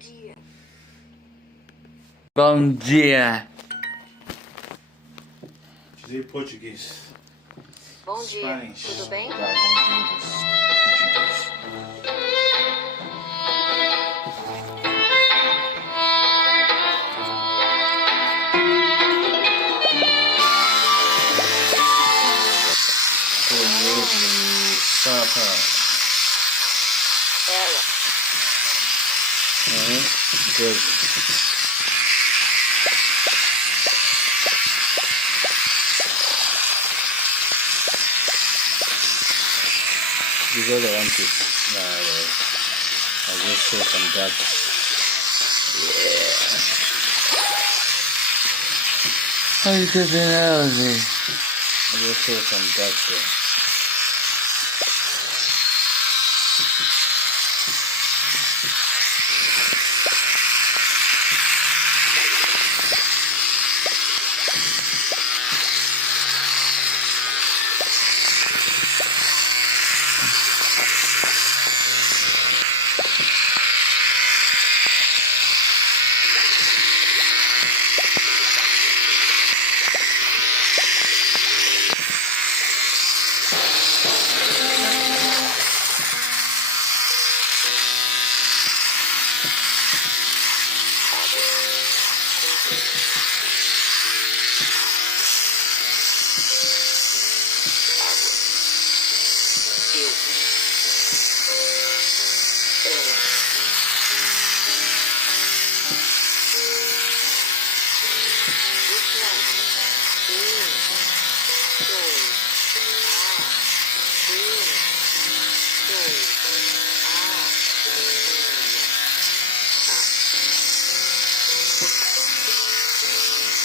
dia. Bom dia. Diz em português. Bom dia, Spanish. tudo bem? Tá, bom dia dos português. Papa. Ela. Good. These are the ones I just saw some ducks. How you doing, Elsie? I just saw some ducks there.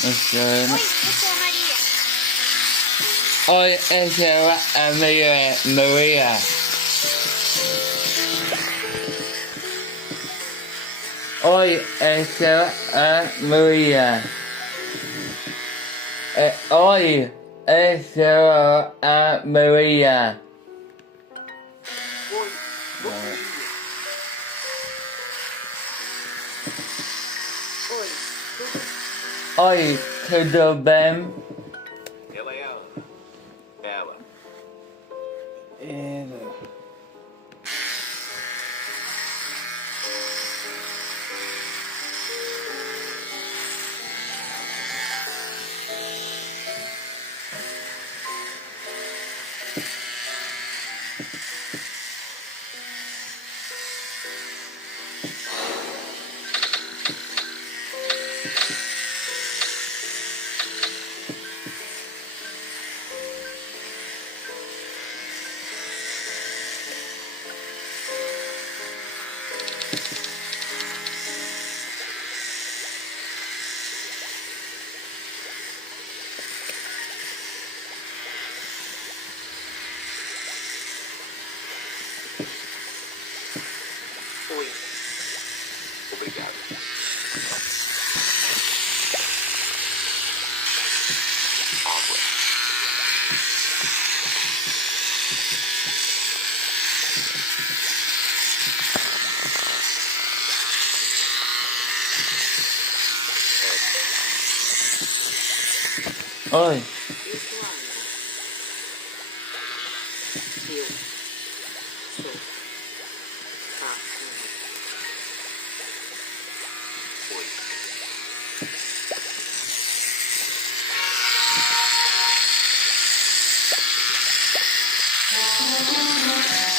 Essa Oi, é eu sou a Maria. Oi, essa é a Maria. Oi, essa é a Maria. Oi, essa é a Maria. Oi, bom dia. Oi, tudo bem? Oi, tudo bem? Ela é ela. Ela. Oi. Obrigado. Água. Oi, Eu sou a Ana. Eu sou a Ana.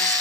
Oi.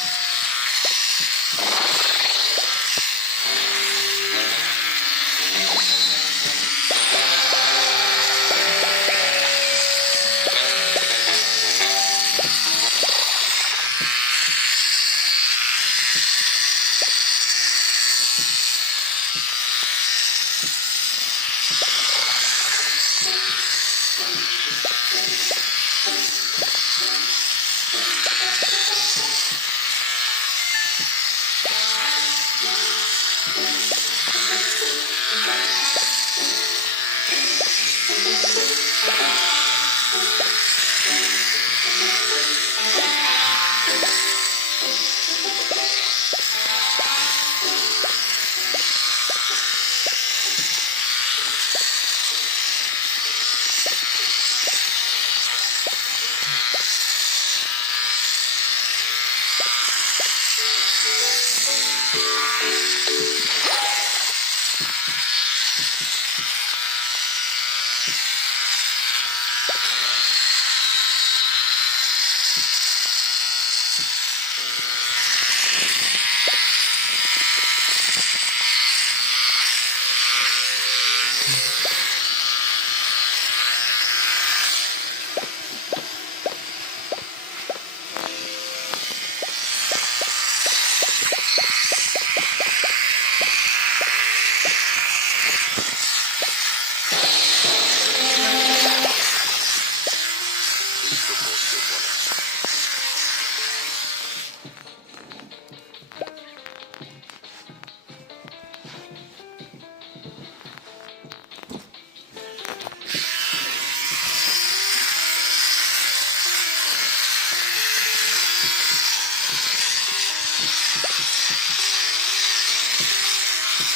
Before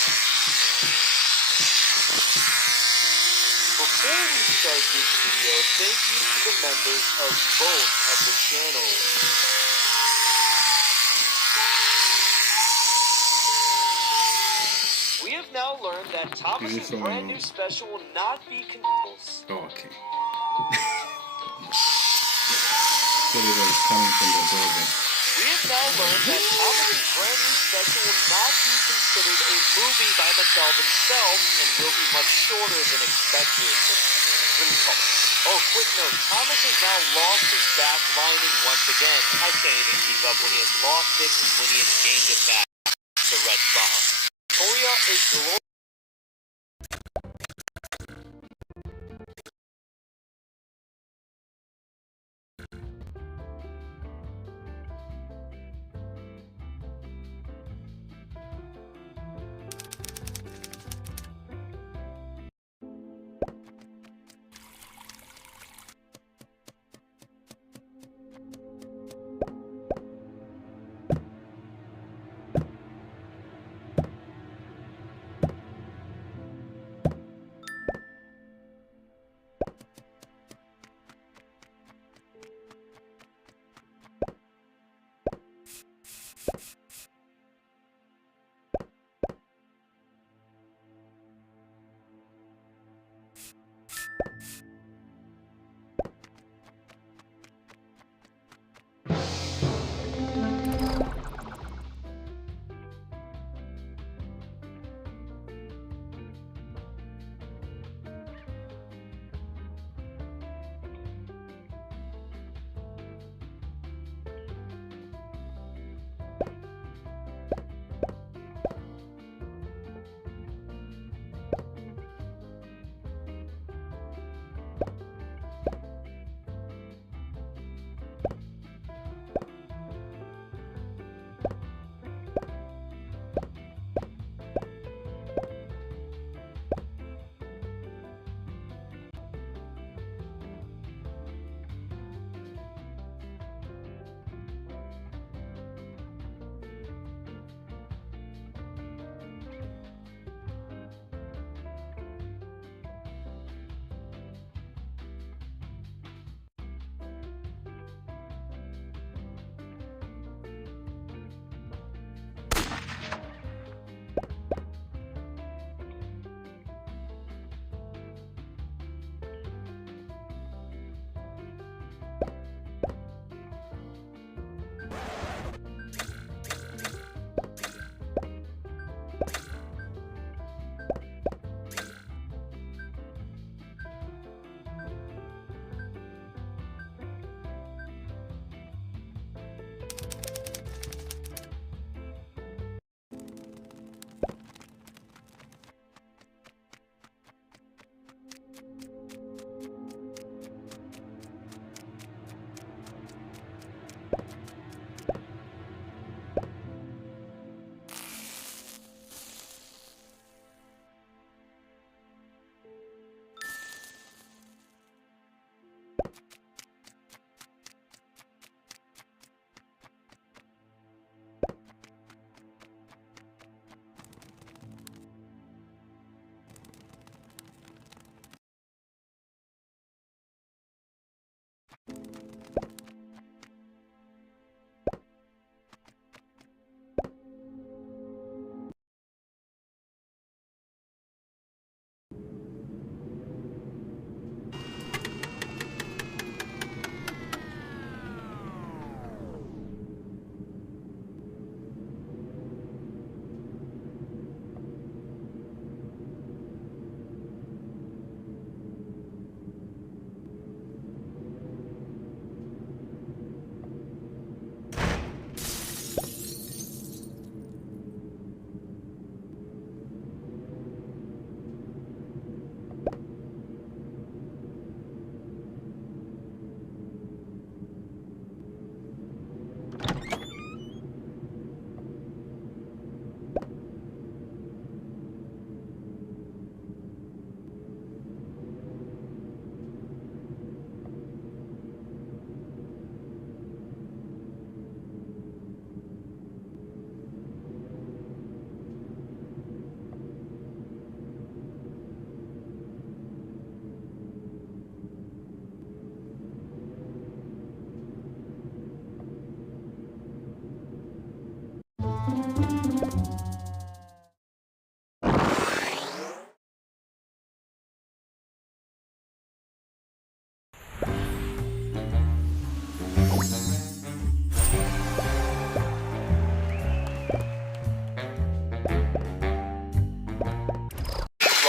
we start this video, thank you to the members of both of the channels. We have now learned that Thomas's brand new special will not be controls. Oh, okay. So it was coming from the building. We have now learned that Thomas's brand new special will not be considered a movie by Mattel themselves and will be much shorter than expected. Oh, quick note, Thomas has now lost his back lining once again. I can't even keep up when he has lost it and when he has gained it back. The red bomb. Toya is glorious.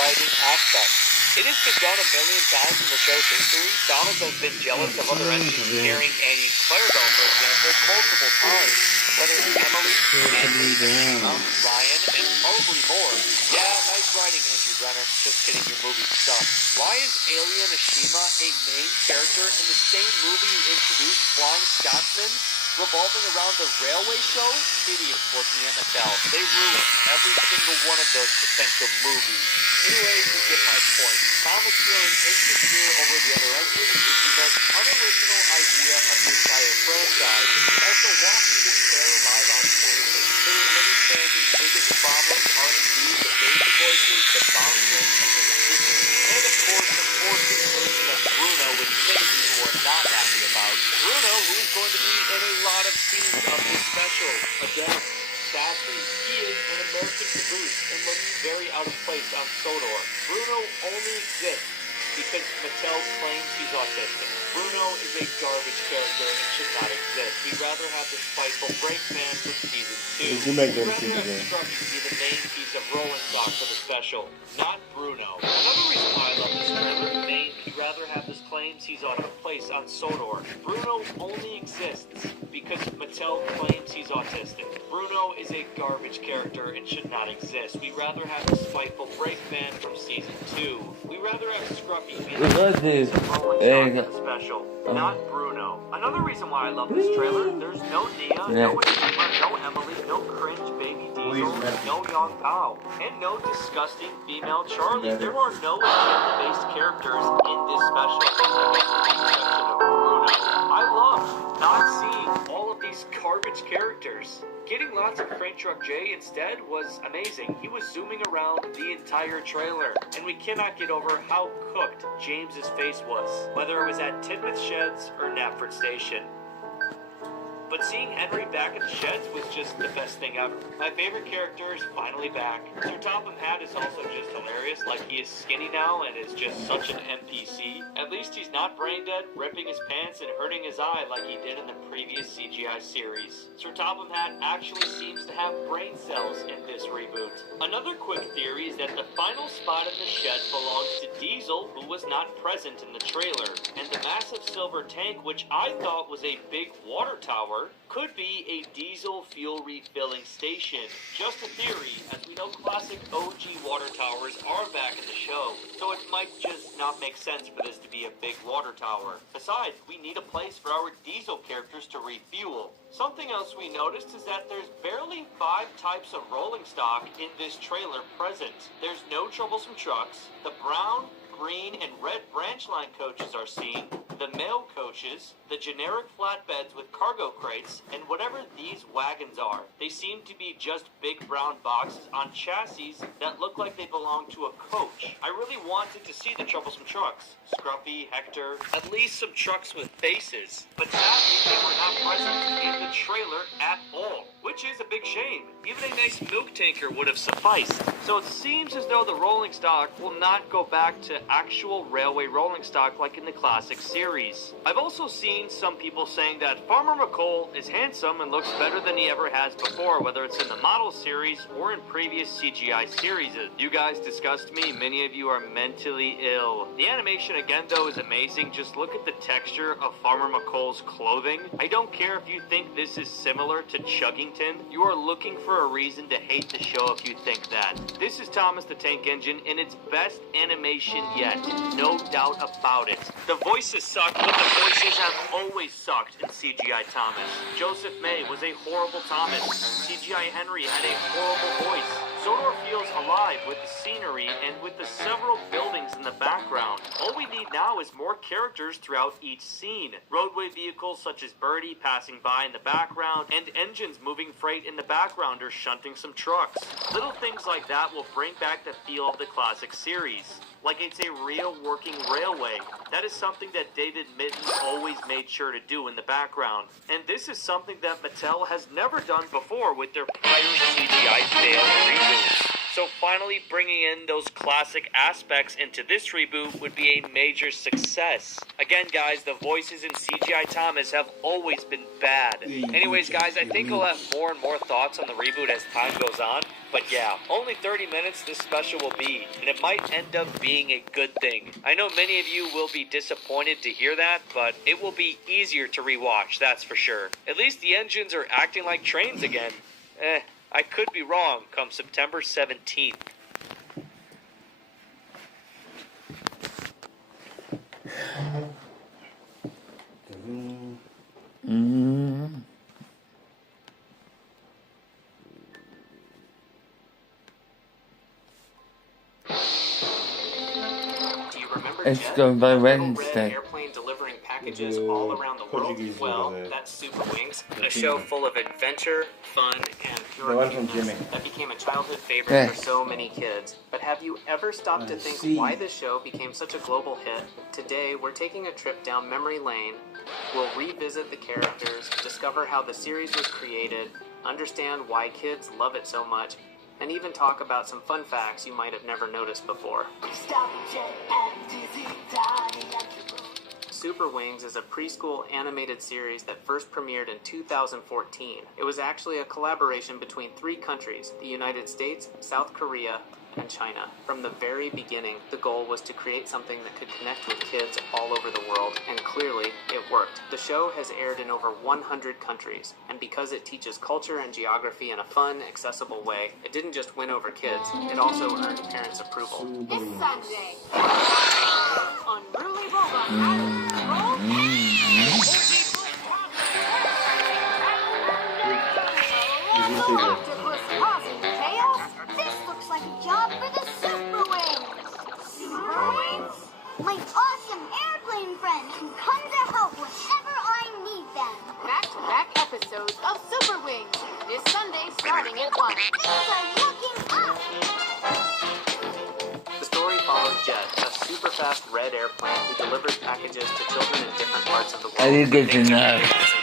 driving aspect. It has been done a million times in the show's history. Thomas has been jealous of other engines carrying Annie and Clarabelle, for example, multiple times. Whether it's Emily, Andy, Ryan, and probably more. Yeah, nice writing, Andrew Brenner. Just kidding, your movie sucks. Why is Alien Ashima a main character in the same movie you introduced Flying Scotsman? Revolving around the railway show? Idiots working at Mattel. They ruined every single one of those potential movies. Anyways, you get my point. Thomas feeling insecure over the other engines is the most unoriginal idea of the entire franchise. Also, watching this trailer live on screen is clear many fans' biggest problems are indeed the baby voices, the bouncing, and the singing. And of course, the forced inclusion of Bruno, which many people are not happy about. Bruno, who is going to be in a lot of scenes of this special. Again, sadly, he is an American caboose and looks very out of place on Sodor. Bruno only exists because Mattel claims he's autistic. Bruno is a garbage character and should not exist. We'd rather have the spiteful break fan from season 2. You make We'd them rather season have Scruffy be the main piece of rolling stock for the special, not Bruno. Another reason why I love this trailer, Maine would rather have his claims he's out of place on Sodor. Bruno only exists because Mattel claims he's autistic. Bruno is a garbage character and should not exist. We'd rather have the spiteful break fan from season 2. We'd rather have Scruffy be the main piece of rolling stock for the special, not Bruno. Another reason why I love this trailer, there's no Nia, no Ashima, no Emily, no cringe baby Diesel, no Yong Tao, and no disgusting female Charlie. There are no agenda-based characters in this special, with the exception of Bruno. I love not seeing all of these garbage characters. Getting lots of Crane Truck J instead was amazing. He was zooming around the entire trailer, and we cannot get over how cooked James's face was, whether it was at Tidmouth Sheds or Knapford Station. But seeing Henry back at the sheds was just the best thing ever. My favorite character is finally back. Sir Topham Hatt is also just hilarious, like he is skinny now and is just such an NPC. At least he's not brain dead, ripping his pants and hurting his eye like he did in the previous CGI series. Sir Topham Hatt actually seems to have brain cells in this reboot. Another quick theory is that the final spot in the sheds belongs to Diesel, who was not present in the trailer, and the massive silver tank, which I thought was a big water tower, could be a diesel fuel refilling station. Just a theory, as we know classic OG water towers are back in the show, so it might just not make sense for this to be a big water tower. Besides, we need a place for our diesel characters to refuel. Something else we noticed is that there's barely 5 types of rolling stock in this trailer present. There's no troublesome trucks, the brown, green, and red branch line coaches are seen, the mail coaches, the generic flatbeds with cargo crates, and whatever these wagons are. They seem to be just big brown boxes on chassis that look like they belong to a coach. I really wanted to see the troublesome trucks. Scruffy, Hector, at least some trucks with faces. But sadly, they were not present in the trailer at all, which is a big shame. Even a nice milk tanker would have sufficed. So it seems as though the rolling stock will not go back to actual railway rolling stock like in the classic series. I've also seen some people saying that Farmer McColl is handsome and looks better than he ever has before, whether it's in the model series or in previous CGI series. You guys disgust me. Many of you are mentally ill. The animation again though is amazing. Just look at the texture of Farmer McColl's clothing. I don't care if you think this is similar to Chuggington. You are looking for a reason to hate the show if you think that. This is Thomas the Tank Engine in its best animation yet. No doubt about it. The voices suck, but the voices have always sucked in CGI Thomas. Joseph May was a horrible Thomas. CGI Henry had a horrible voice. Sodor feels alive with the scenery and with the several buildings in the background. All we need now is more characters throughout each scene. Roadway vehicles such as Birdie passing by in the background and engines moving freight in the background or shunting some trucks. Little things like that will bring back the feel of the classic series. Like it's a real working railway. That is something that David Mittens always made sure to do in the background. And this is something that Mattel has never done before with their prior CGI failed reboots. So So finally bringing in those classic aspects into this reboot would be a major success. Again, guys, the voices in CGI Thomas have always been bad. Anyways, guys, I think I'll have more and more thoughts on the reboot as time goes on. But yeah, only 30 minutes this special will be, and it might end up being a good thing. I know many of you will be disappointed to hear that, but it will be easier to rewatch, that's for sure. At least the engines are acting like trains again. I could be wrong come September 17th. Do you remember It's Jet? going by That little red Wednesday. airplane delivering packages all around the world? Portuguese Well, over there. that's Super Wings, a show full of adventure, fun, and pure The one from cuteness Jimmy. that became a childhood favorite Yeah. for so many kids. But have you ever stopped to think see. why this show became such a global hit? Today, we're taking a trip down memory lane. We'll revisit the characters, discover how the series was created, understand why kids love it so much, and even talk about some fun facts you might have never noticed before. Super Wings is a preschool animated series that first premiered in 2014. It was actually a collaboration between 3 countries, the United States, South Korea, and China. From the very beginning, the goal was to create something that could connect with kids all over the world, and clearly, it worked. The show has aired in over 100 countries, and because it teaches culture and geography in a fun, accessible way, it didn't just win over kids, it also earned parents' approval. This Sunday, unruly robots out of control. Level octopus causing chaos. This looks like a job for the Super Wings. Super Wings? My awesome airplane friends who come to help whenever I need them. Back-to-back episodes of Super Wings. This Sunday starting at 1. Things are looking up. The story follows Jet, a super fast red airplane who delivers packages to children in different parts of the world. I didn't get to Things are know. getting messy.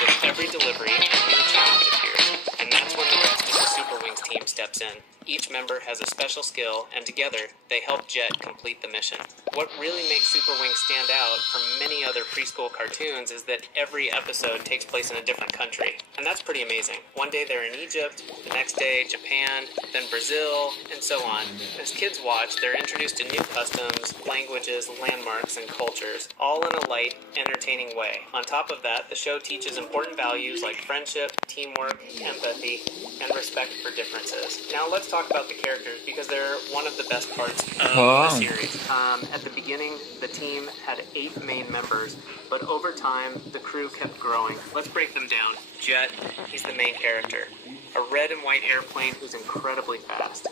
With every delivery, a new challenge appears, and that's when the rest of the Super Wings team steps in. Each member has a special skill, and together, they help Jet complete the mission. What really makes Super Wings stand out from many other preschool cartoons is that every episode takes place in a different country, and that's pretty amazing. One day they're in Egypt, the next day Japan, then Brazil, and so on. As kids watch, they're introduced to new customs, languages, landmarks, and cultures, all in a light, entertaining way. On top of that, the show teaches important values like friendship, teamwork, empathy, and respect for differences. Now let's talk about the characters because they're one of the best parts of the series. At the beginning, the team had 8 main members, but over time, the crew kept growing. Let's break them down. Jet, he's the main character. A red and white airplane who's incredibly fast.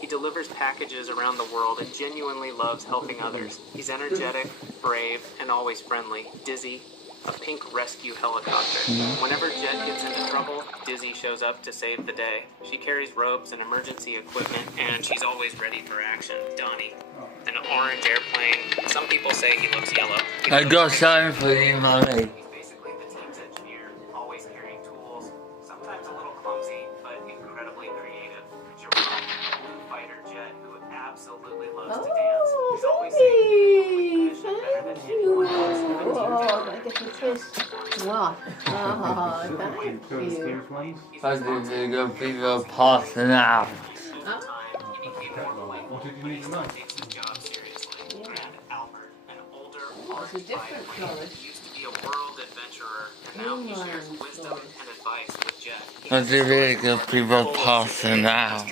He delivers packages around the world and genuinely loves helping others. He's energetic, brave, and always friendly. Dizzy, a pink rescue helicopter. Whenever Jet gets into trouble, Dizzy shows up to save the day. She carries ropes and emergency equipment, and she's always ready for action. Donnie, an orange airplane. Some people say he looks yellow. I got something for you, mommy. He's basically the team's engineer, always carrying tools, sometimes a little clumsy, but incredibly creative. Jerome, blue fighter Jet, who absolutely loves to dance. He's always saying he can complete the mission better than anyone else. Wow. Oh, thank you. I did go people passing out. What did you need to know? Takes his job seriously. And Albert, an older It's a different colour. he used to be a world adventurer, and now he shares wisdom and advice with Jet. I did go people passing out.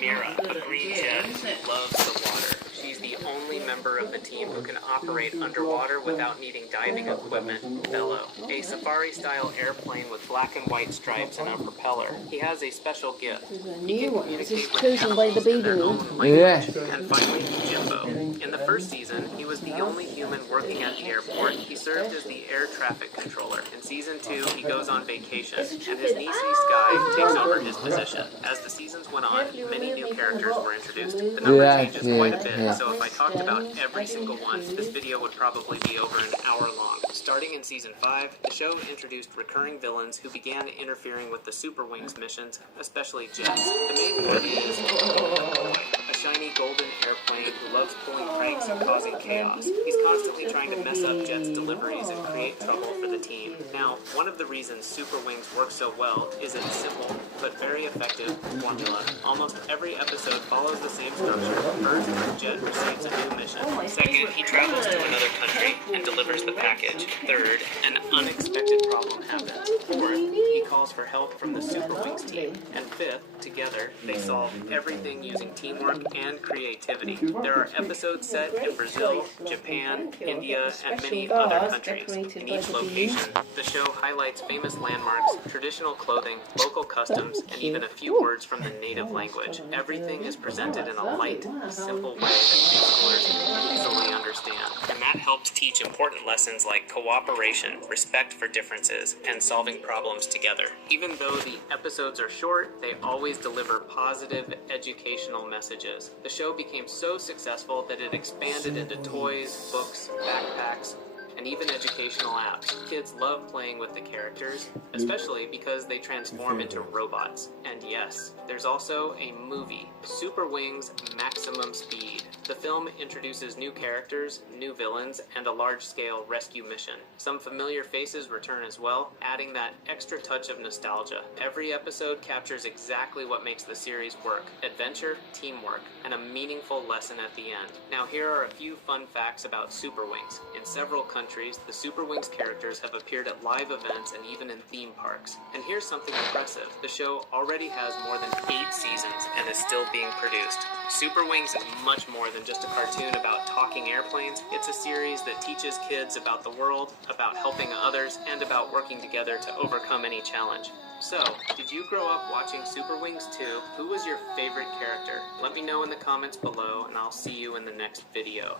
Mira, a green jet, loves the water. She's the only member of the team who can operate underwater without needing diving equipment. Bello, a safari-style airplane with black and white stripes and a propeller. He has a special gift. There's a He new can one. This is communicate chosen with by the animals in their baby. own language. Yeah. And finally, Jimbo. In the first season, he was the only human working at the airport. He served as the air traffic controller. In season 2, he goes on vacation, and his niece Sky takes over his position. As the seasons went on, many new characters were introduced. The number changes quite a bit, Yeah. So if I talked about every single one, this video would probably be over an hour long. Starting in Season 5, the show introduced recurring villains who began interfering with the Super Wings missions, especially Jets. The main villain is a shiny golden airplane who loves pulling pranks and causing chaos. He's constantly trying to mess up Jet's deliveries and create trouble for the team. Now, one of the reasons Super Wings works so well is its simple but very effective formula. Almost every episode follows the same structure. First, Jet receives a new mission. Second, he travels to another country and delivers the package. Third, an unexpected problem happens. Fourth, he calls for help from the Super Wings team. And fifth, together, they solve everything using teamwork and creativity. There are episodes set in Brazil, Japan, India, and many other countries. In each location, the show highlights famous landmarks, traditional clothing, local customs, and even a few words from the native language. Everything is presented in a light, simple way that preschoolers can easily understand. And that helps teach important lessons like cooperation, respect for differences, and solving problems together. Even though the episodes are short, they always deliver positive educational messages. The show became so successful that it expanded into toys, books, backpacks, and even educational apps. Kids love playing with the characters, especially because they transform into robots. And yes, there's also a movie, Super Wings Maximum Speed. The film introduces new characters, new villains, and a large-scale rescue mission. Some familiar faces return as well, adding that extra touch of nostalgia. Every episode captures exactly what makes the series work: adventure, teamwork, and a meaningful lesson at the end. Now here are a few fun facts about Super Wings. In several countries, the Super Wings characters have appeared at live events and even in theme parks. And here's something impressive. The show already has more than 8 seasons and is still being produced. Super Wings is much more than just a cartoon about talking airplanes. It's a series that teaches kids about the world, about helping others, and about working together to overcome any challenge. So, did you grow up watching Super Wings too? Who was your favorite character? Let me know in the comments below, and I'll see you in the next video.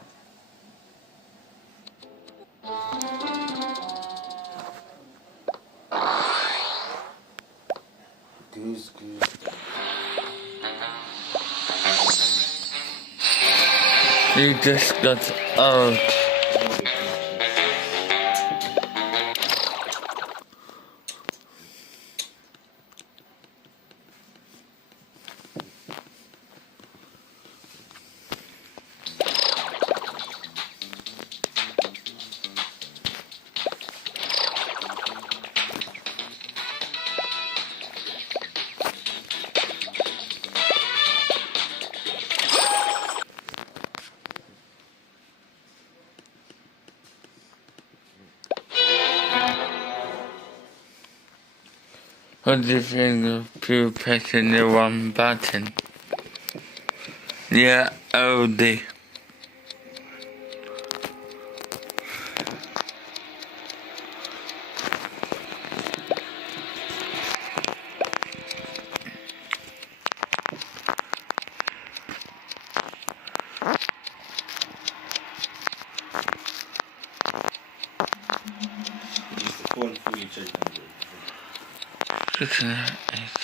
Goose. You just got old. What do you think of people pressing the one button? Yeah, oldie. Looking at it,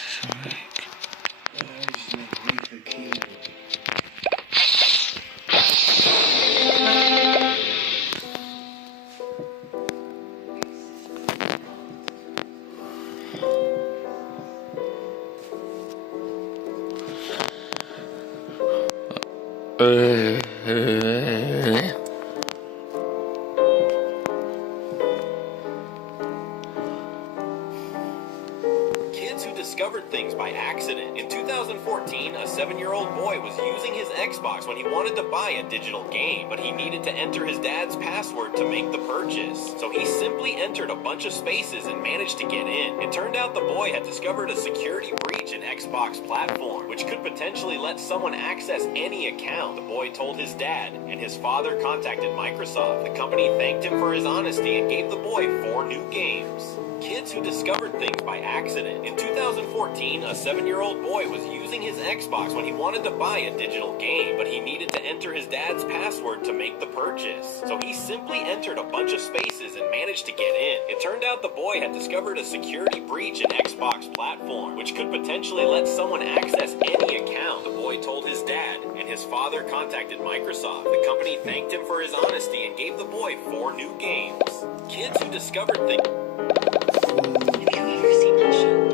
Kids who discovered things by accident. In 2014, a 7-year-old boy was using his Xbox when he wanted to buy a digital game, but he needed to enter his dad's password to make the purchase. So he simply entered a bunch of spaces and managed to get in. It turned out the boy had discovered a security breach in Xbox platform, which could potentially let someone access any account. The boy told his dad, and his father contacted Microsoft. The company thanked him for his honesty and gave the boy 4 new games. Kids who discovered things by accident. In 2014, a 7-year-old boy was using his Xbox when he wanted to buy a digital game, but he needed to enter his dad's password to make the purchase. So he simply entered a bunch of spaces and managed to get in. It turned out the boy had discovered a security breach in Xbox platform, which could potentially let someone access any account. The boy told his dad, and his his father contacted Microsoft. The company thanked him for his honesty and gave the boy 4 new games. Kids who discovered things. Have you ever seen that show?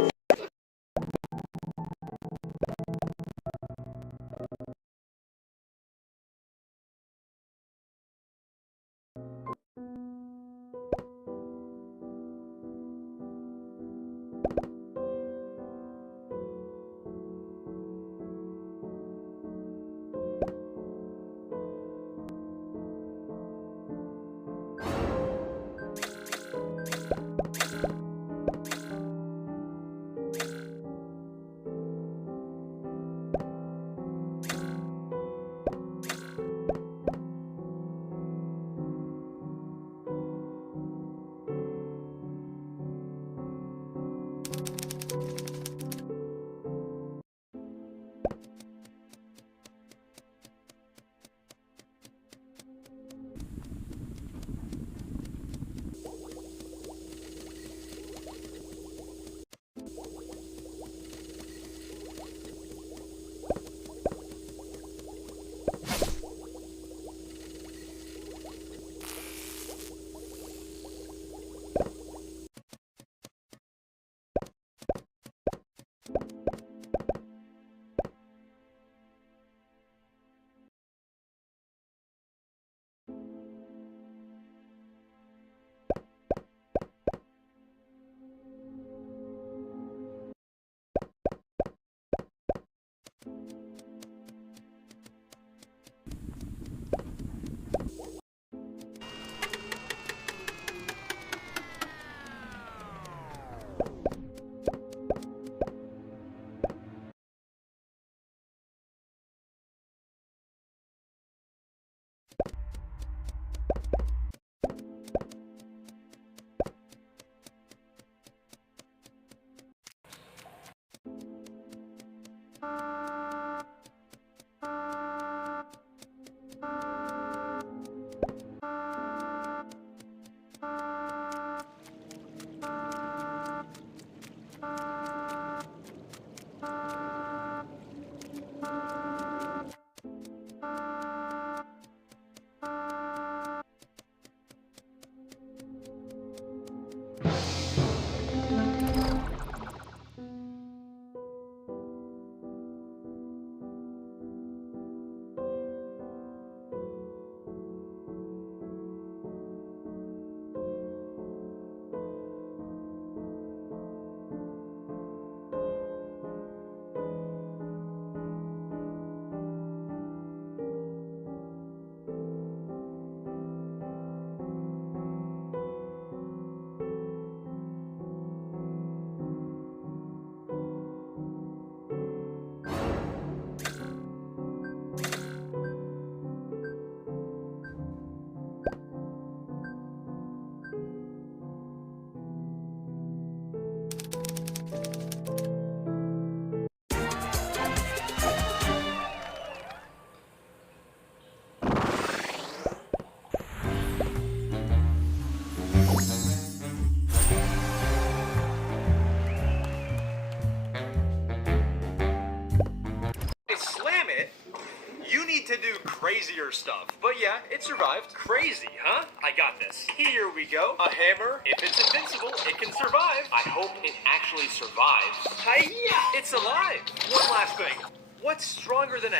To do crazier stuff. But yeah, it survived. Crazy, huh? I got this. Here we go. A hammer. If it's invincible, it can survive. I hope it actually survives. Hiya! It's alive. One last thing. What's stronger than a...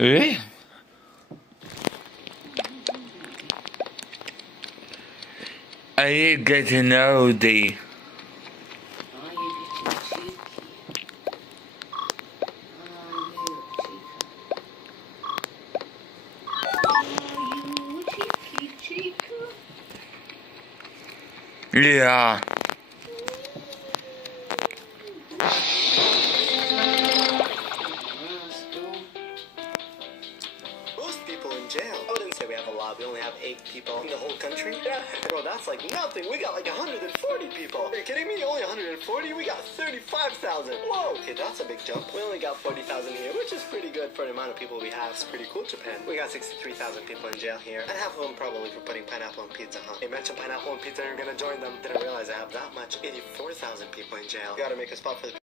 Eh? I didn't get to know the... Yeah. Most people in jail. I wouldn't say we have a lot. We only have 8 people in the whole country. Yeah. Bro, that's like nothing. We got like 140 people. Are you kidding me? Only 140 40, we got 35,000. Whoa, okay, that's a big jump. We only got 40,000 here, which is pretty good for the amount of people we have. It's pretty cool, Japan. We got 63,000 people in jail here, and half of them probably for putting pineapple on pizza, huh? They mentioned pineapple on pizza, you're gonna join them. Didn't realize I have that much. 84,000 people in jail. You gotta make a spot for the people.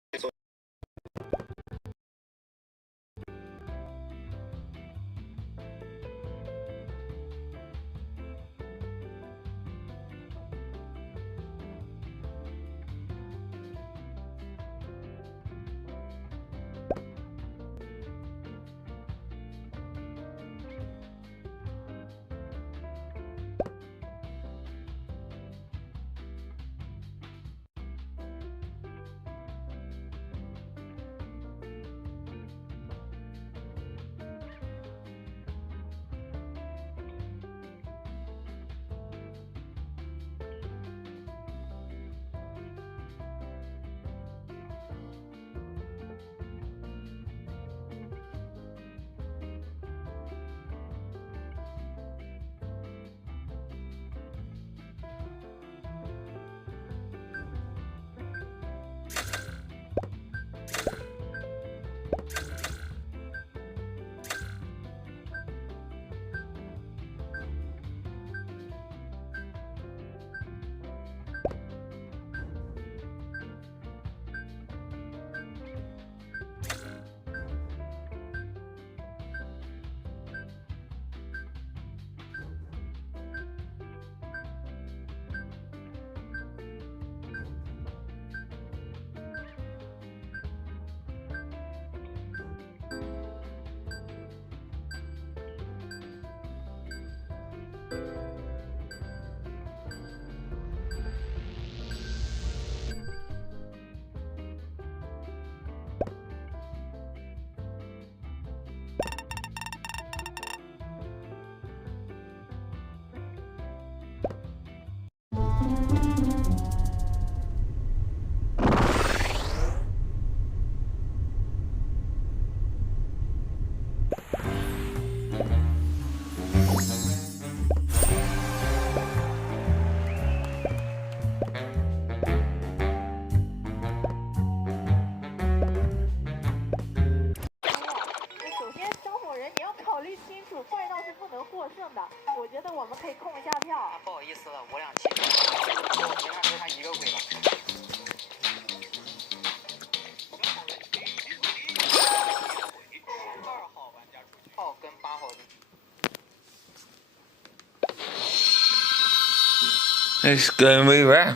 It's gonna be well.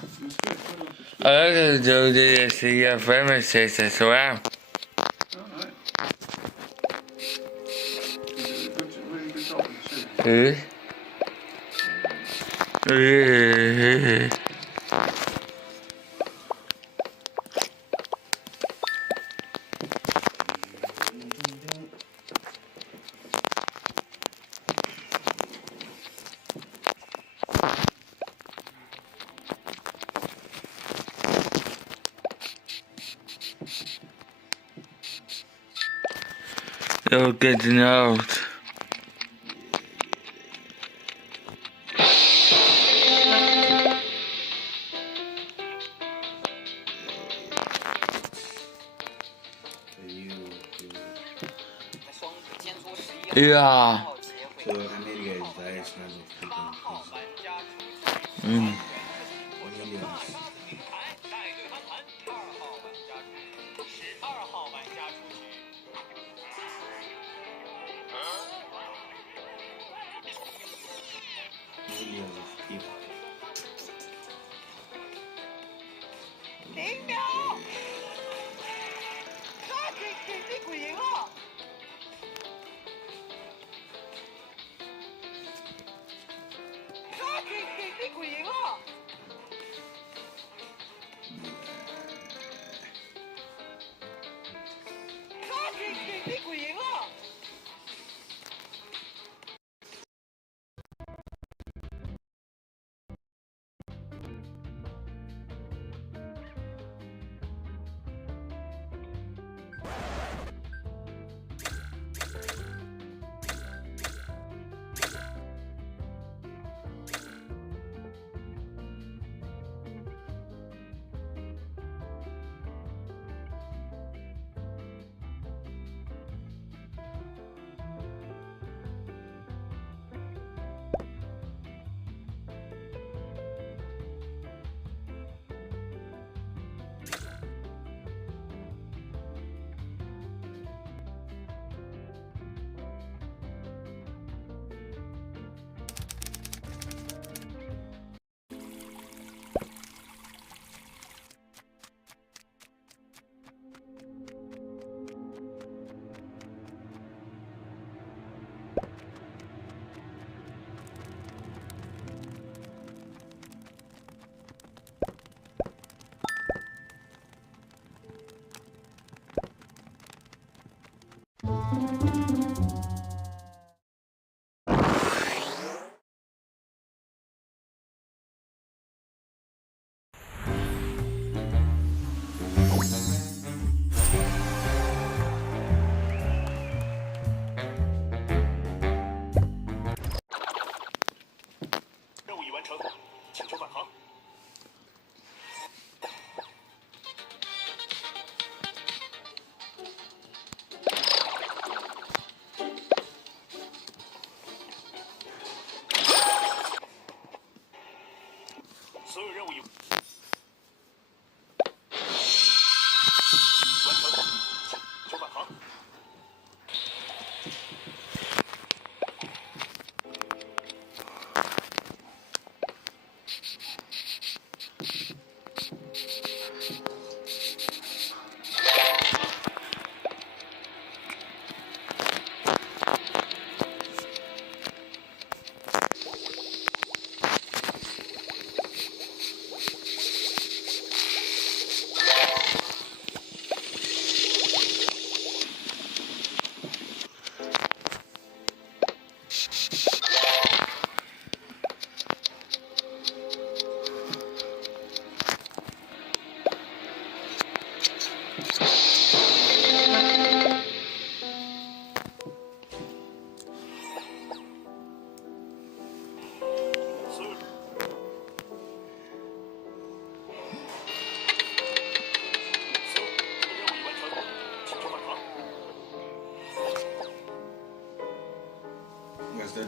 I like to do this to your premises as well. Alright. You did a really good job with the soup. You'll get to know. Yeah. So I made you guys dice and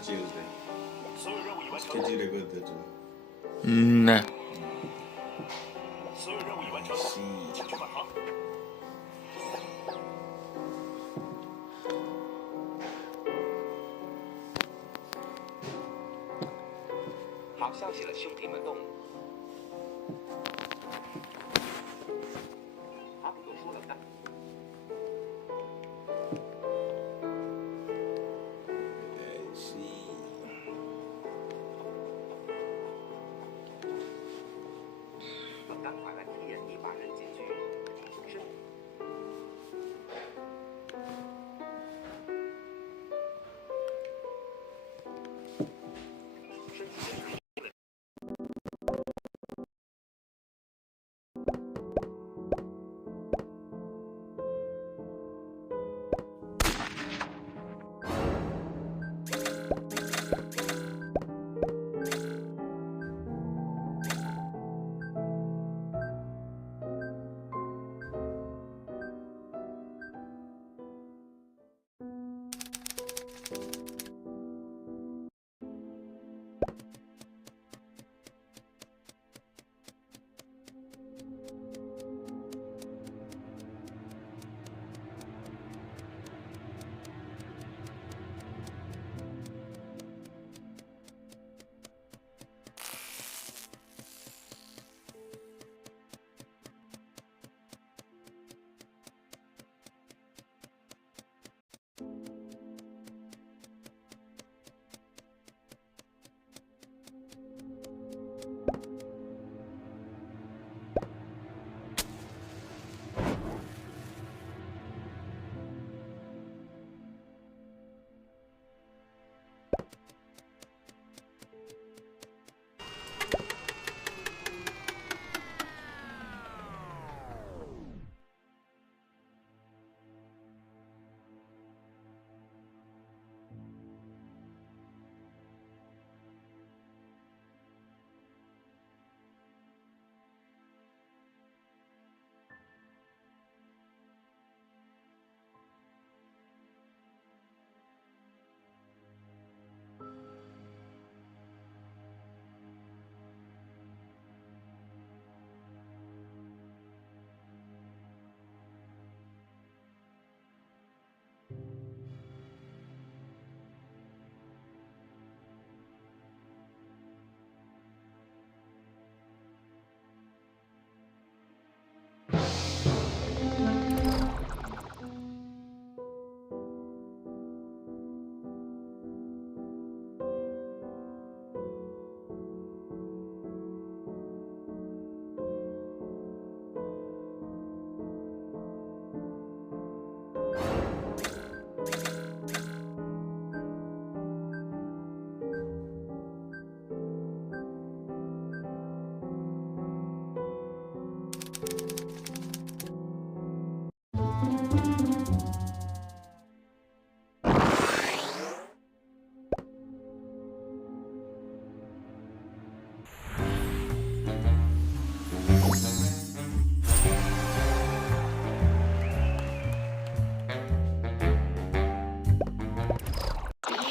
Tuesday. 스케줄이 그대로. 네. 시작. 好消息了，兄弟们，动！差不多说了吧。赶快来替人一把人进去。是。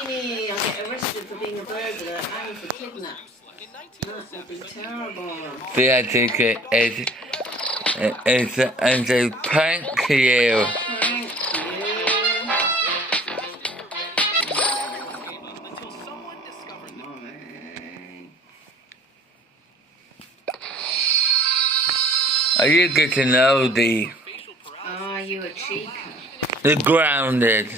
Yay, I'll get arrested for being a burglar and for kidnap. That would be terrible. I think it's a prank you. Thank Are you getting oldie? Are you a cheeker? The grounded.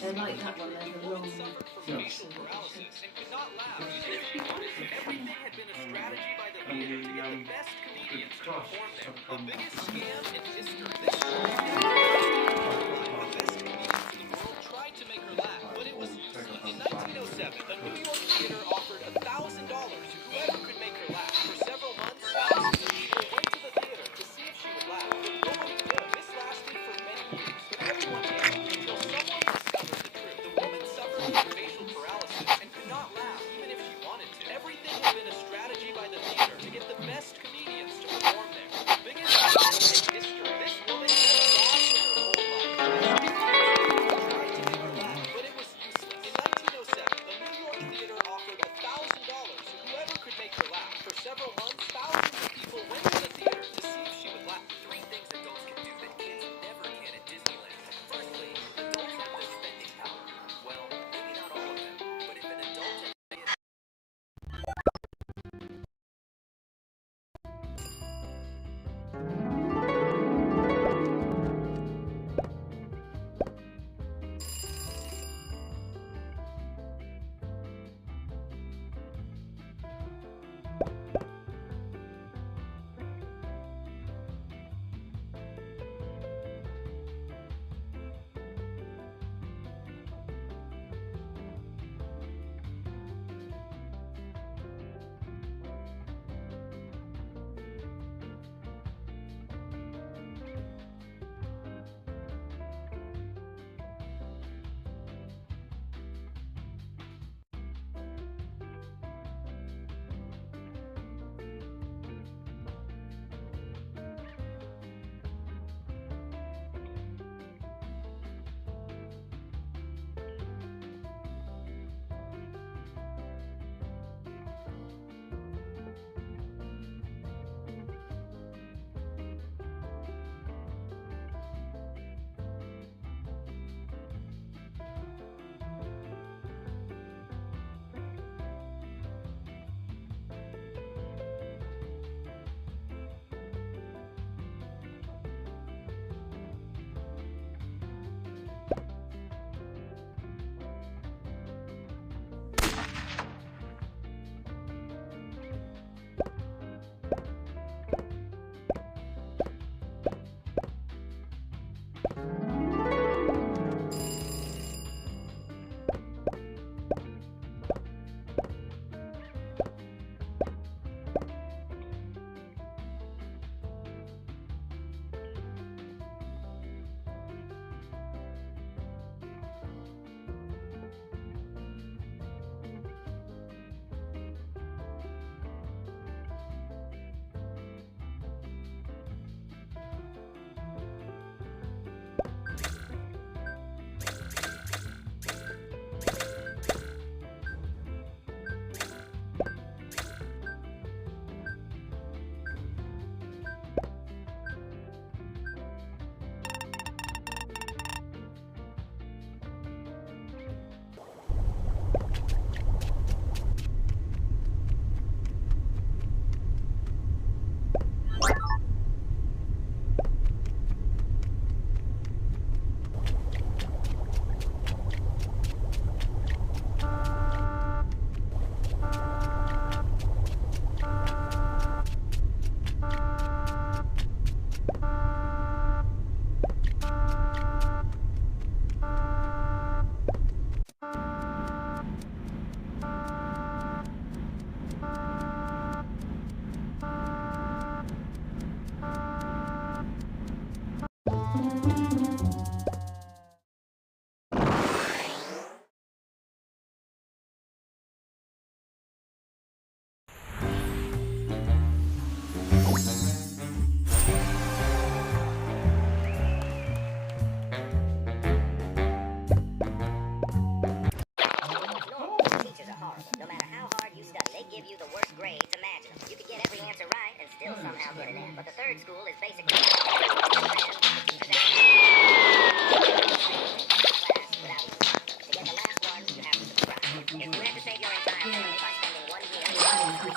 They're like that one, they're the long Facial paralysis and could not laugh. Everything had been a strategy by the theater to get the best comedians to perform there. The biggest scam in history. This the best comedians in the world tried to make her laugh, but it was useless. In 1907, a New York theater offered $1,000 to whoever could make her laugh. For several months, thousands of people went to the theater.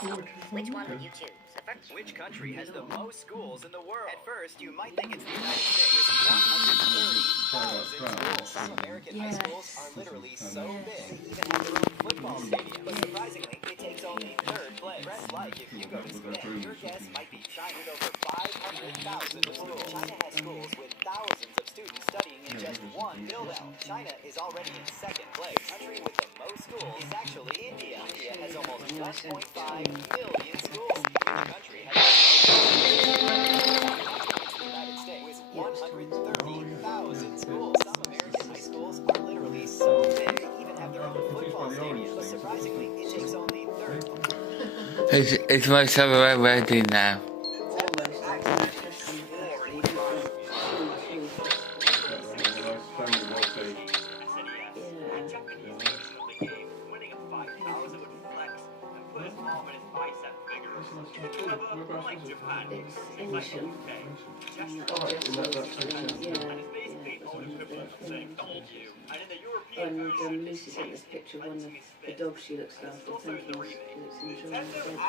Which one would you choose? Which country has the most schools in the world? At first, you might think it's the United States with 130,000 schools. Some American high schools are literally so big, they even have their own football stadium. But surprisingly, it takes only third place. Friends like if you go to school, your guess might be China with over 500,000 schools. China has schools with thousands of students studying in just one build-out. China is already in second place. The country with the most schools is actually India. India has almost 1.5 million schools. The country has the United States with 130,000 schools. Some American high schools are literally so big, they even have their own football stadium. But surprisingly, it takes only third. It's my summer ready now. It's ancient. And Lucy sent this picture of one of the dogs she looks after, thinking it's enjoying the bed.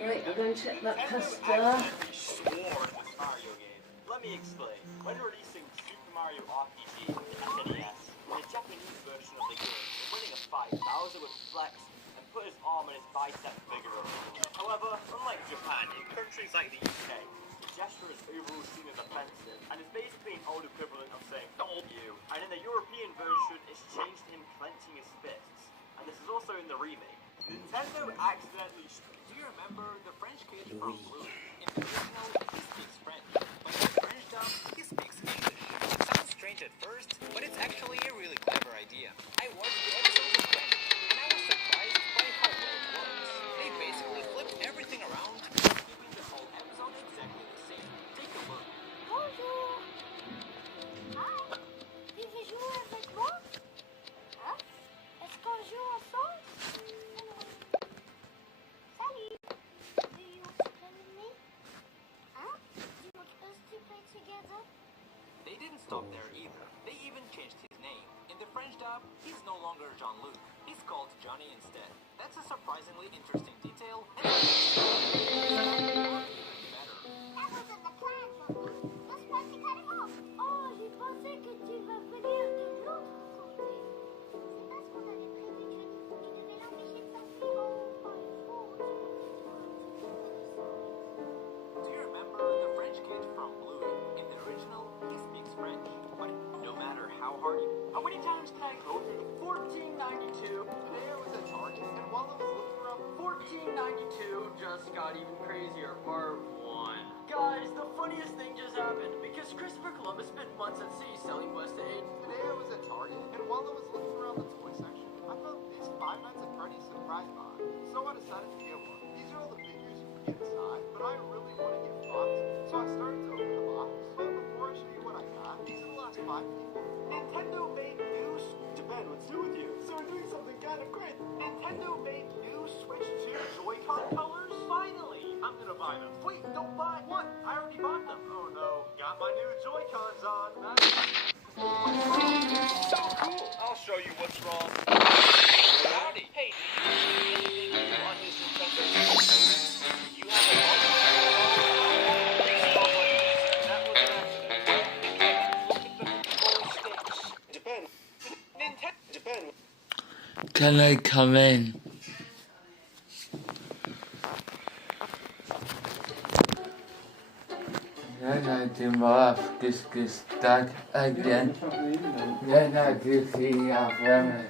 Right, I'm going to check that pasta. Let me explain. When releasing Super Mario RPG in SNES, the Japanese version of the game, the winning of 5,000 would flex and put his arm and his bicep figure up. However, unlike Japan, in countries like the UK, the gesture is overall seen as offensive and is basically an old equivalent of saying "told you." And in the European version, it's changed to him clenching his fists. And this is also in the remake. Nintendo accidentally. Do you remember the French kid from Blue? In the original, he speaks French, but in the French dub, he speaks English. It sounds strange at first, but it's actually a really clever idea. I watched the episode in French, and I was surprised by how well it works. They basically flipped everything around, keeping the whole episode exactly the same. Take a look. Bonjour. Hi. Vivez jouer avec moi? Hein? Est-ce qu'on joue ensemble? Salut. Do you want to play with me? Huh? Do you want us to play together? They didn't stop there either. They even changed his name. In the French dub, he's no longer Jean-Luc. He's called Johnny instead. That's a surprisingly interesting detail, and it makes it better. That wasn't the plan, Jean-Luc. Just want to cut him off. Oh, j'ai pensé que tu vas venir de l'autre côté. C'est parce qu'on avait prévu que tu devais l'empêcher de s'enfuir en faute. Do you remember the French kid from Bluey? In the original, he speaks French, but no matter how hard you... How many times can I go through 1492? Today I was at Target, and while I was looking around 1492 just got even crazier, part 1. Guys, the funniest thing just happened, because Christopher Columbus spent months at sea selling West to aid. Today I was at Target, and while I was looking around the toy section, I found these Five Nights at Freddy's surprise box. So I decided to get one. These are all the figures you can get inside, but I really want to get boxed, so I started to open the box. But before I show you what I got, these are the last 5 people. Nintendo made new Japan, what's new with you? So we're doing something kind of great. Nintendo made new Switch 2 Joy-Con colors. Finally, I'm gonna buy them. Wait, don't buy. What? I already bought them. Oh no, got my new Joy-Cons on. So cool. I'll show you what's wrong. Howdy. Hey, do you see anything on this Nintendo? You have a that was an accident. Look at the control sticks. Japan. Nintendo. Japan. Can I come in? Then I do my start again. Then I do see around.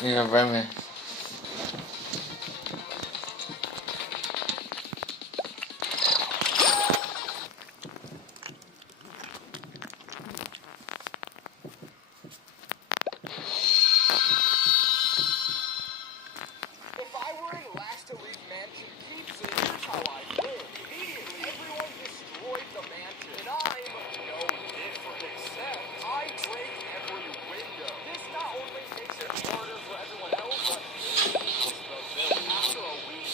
Y nos vemos. If I were in last elite mansion pizza, here's how I live. Immediately, everyone destroyed the mansion, and I'm no different, except I break every window. This not only makes it harder for everyone else, but it equals the bill. After a week,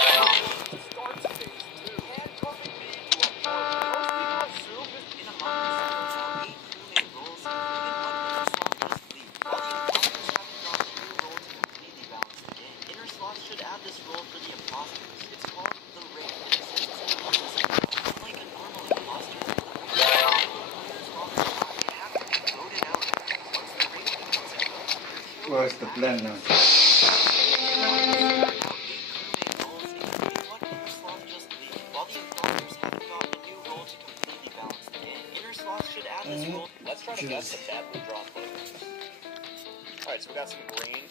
half the contestants leave, and starts phase 2. Handcuffing me to a park. Most people assume this In a month, we will have 8 crewmate roles, including one inner slot plus lead, while the imposters haven't gotten a new role to completely balance the game. Inner slots should add this role for the imposters. It's called the ring and exists in the process of role. Unlike a normal imposter, the ring is players while they're alive and have to be voted out. Once the ring becomes a role, you're killed. What's the plan now? Let's try to guess the badly drawn photos. Alright, so we got some green.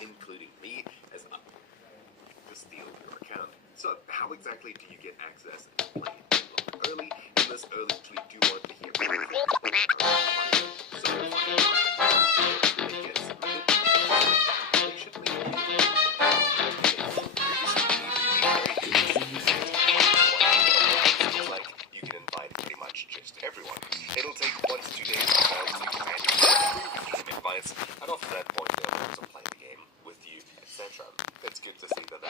Including me as up to steal your account. So how exactly do you get access and play early? In this early tweet, do you want to hear you can invite pretty much just everyone. It'll take 1 to 2 days to game invites, and after that point, they'll also play the game with you, etc. It's good to see that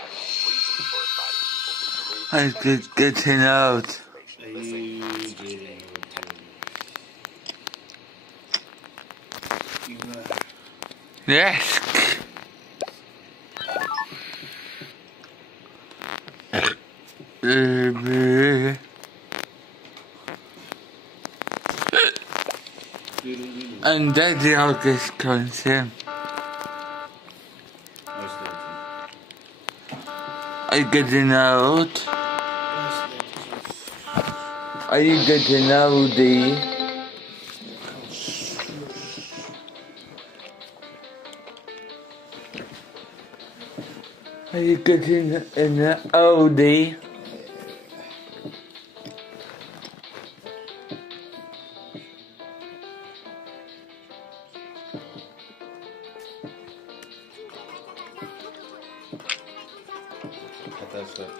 reason for inviting people is removed. It's good to know. Yes. And that's the August concern. Are you getting out? Are you getting out there? Are you getting in the OD? Cut that stuff.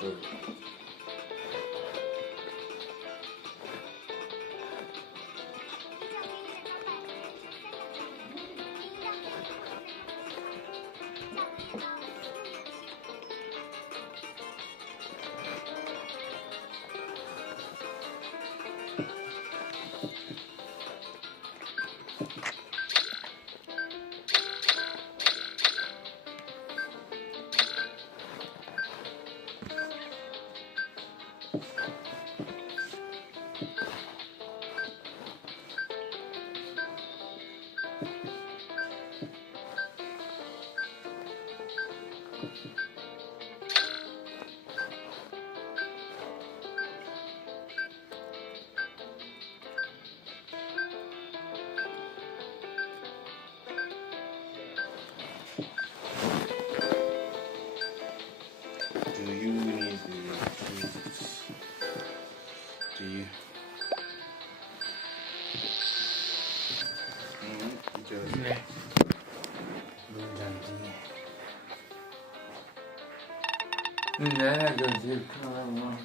Sure. Do you need this? Do you? Yeah. Nada que se calma.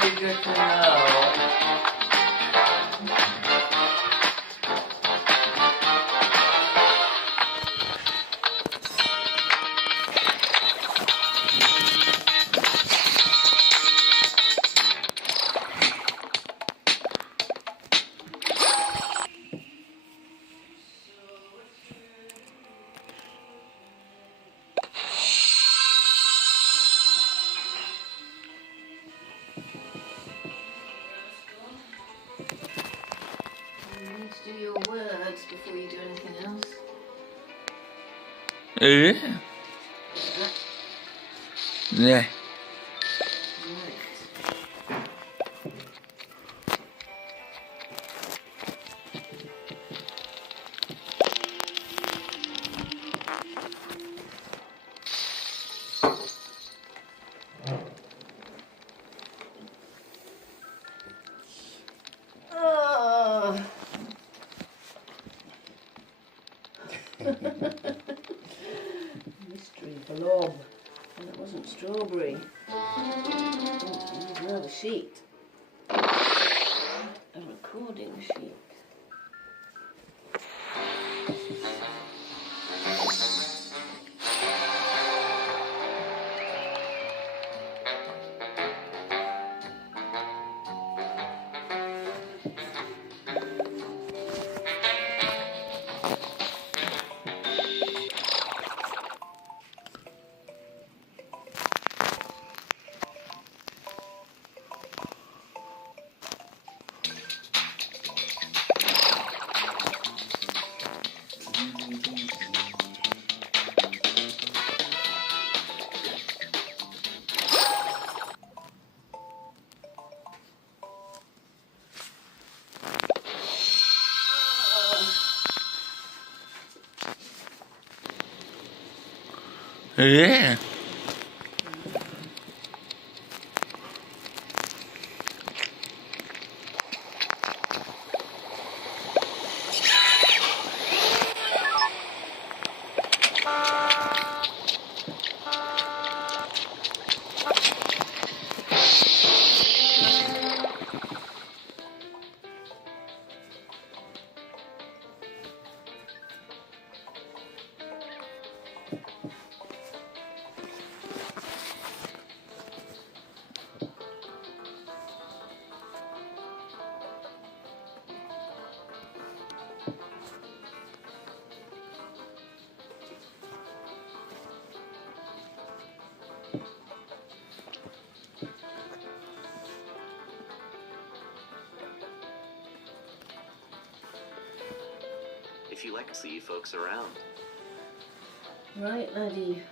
be good to know. You need to do your words before you do anything else. Yeah. Yeah. Right. Oh. Mystery blob. And it wasn't strawberry. Oh, another sheet. A recording sheet. Yeah. If you like to see you folks around. Right, laddie.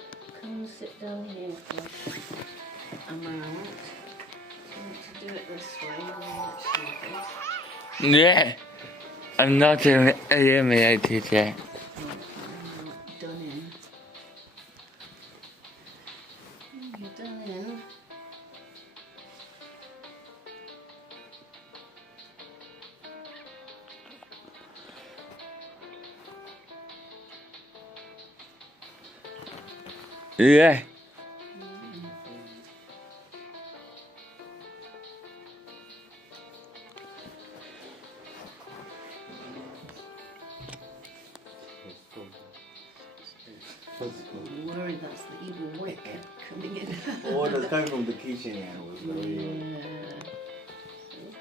Come and sit down here for a moment. I want to do it this way, and then let's do this. Yeah. I'm not eliminated yet. I'm not done in. You're done in. Yeah. I'm worried that's the evil wick coming in. Oh, that's coming from the kitchen. Yeah. Yeah.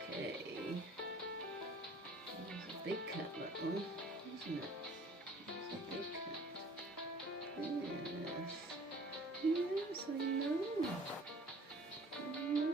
Okay. It's a big cat, that one, isn't it? It's a big cat. Yes. Yes, I know. I know.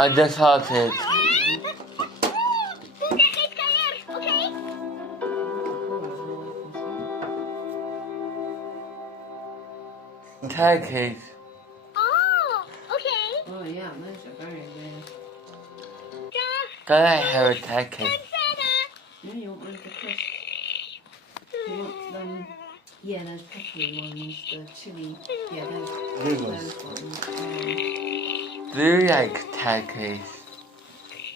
I just heard it. Turkeys. Oh, okay. Oh yeah, those are very rare. Can I have a turkey? Yeah, you want one of the crisp? You want them? Yeah, those peppery ones, the chili. Yeah, those ones. Do you like turkeys?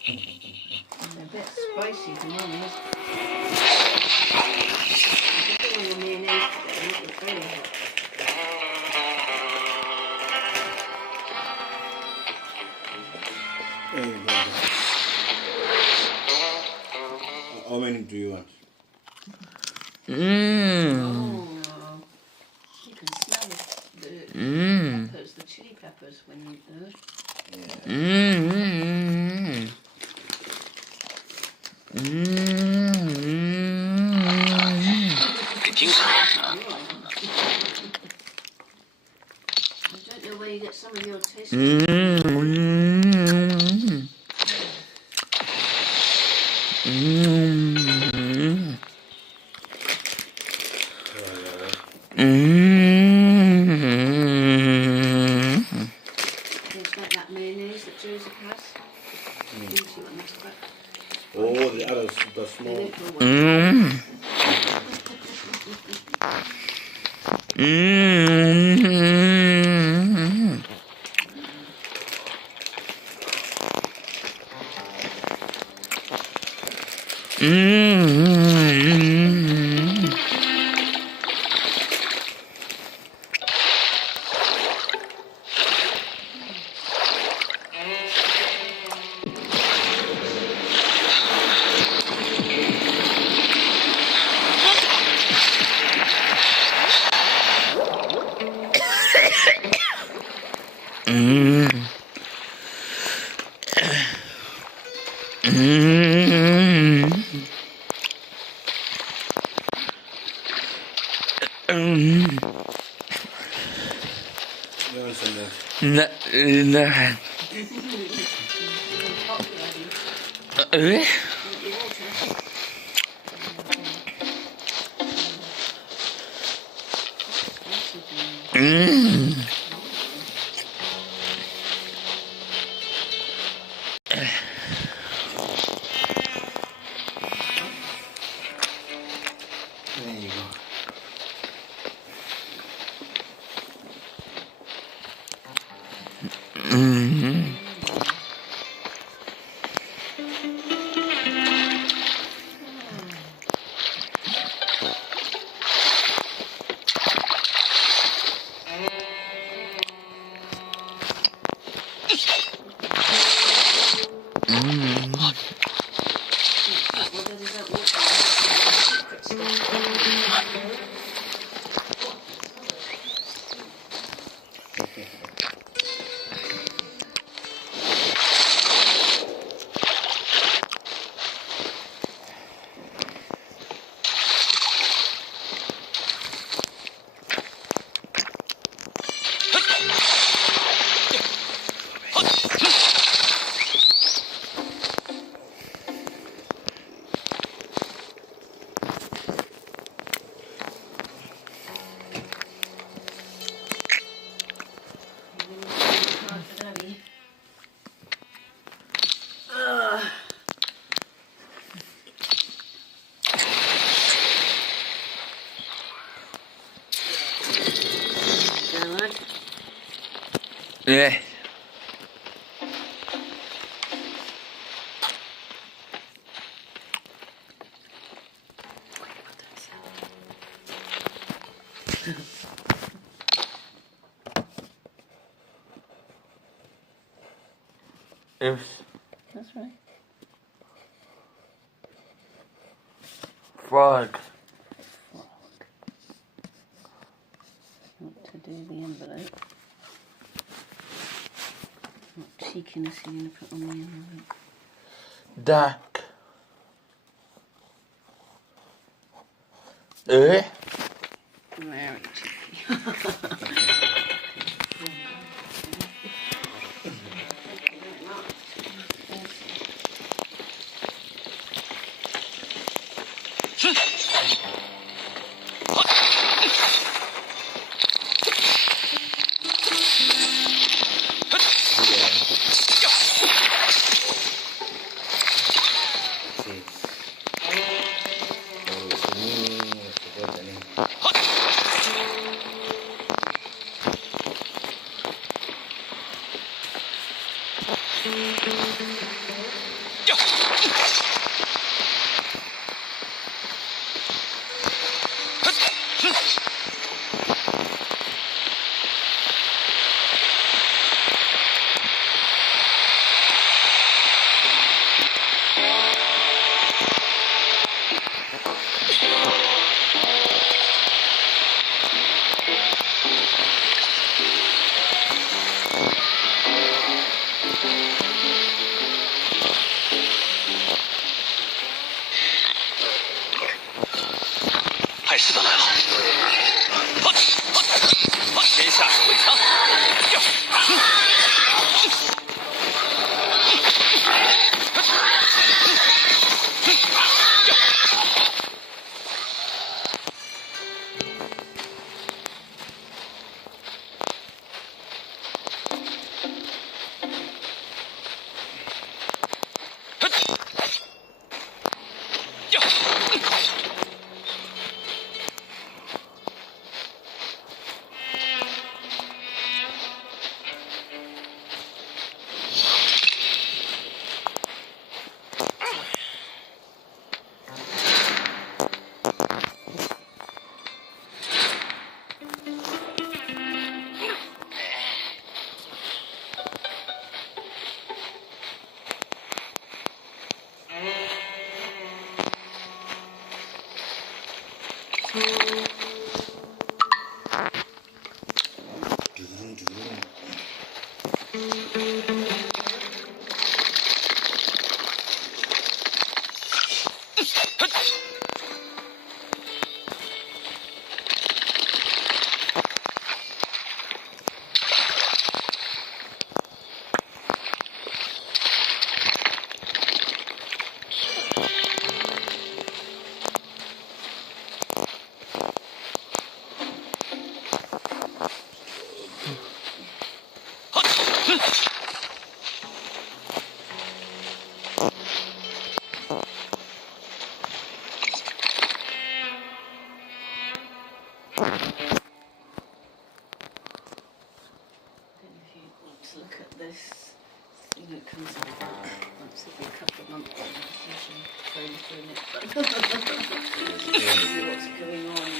They're a bit spicy for Mummy's. I put on the mayonnaise today, it was very hot. There you go. How many do you want? Oh, you can smell the peppers, the chili peppers when you do it. I don't know where you get some of your taste. It's like that mayonnaise that Joseph has. Oh, the others, the small. No. There you go. Yeah. Oops. That's right. Frog. What to do the envelope. What cheekiness are you going to put on the envelope? Duck. Eh? Very cheeky. 派师的来了，先下手为强。Look at this thing that comes up once every couple of months. I'm usually going through it, see what's going on.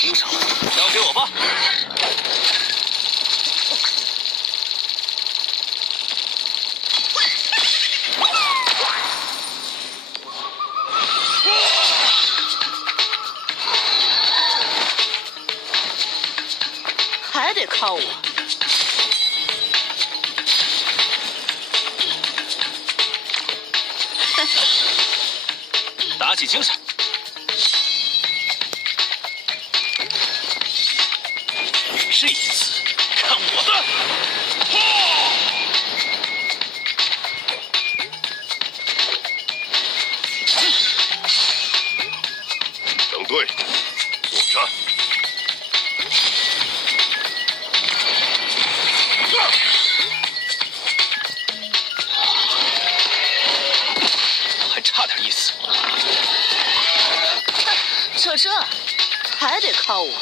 盯上了，交给我吧。还得靠我。打起精神！这一次，看我的！整队，作战！还差点意思。这还得靠我。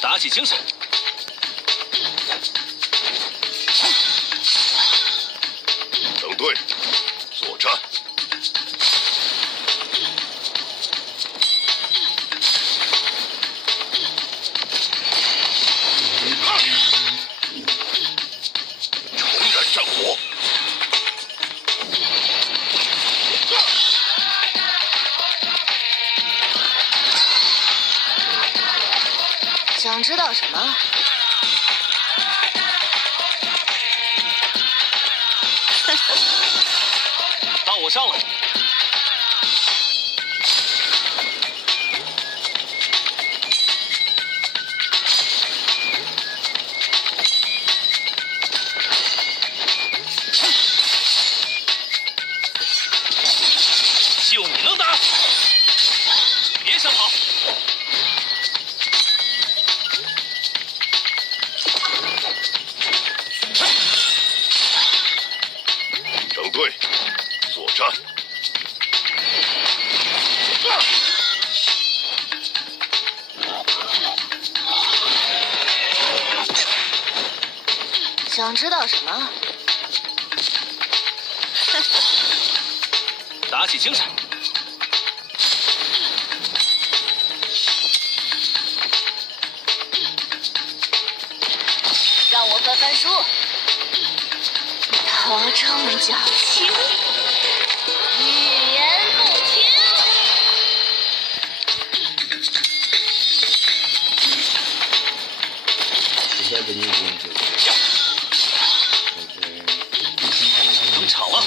打起精神！整队，作战。重燃战火。想知道什么？到我上了。就你能打，别想跑。整队，作战。想知道什么？打起精神。让我翻翻书。头重脚轻，语言不停。登场了，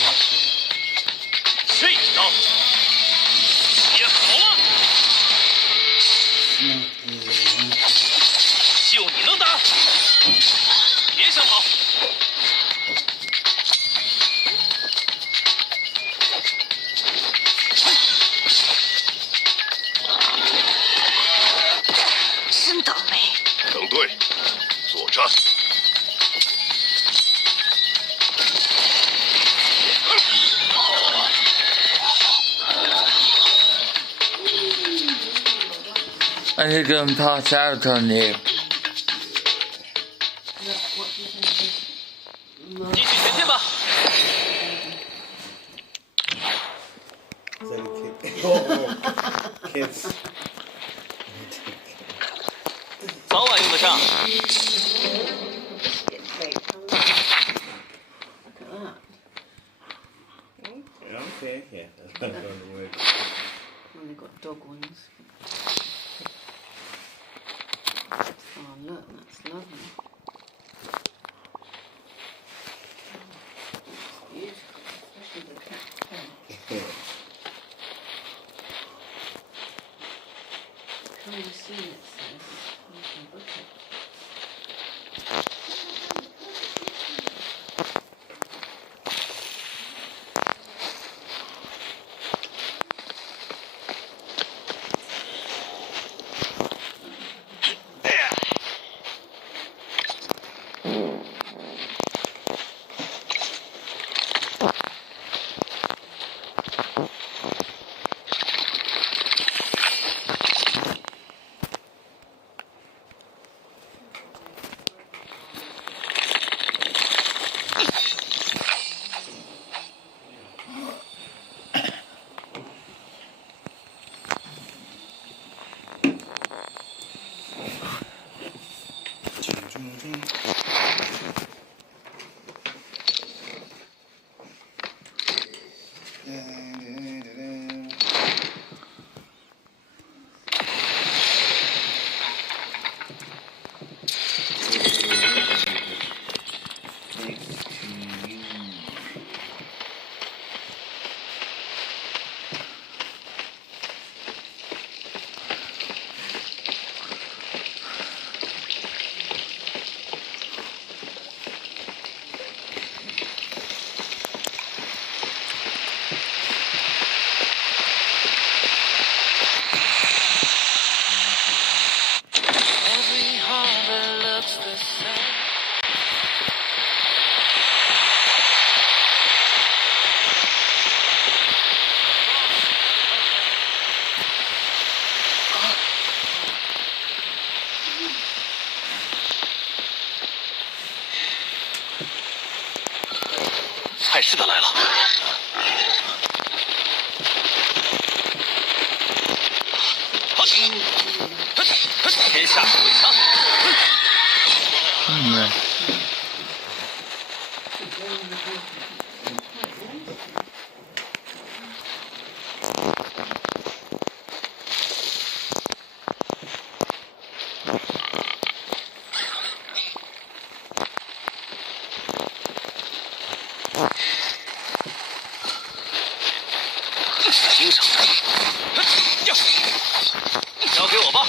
这一刀也好了，就你能打，别想跑。真倒霉。整队，作战。I think I'm pass out on you. 继续前进吧。早晚用得上。 Okay, yeah, that's not going to work. Well, they've got dog ones. Oh, look, that's lovely. It's beautiful, especially the cat pen. Come and see it, sis. You can book it. 派师的来了。天下鬼枪。精神，交给我吧。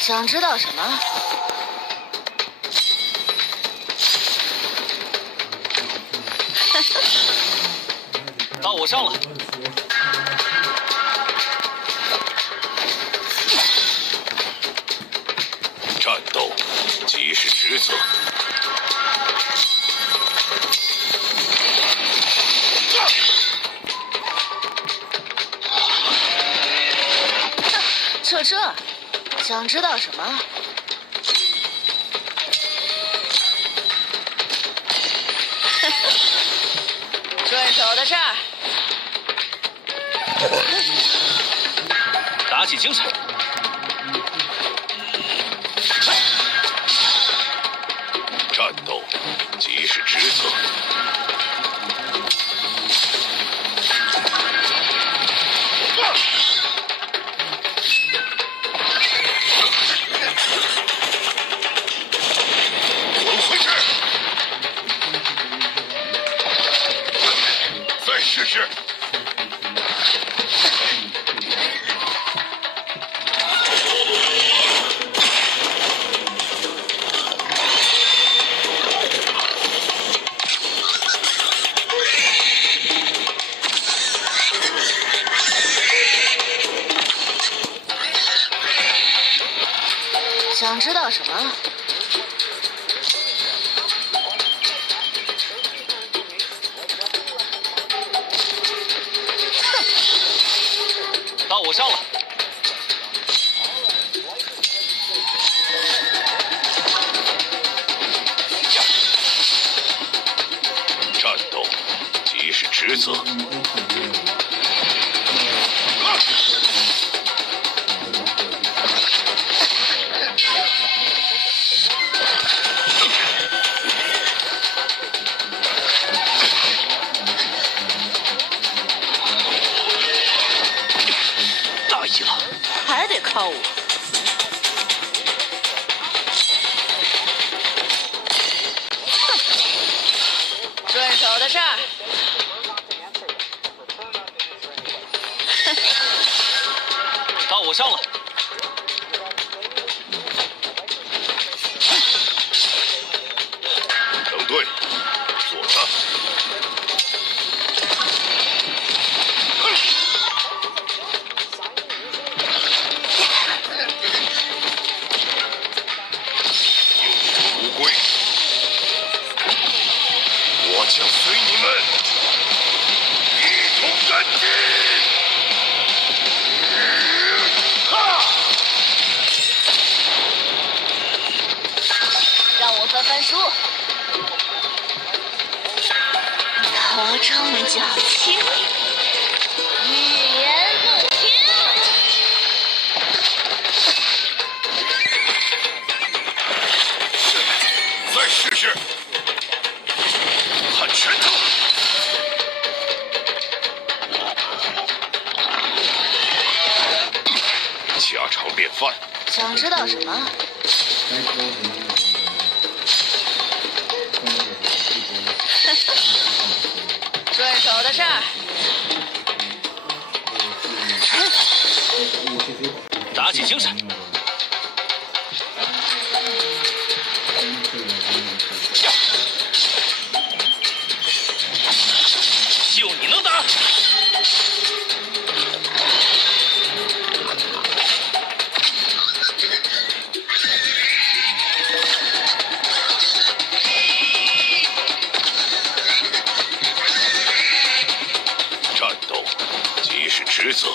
想知道什么？到我上了。战斗即是职责。这，想知道什么？顺手的事儿。打起精神。战斗即是职责。我回去，再试试。想知道什么？到我上了。战斗即是职责。大意了，还得靠我。顺手的事儿。到我上了。等队，左侧。有无归，我将随你们一同干尽。让我翻翻书。头重脚轻，语言不清。再试试，看拳头。家常便饭。想知道什么？顺手的事儿。打起精神。就你能打？战斗即是职责。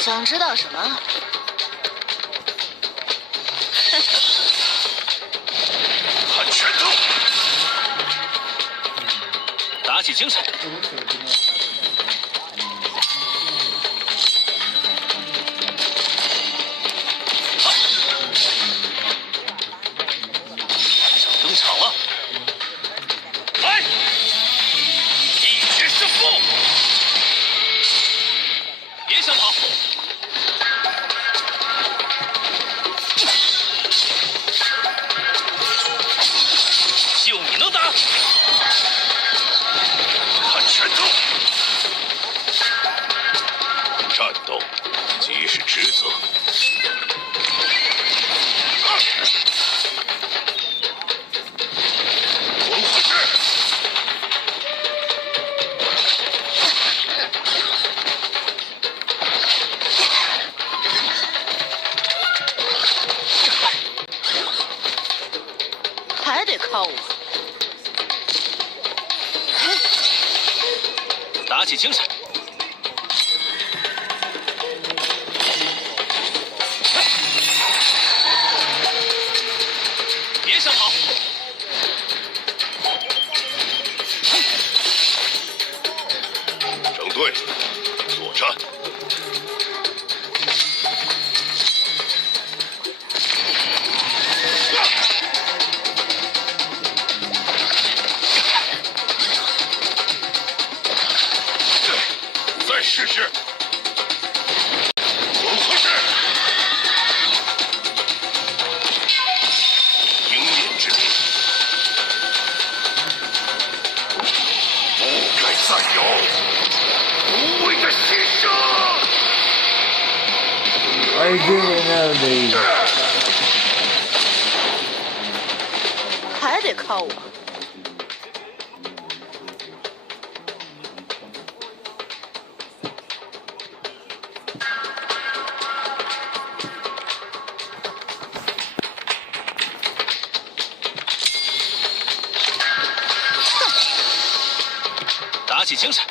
想知道什么？看拳头，打起精神。登场了，来，一决胜负，别想跑。就你能打，看拳头，战斗即是职责。滚回去！还得靠我。打起精神！别想跑！整队，作战！再试试！滚回去！英烈之名，不该再有无谓的牺牲。I didn't know these. 还得靠我。打起精神！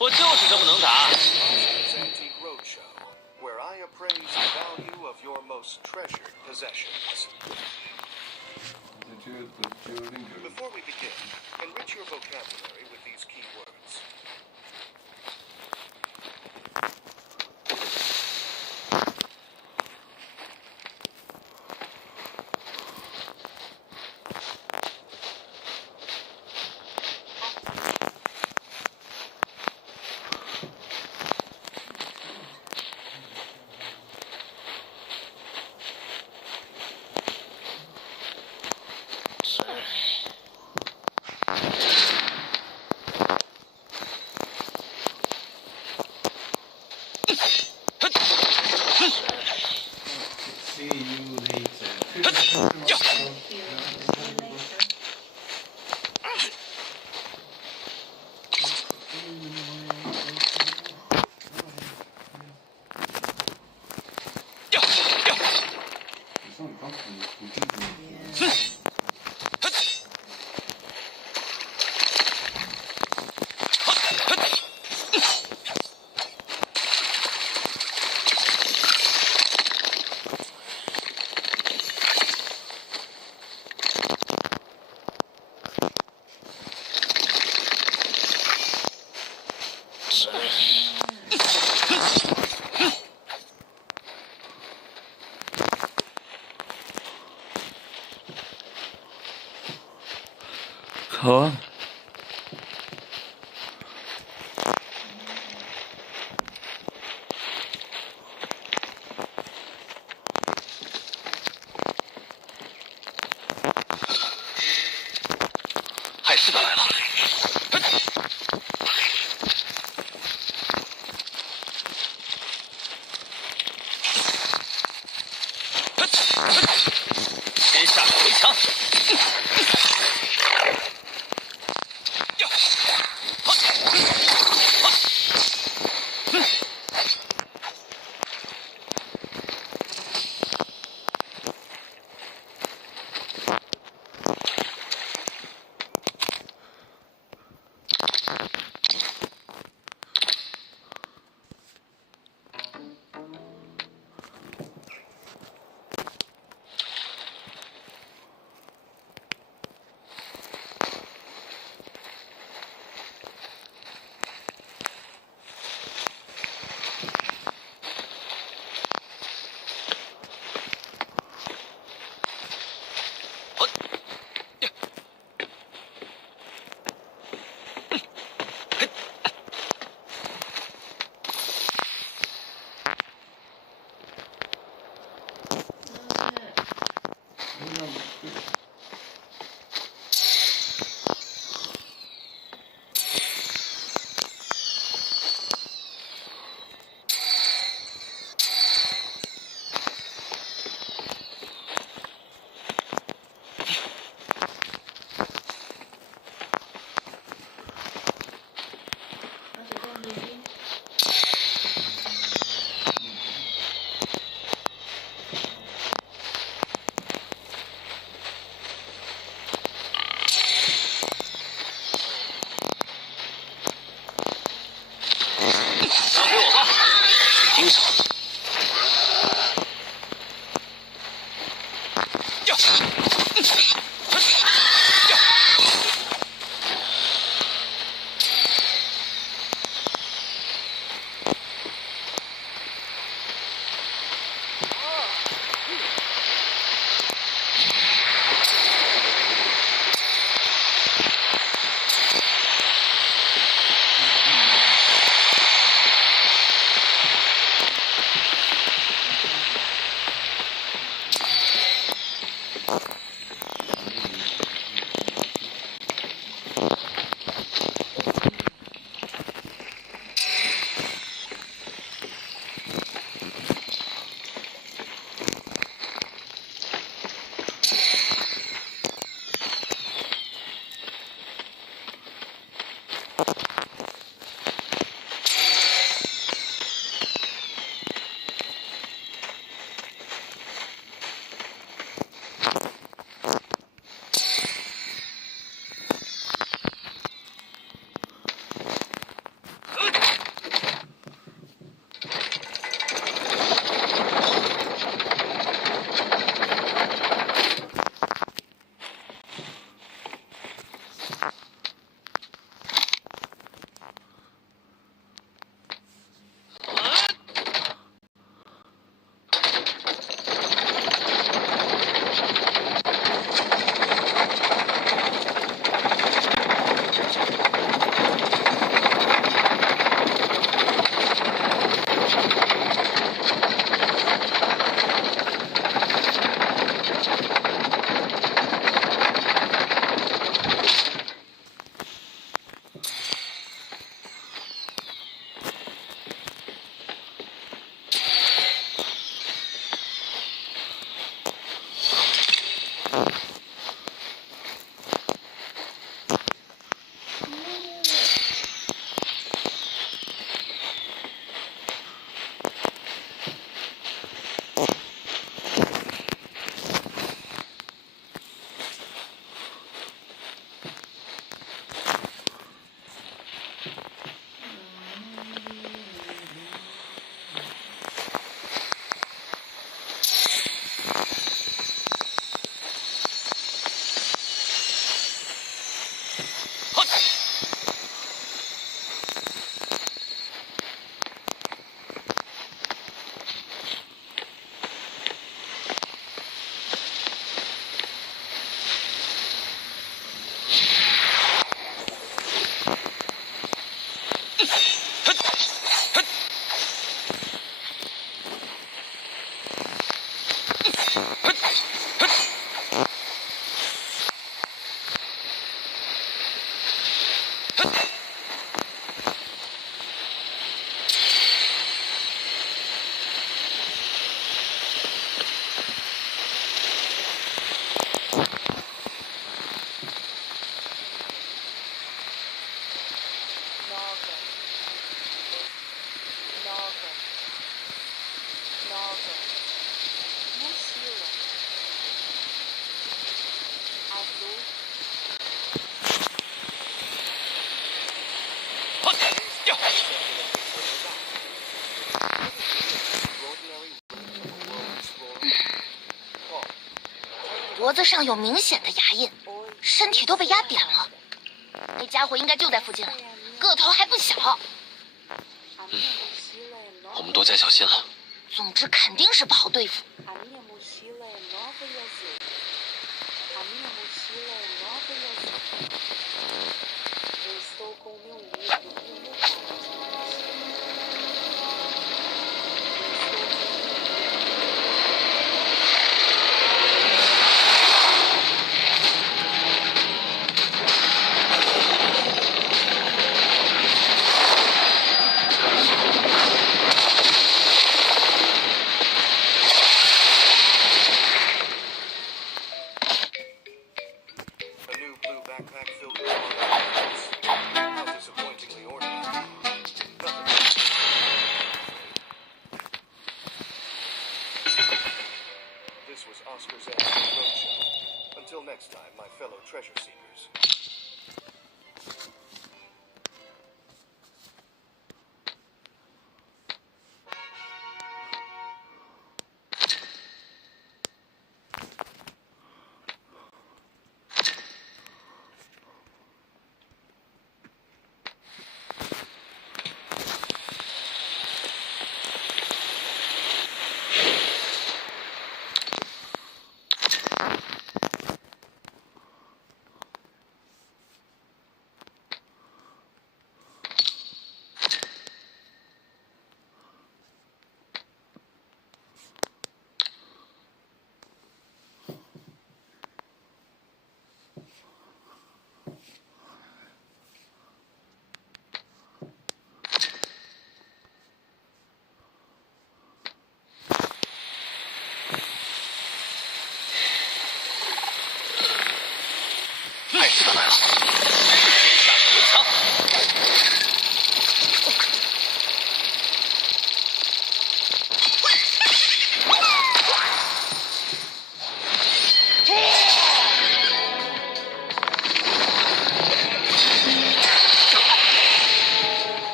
我就是这么能打。Where I appraise the value of your most treasured possessions. Before we begin, enrich your vocabulary with these key words. See you later. Cool. 海斯德来了。先下手为强。脖子上有明显的牙印，身体都被压扁了。那家伙应该就在附近了，个头还不小。我们多加小心了。总之肯定是不好对付。Until next time, my fellow treasure seekers.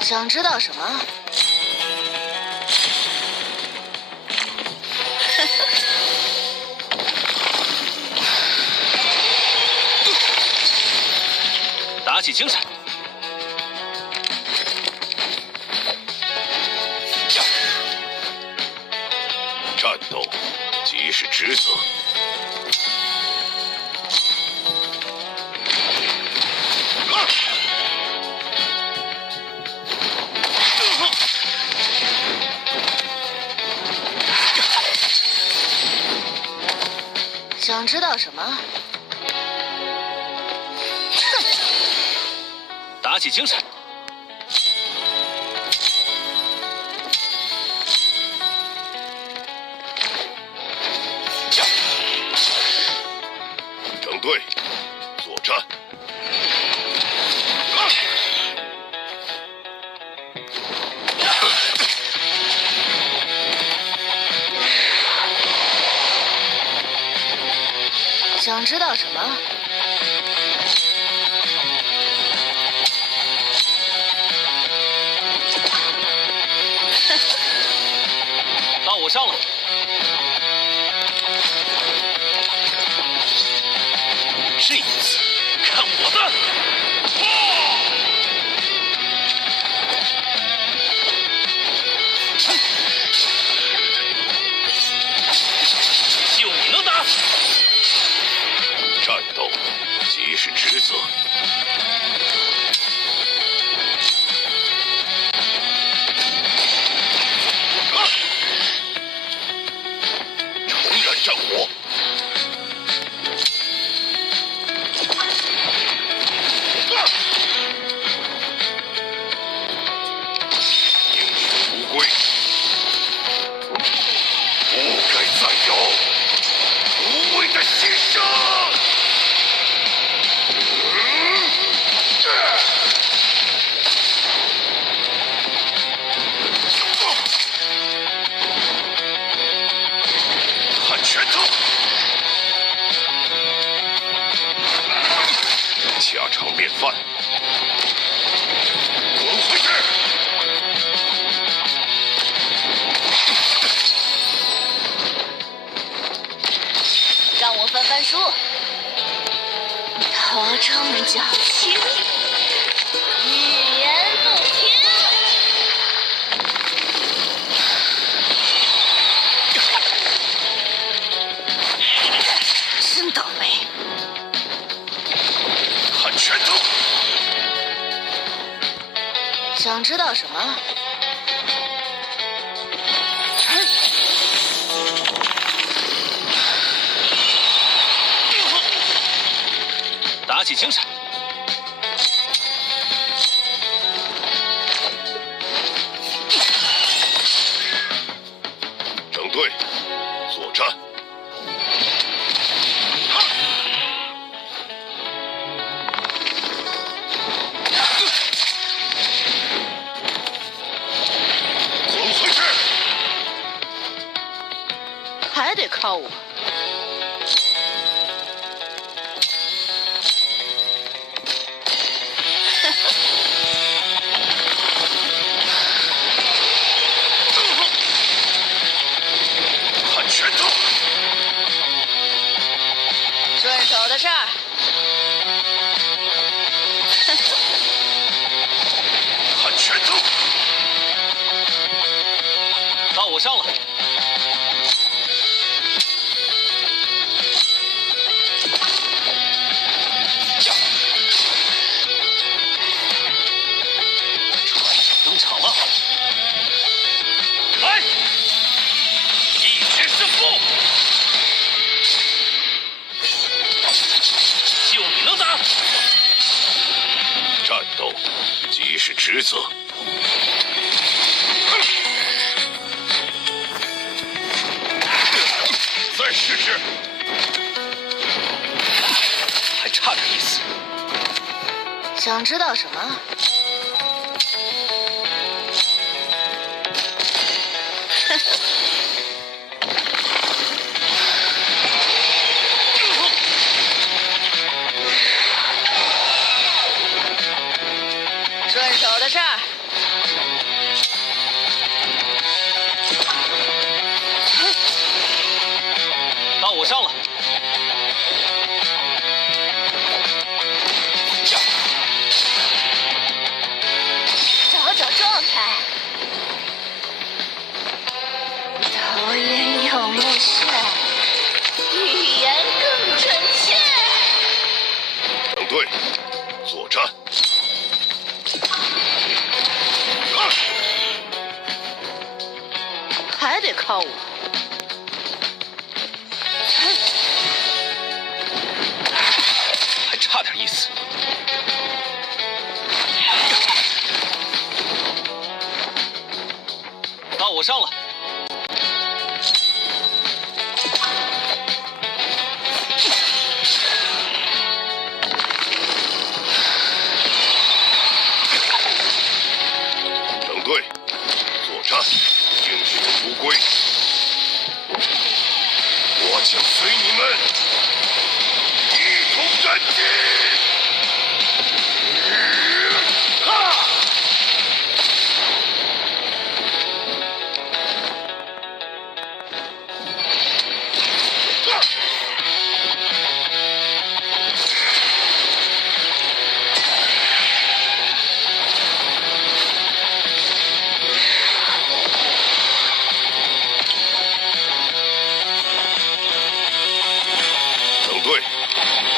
想知道什么？打起精神！战斗即是职责。想知道什么？打起精神！整队，作战！想知道什么？到我上了。这一次，看我的！就你能打？战斗即是职责。重燃战火！英雄无归，不该再有无谓的牺牲。看拳头，家常便饭。滚回去！让我翻翻书。输。头重脚轻，语言不停。真倒霉！看拳头。想知道什么？打起精神！整队，作战！怎么回事？还得靠我。看拳头！顺手的事儿。看拳头！到我上了。船长登场了，来，一决胜负，就你能打。战斗即是职责。再试试。还差点意思。想知道什么？顺手的事儿。到我上了。找找状态。头晕又目眩，语言更准确。整队，作战！还得靠我。还差点意思。到我上了。整队，作战！英雄无归，我将随你们一同战绩！整队，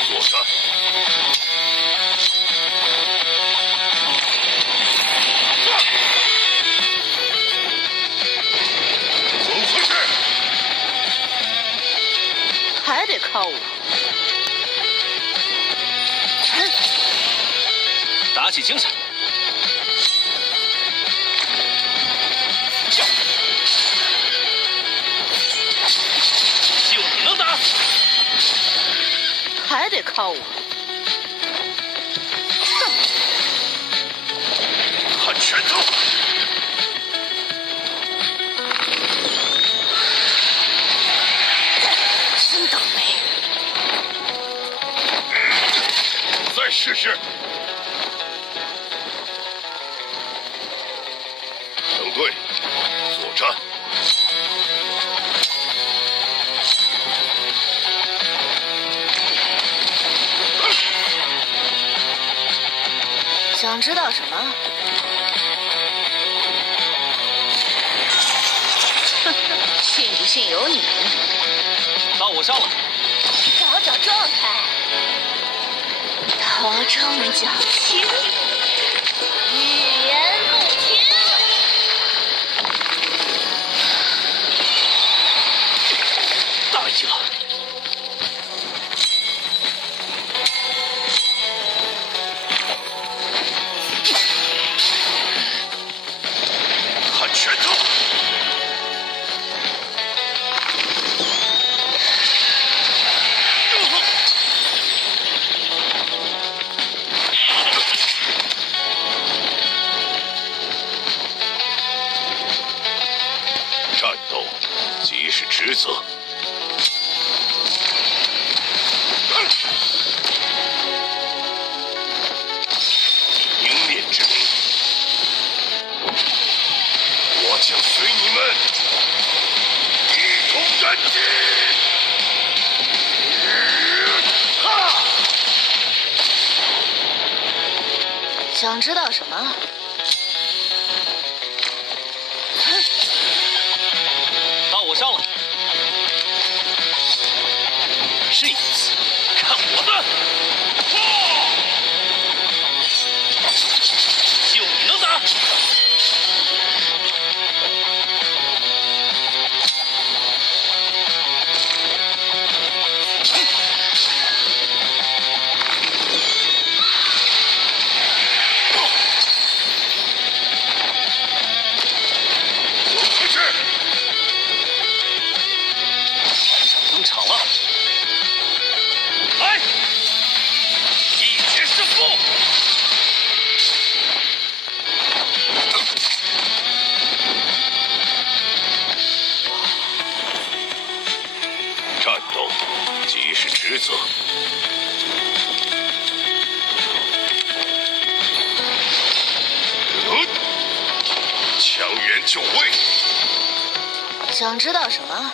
作战！怎么回事？还得靠我。打起精神！就你能打！还得靠我。看拳头！真倒霉！再试试。整队，作战！知道什么？信不信由你。到我上了。找找状态，头重脚轻，语言不停。大意了。看拳头。战斗即是职责。迎面之名，我将随你们一同战绩。想知道什么？到我上了。这一次，看我的！就你能打！登场了！来，一决胜负！战斗即是职责。强援就位。想知道什么？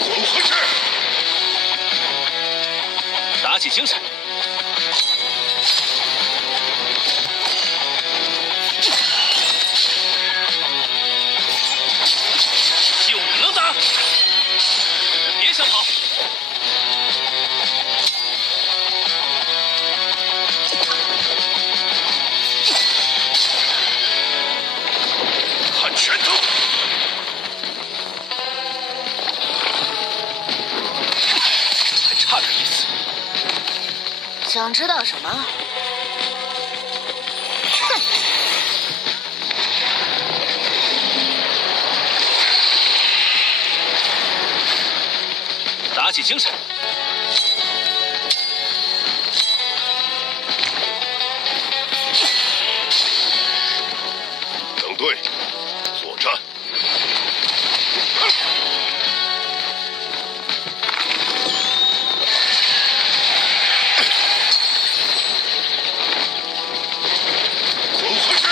滚回去！打起精神！就你能打！别想跑！看拳头！还差点意思。想知道什么？打起精神！整队，作战！滚回去！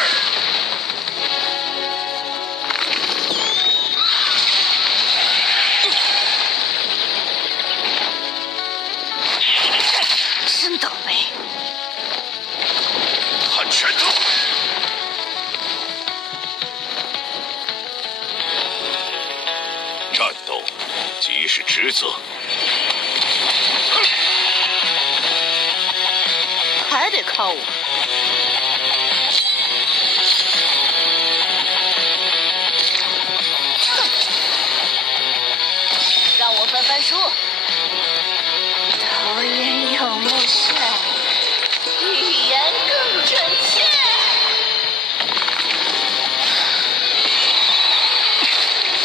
真倒霉！看拳头！战斗即是职责。还得靠我。让我翻翻书。头晕又目眩，语言更准确。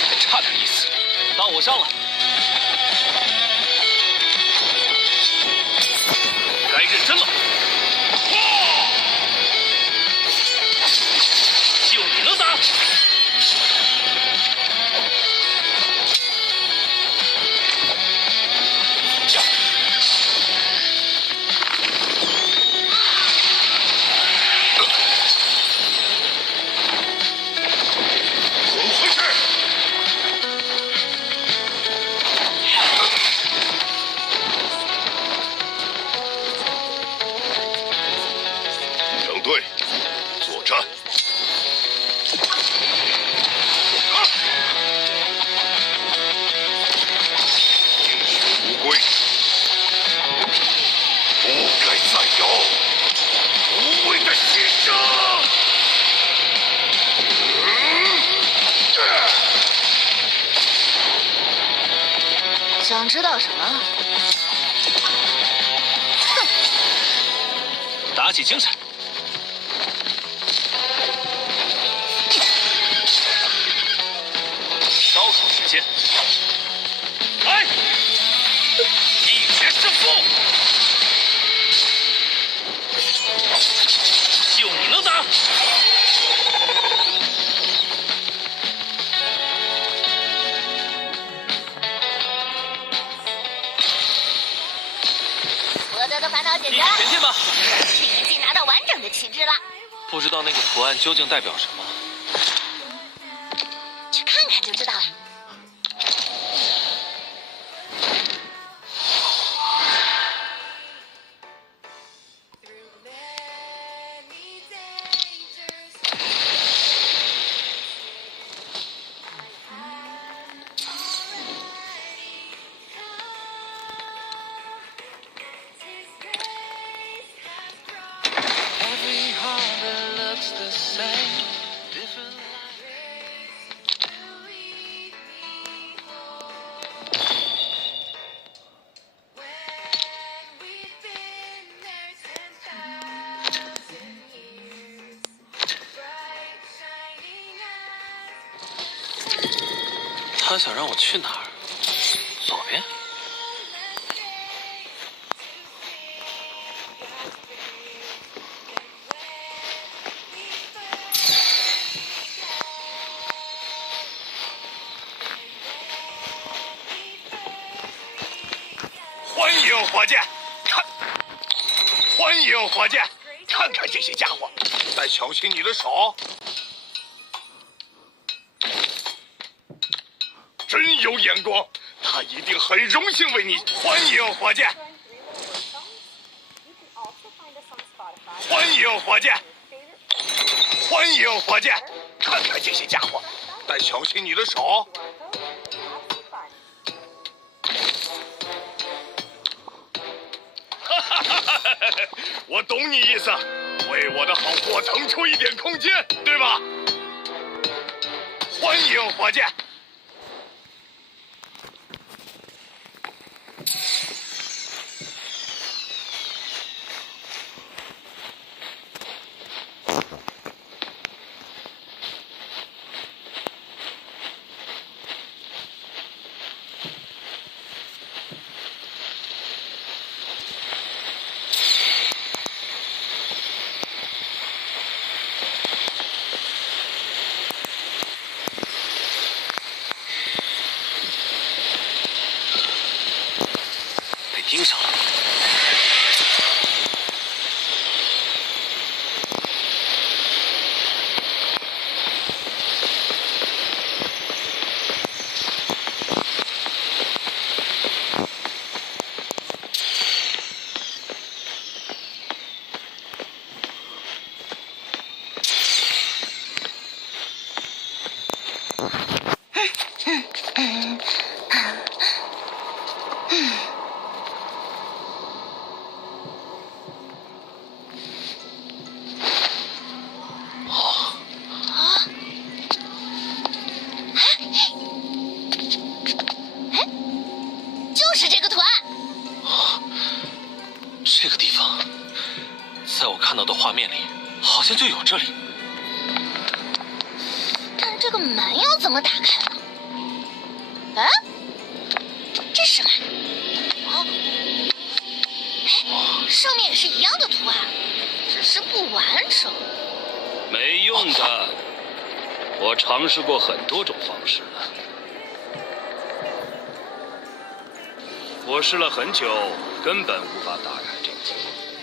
还差点意思。到我上了。该认真了。就你能打！滚回去！想知道什么？哼！打起精神！烧烤时间，来，一决胜负！就你能打！获得的烦恼解决了，前进吧！第一季拿到完整的旗帜了。不知道那个图案究竟代表什么？去看看就知道了。他想让我去哪儿？左边。欢迎伙计，欢迎伙计，看看这些家伙，再小心你的手。真有眼光，他一定很荣幸为你。欢迎伙计，欢迎伙计，欢迎伙计，看看这些家伙，再小心你的手。我懂你意思，为我的好货腾出一点空间，对吧？欢迎伙计。盯上了。就是这个图案。这个地方，在我看到的画面里，好像就有这里。但这个门要怎么打开呢？啊？这是什么？哦，哎，上面也是一样的图案，只是不完整。没用的，我尝试过很多种方式了。我试了很久，根本无法打开这个结。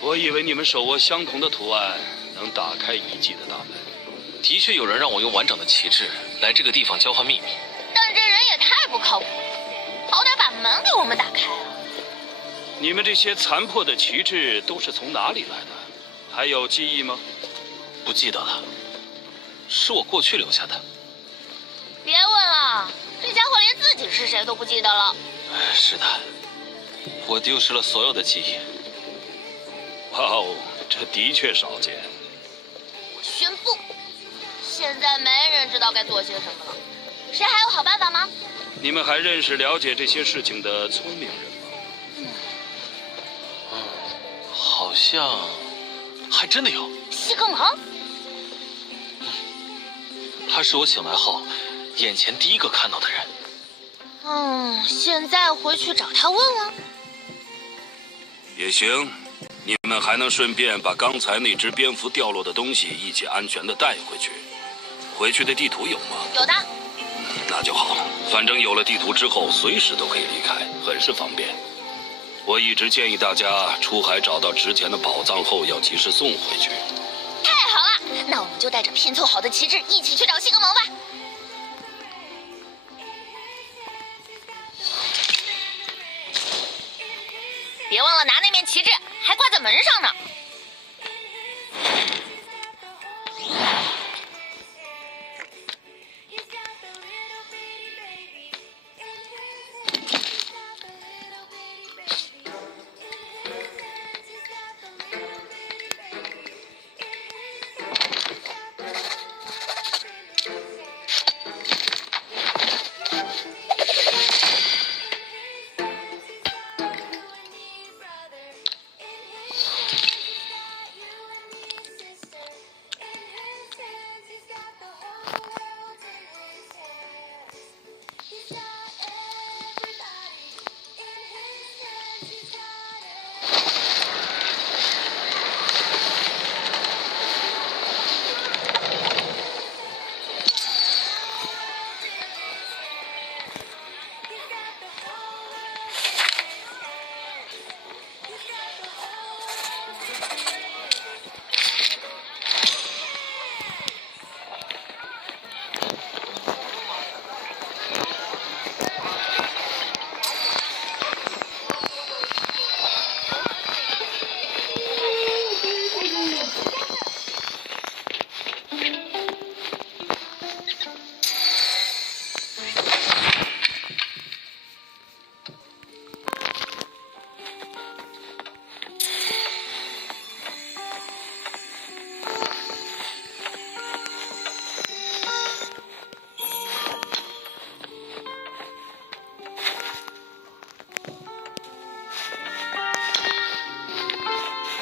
我以为你们手握相同的图案，能打开遗迹的大门。的确有人让我用完整的旗帜来这个地方交换秘密，但这人也太不靠谱，好歹把门给我们打开了。你们这些残破的旗帜都是从哪里来的？还有记忆吗？不记得了，是我过去留下的。别问了，这家伙连自己是谁都不记得了。是的，我丢失了所有的记忆。哇哦，这的确少见。我宣布，现在没人知道该做些什么了。谁还有好办法吗？你们还认识了解这些事情的聪明人吗？好像还真的有。西格蒙？他是我醒来后眼前第一个看到的人。现在回去找他问问。也行，你们还能顺便把刚才那只蝙蝠掉落的东西一起安全地带回去。回去的地图有吗？有的。那就好，反正有了地图之后，随时都可以离开，很是方便。我一直建议大家出海找到值钱的宝藏后，要及时送回去。太好了，那我们就带着拼凑好的旗帜一起去找西格蒙吧。别忘了拿那面旗帜，还挂在门上呢。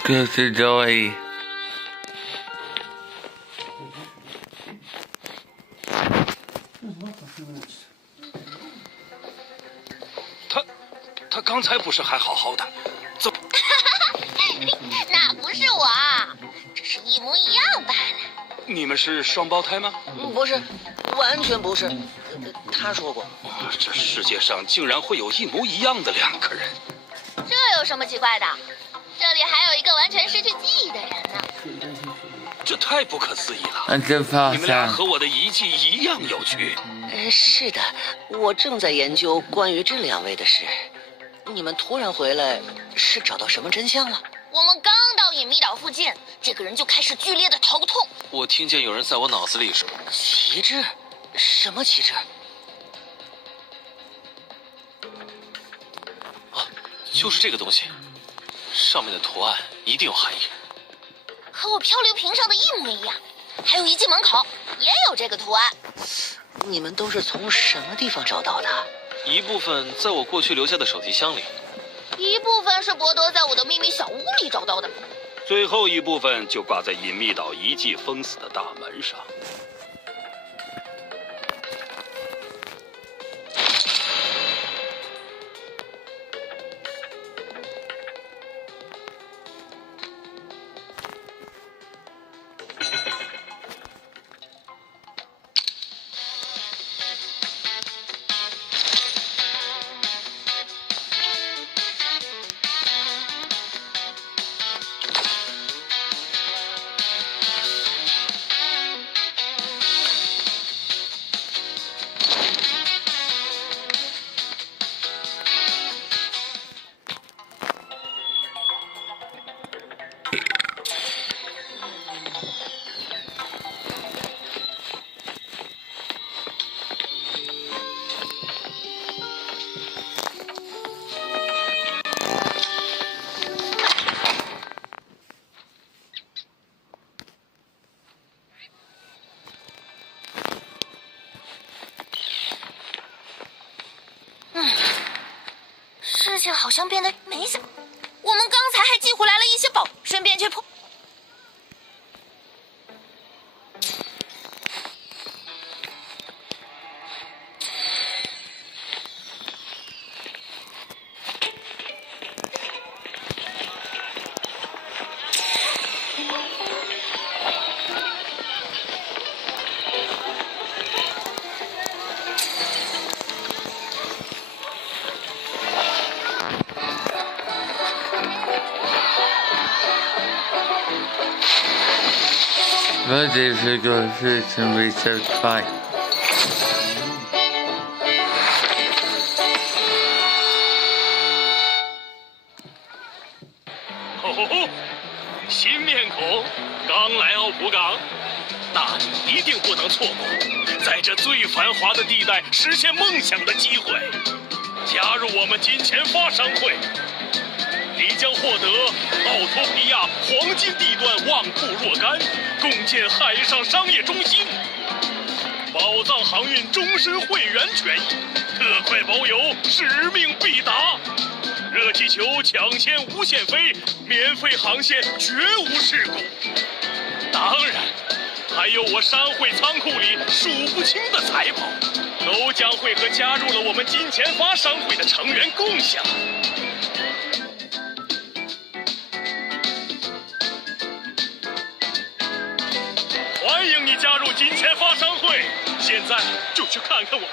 Good joy. 他刚才不是还好好的？怎么？那不是我，只是一模一样罢了。你们是双胞胎吗？不是，完全不是。他说过。这世界上竟然会有一模一样的两个人。这有什么奇怪的？这里还有一个完全失去记忆的人呢。这太不可思议了！你们俩和我的遗迹一样有趣。是的，我正在研究关于这两位的事。你们突然回来，是找到什么真相了？我们刚到隐秘岛附近，这个人就开始剧烈的头痛。我听见有人在我脑子里说：“旗帜？什么旗帜？”就是这个东西，上面的图案一定有含义。和我漂流瓶上的一模一样，还有遗迹门口也有这个图案。你们都是从什么地方找到的？一部分在我过去留下的手提箱里，一部分是博德在我的秘密小屋里找到的，最后一部分就挂在隐秘岛遗迹封死的大门上。情好像变得没想。我们刚才还寄回来了一些宝，顺便去破。Very difficult to research by. 哦，新面孔刚来奥普港，那你一定不能错过在这最繁华的地带实现梦想的机会。加入我们金钱发商会，你将获得奥托皮亚黄金地段望布若干，共建海上商业中心，宝藏航运终身会员权益，特快包邮，使命必达。热气球抢先无限飞，免费航线绝无事故。当然，还有我商会仓库里数不清的财宝，都将会和加入了我们金钱发商会的成员共享。欢迎你加入金钱发商会，现在就去看看我。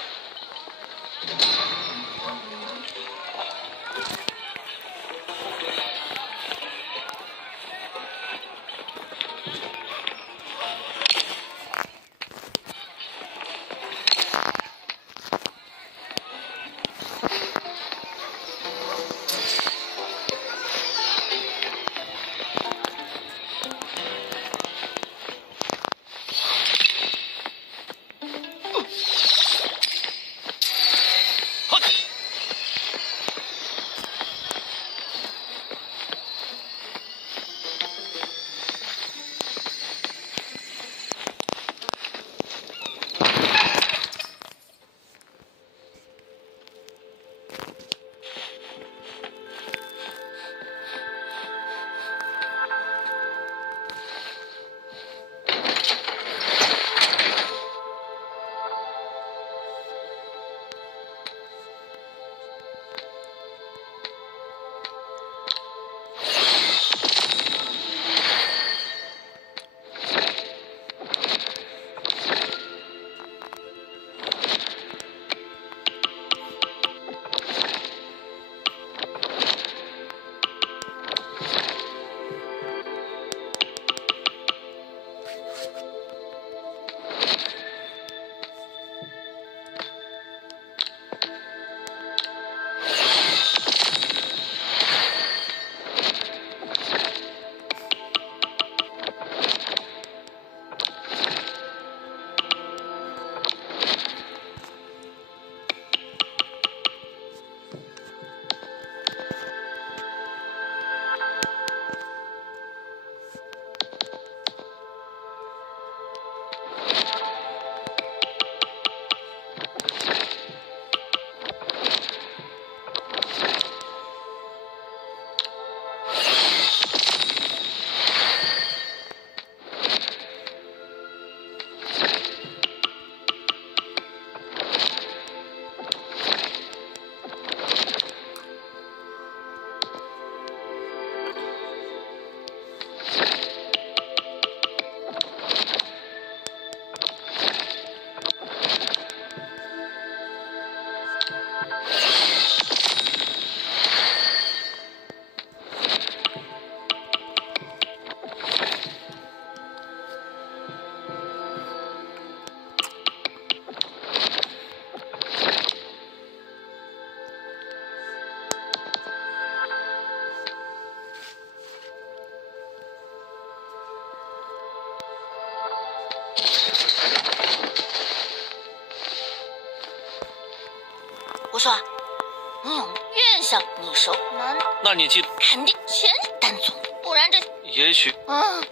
我说，你有越想你熟难，那你记得肯定全单总，不然这也许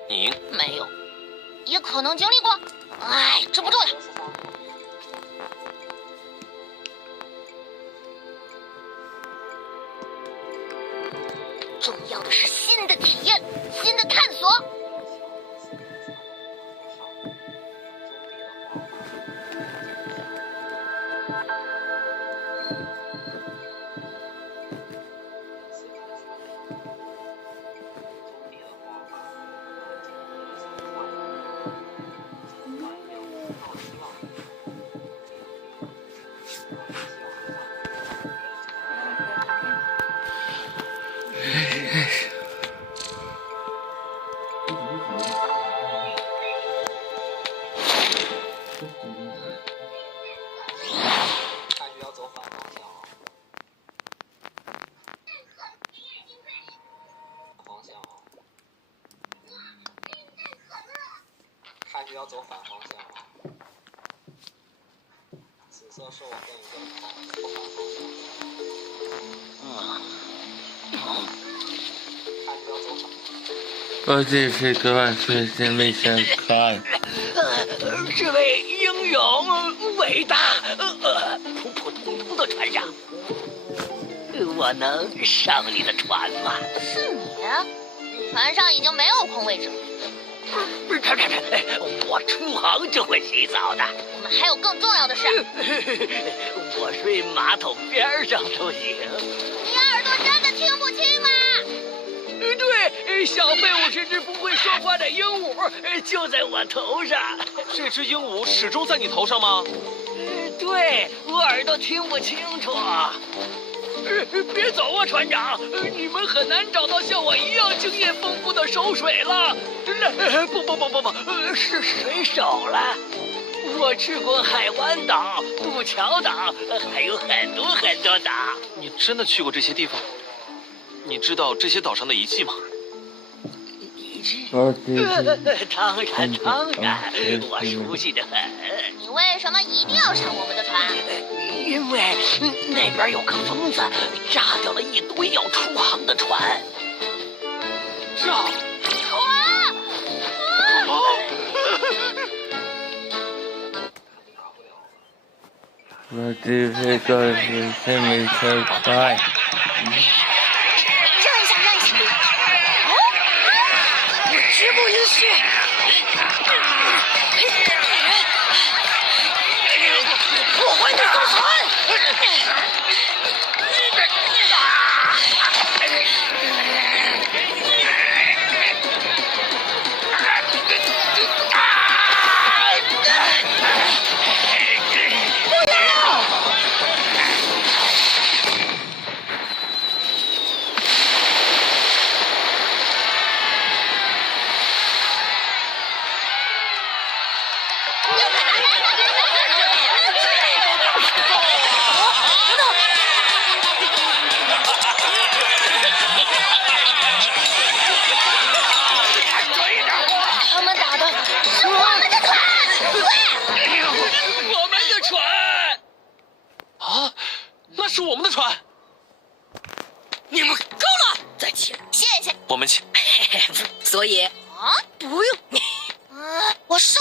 你没有，也可能经历过。哎，这不重要。重要的是新的体验，新的探索。看学要走反方向啊！紫色是我跟你跟跑，走反方向。看学要走反。我这是个万岁是没想开。这位英勇伟大、普普通通的船长，我能上你的船吗？是你？船上已经没有空位置了。我出航就会洗澡的。我们还有更重要的事。我睡马桶边上都行。你耳朵真的听不清吗？对，小废物是只不会说话的鹦鹉，就在我头上。这只鹦鹉始终在你头上吗？对，我耳朵听不清楚。别走啊，船长！你们很难找到像我一样经验丰富的手水了。不，是水手了。我去过海湾岛、渡桥岛，还有很多很多岛。你真的去过这些地方？你知道这些岛上的遗迹吗？遗迹？当然，我熟悉得很。你为什么一定要上我们的船？因为那边有个疯子，炸掉了一堆要出航的船。船！我这是个是没想开。让一下！我直不允许！破坏那艘船！是我们的船。你们够了，再请。谢谢。我们请。所以啊，不用。我生。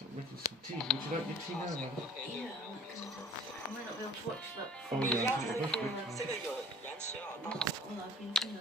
With some tea. Would you like your tea now, Mother? Yeah, I might not be able to watch that. Oh, yeah, I think it was good. Well, I've been thinking.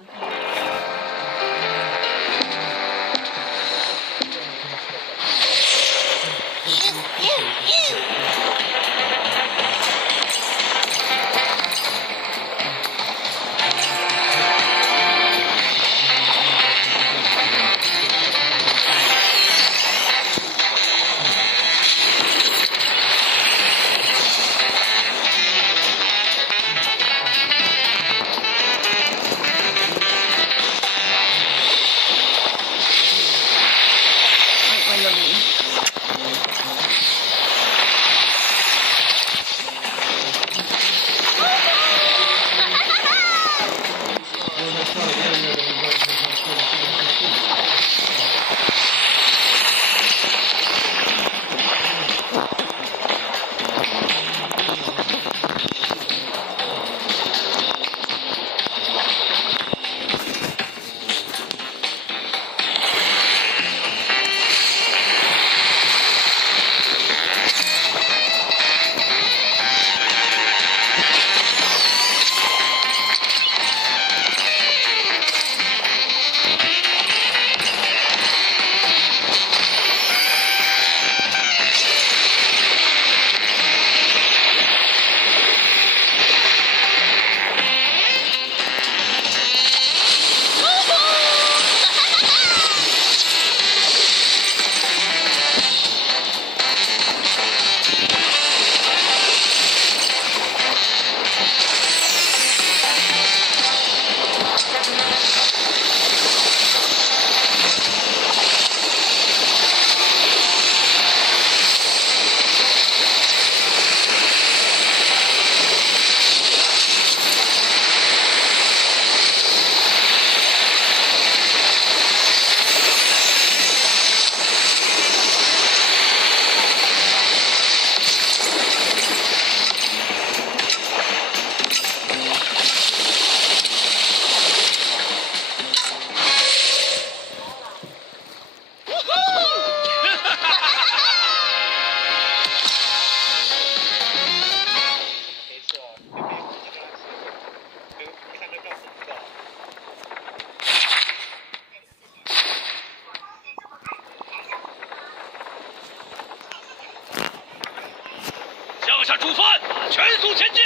向下出发，全速前进！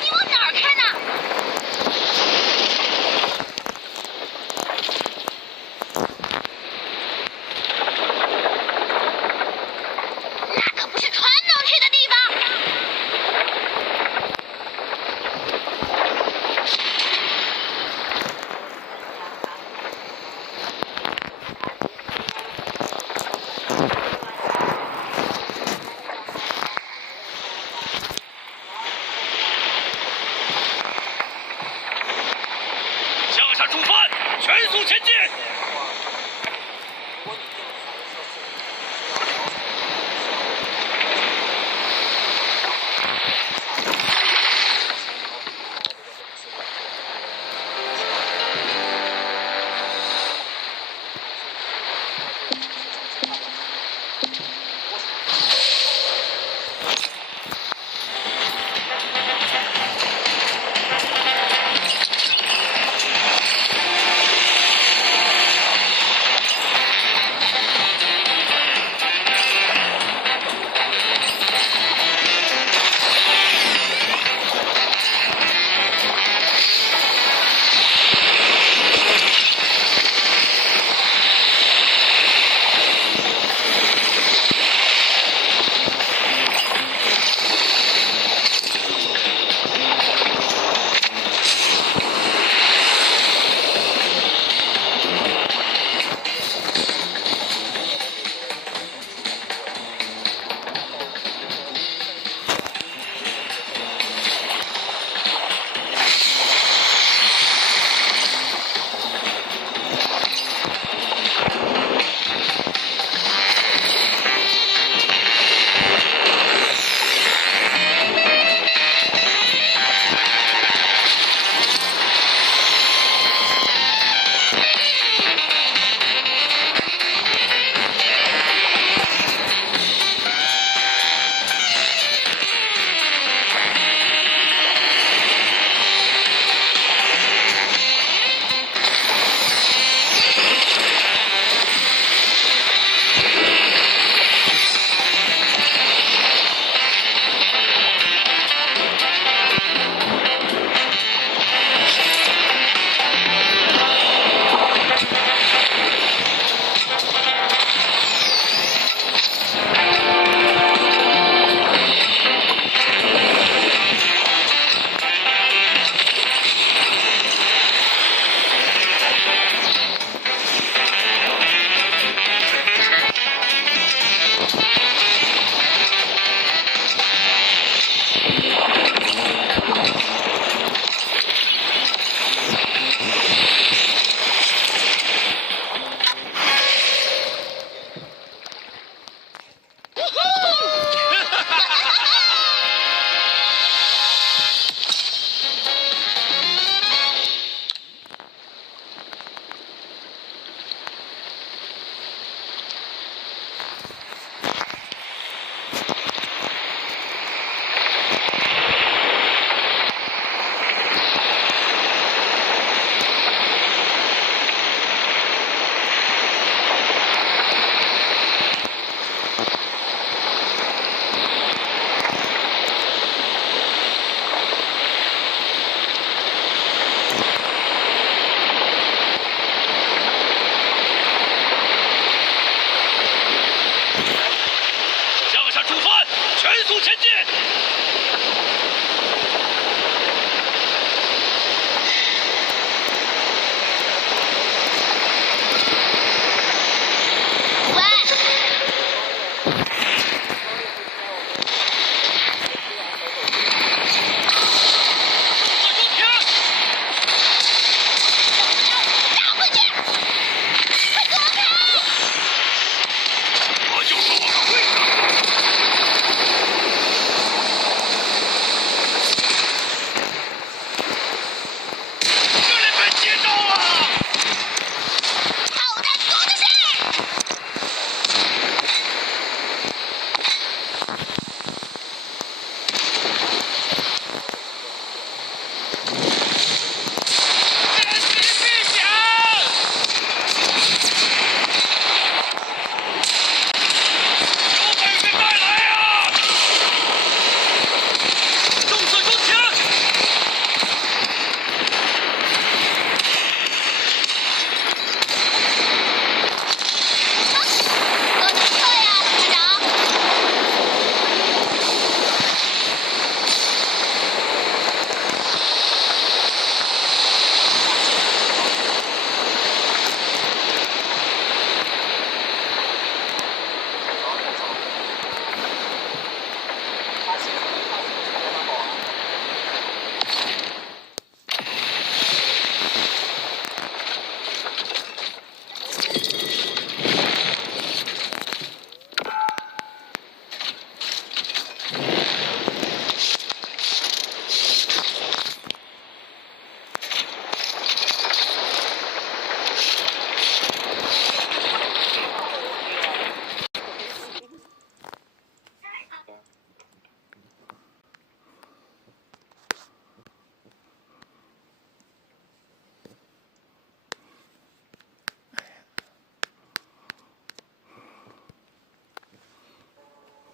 你往哪儿开呢？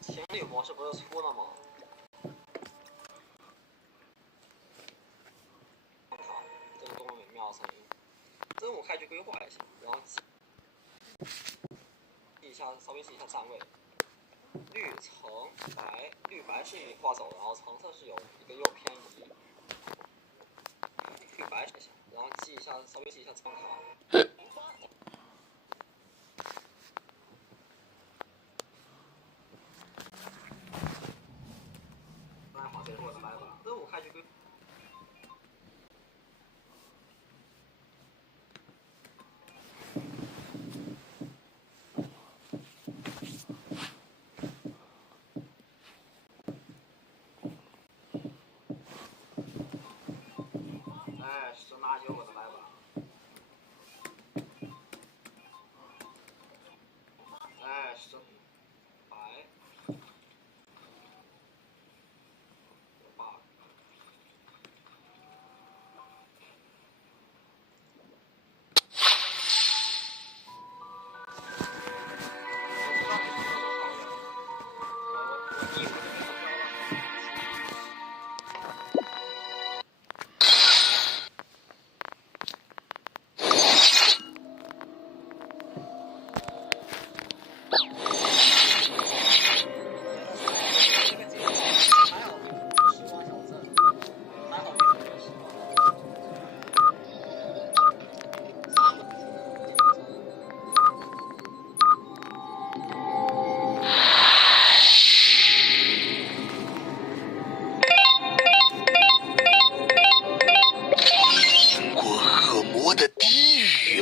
情侣模式不是出了吗？这是多么美妙的声音！任务开局规划一下，然后记一下，稍微记一下站位。绿橙白，绿白是你画走，然后橙色是有一个右偏移。绿白一下，然后记一下，稍微记一下站卡。那好，这个我来吧。任务开局规。哎，是拿酒我的来吧。哎，是白。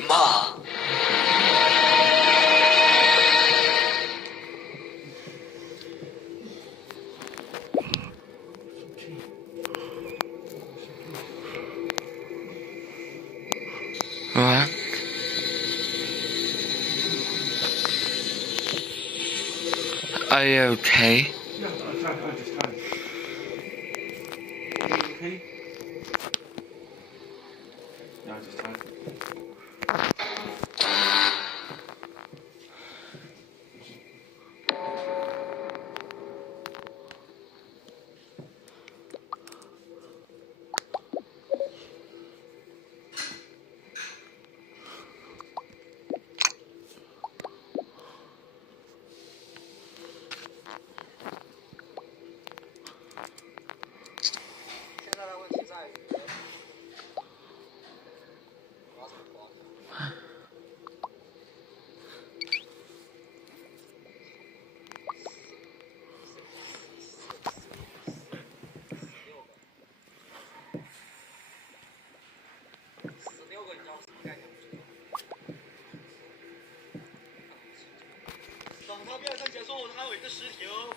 8。What? Are you okay? Yeah, I just can't. Are you okay? Yeah, I just can't.等他变身结束，他有一个尸体哦，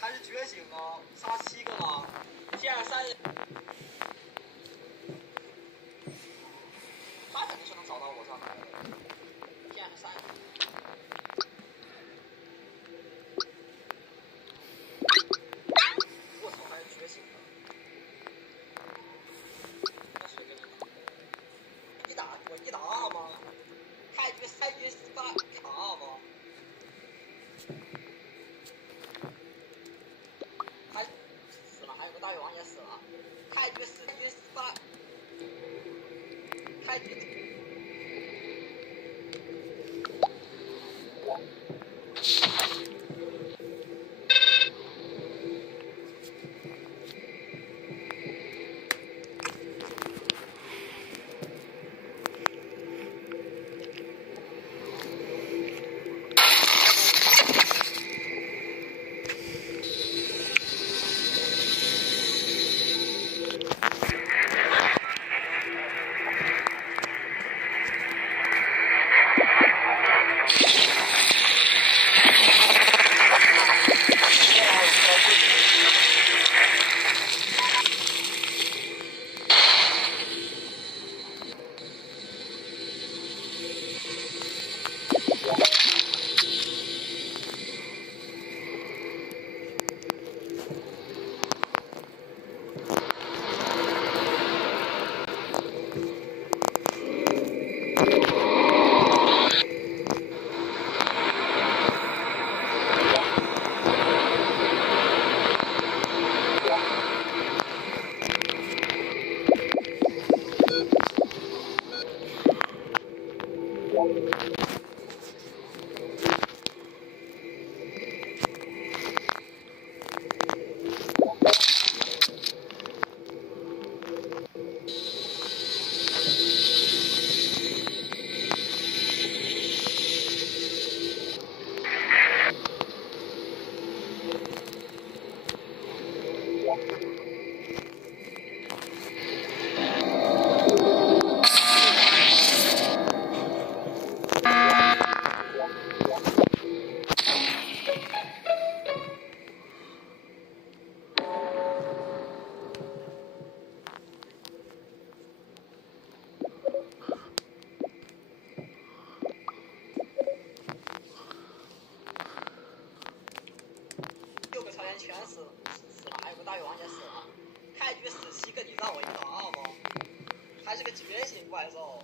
还是觉醒了，杀7个了，现在3人，他肯定是能找到我上来的，现在是3人。我操，还是觉醒了，那谁给你打？我一打2吗？太局3局3卡2吗？还死了，还有个大胃王也死了，太局4局3，太局。6个成员全死了，还有个大禹王也死了。开局死7个，你让我一个傲不？还是个觉醒怪兽。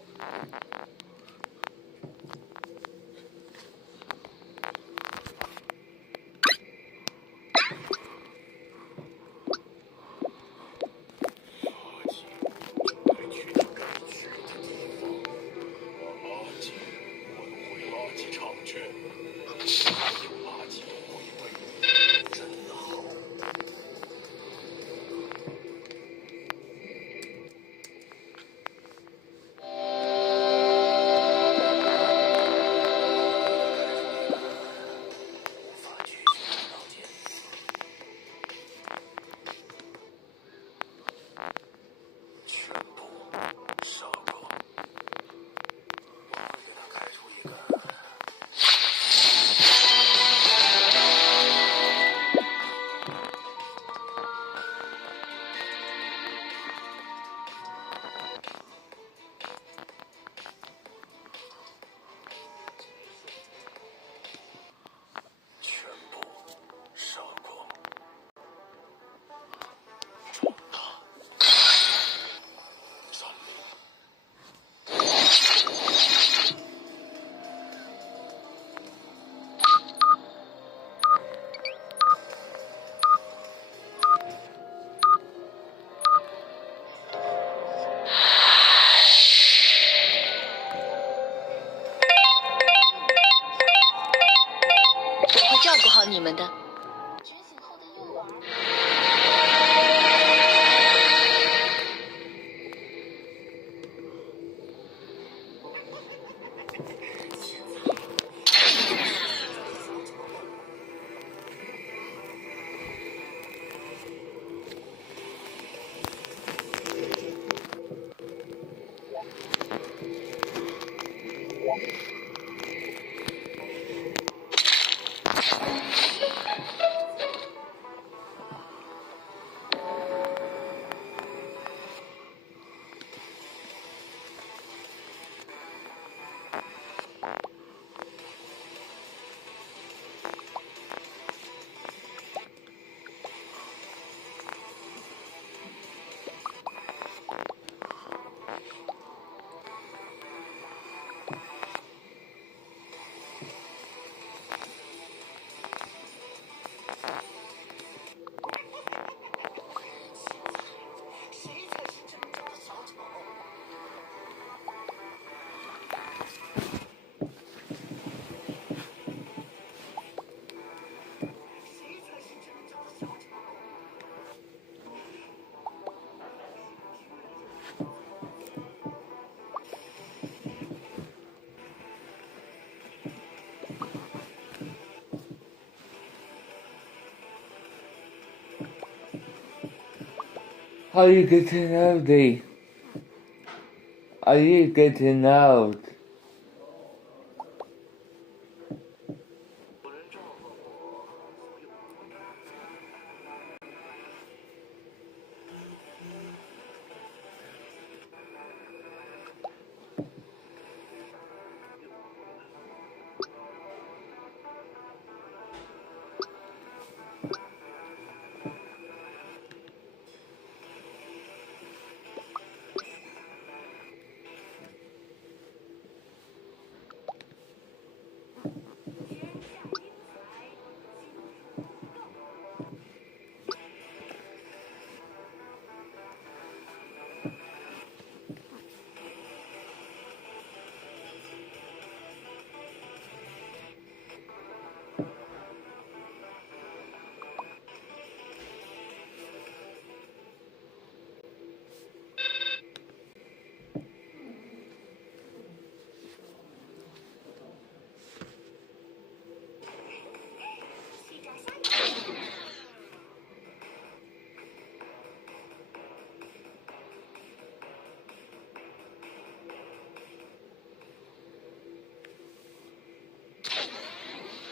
你们的。Are you getting out? Are you getting out?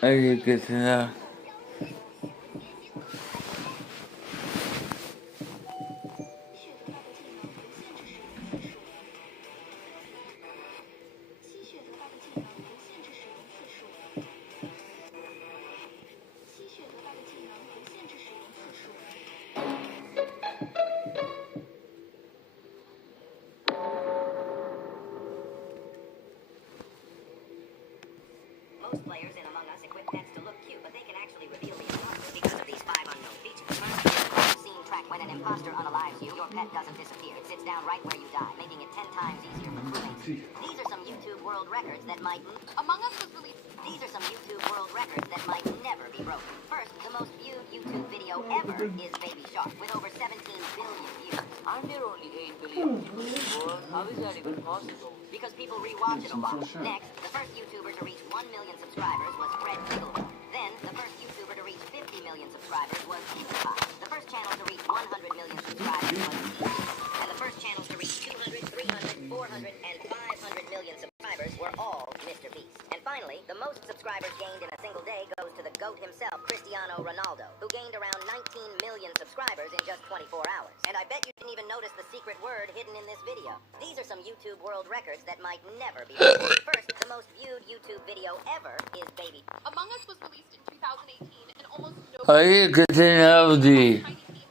Are you good to know? Most players in Among Us equip pets to look cute, but they can actually reveal the imposter because of these 5 unknown features. First, scene track. When an imposter unalives you, your pet doesn't disappear. It sits down right where you die, making it 10 times easier for crewmates. These are some YouTube world records that might... Among Us was released... These are some YouTube world records that might never be broken. First, the most viewed YouTube video ever is Baby Shark, with over 17 billion views. Aren't there only 8 billion people in the world? How is that even possible? Because people rewatch it a lot. Next, the first YouTuber to reach 1 million subscribers was Fred Wigglewell. Then, the first YouTuber to reach 50 million subscribers was PewDiePie. The first channel to reach 100 million subscribers was TV. And the first channels to reach 200, 300, 400, and 500 million subscribers were all Mr. Beast. And finally, the most subscribers gained in a single day goes to the GOAT himself, Cristiano Ronaldo, who gained around 19 million subscribers in just 24 hours. And I bet you didn't even notice the secret word hidden in this video. These are some YouTube world records that might never be broken. First, the most viewed YouTube video ever is Baby. Among Us was released in 2018 and almost no... Are you good to know the?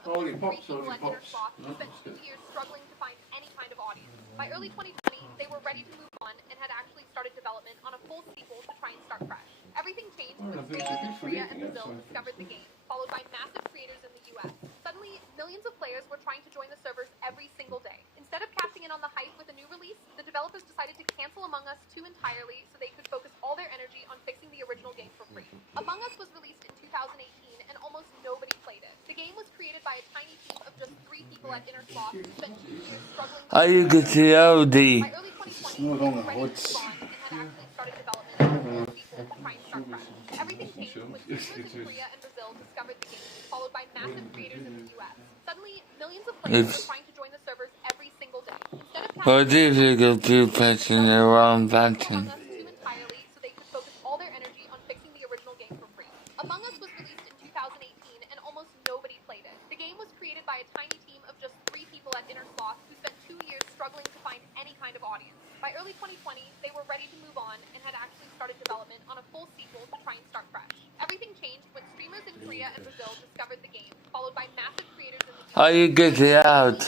Holy pops, holy pops. Spent 2 years struggling to find any kind of audience. By early 2020, they were ready to move on and had actually started development on a full sequel to try and start fresh. Everything changed when streamers in Korea and Brazil discovered the game, followed by massive creators in the US. Suddenly, millions of players were trying to join the servers every single day. Instead of cashing in on the hype with a new release, the developers decided to cancel Among Us 2 entirely so they could focus all their energy on fixing the original game for free. Among Us was released in 2018 and almost nobody played it. The game was created by a tiny team of just 3 people at Inner Sloth who spent 2 years struggling to... Are you good to know the? By early 2020, they were ready to move on and had actually started development on a full sequel to try and start fresh. Everything changed when streamers in Korea and Brazil discovered the game, followed by massive creators in the US. Suddenly, millions of players were trying to join the servers every single day. Instead of Or did you go to pressing the wrong button? entirely so they could focus all their energy on fixing the original game for free. Among Us was released in 2018 and almost nobody played it. The game was created by a tiny team of just 3 people at Inner Sloth who spent 2 years struggling to find any kind of audience. By early 2020, they were ready to move on and had actually started development on a full sequel to try and start fresh. Everything changed when streamers in Korea and Brazil discovered the game, followed by massive creators in the US. Are you good to out?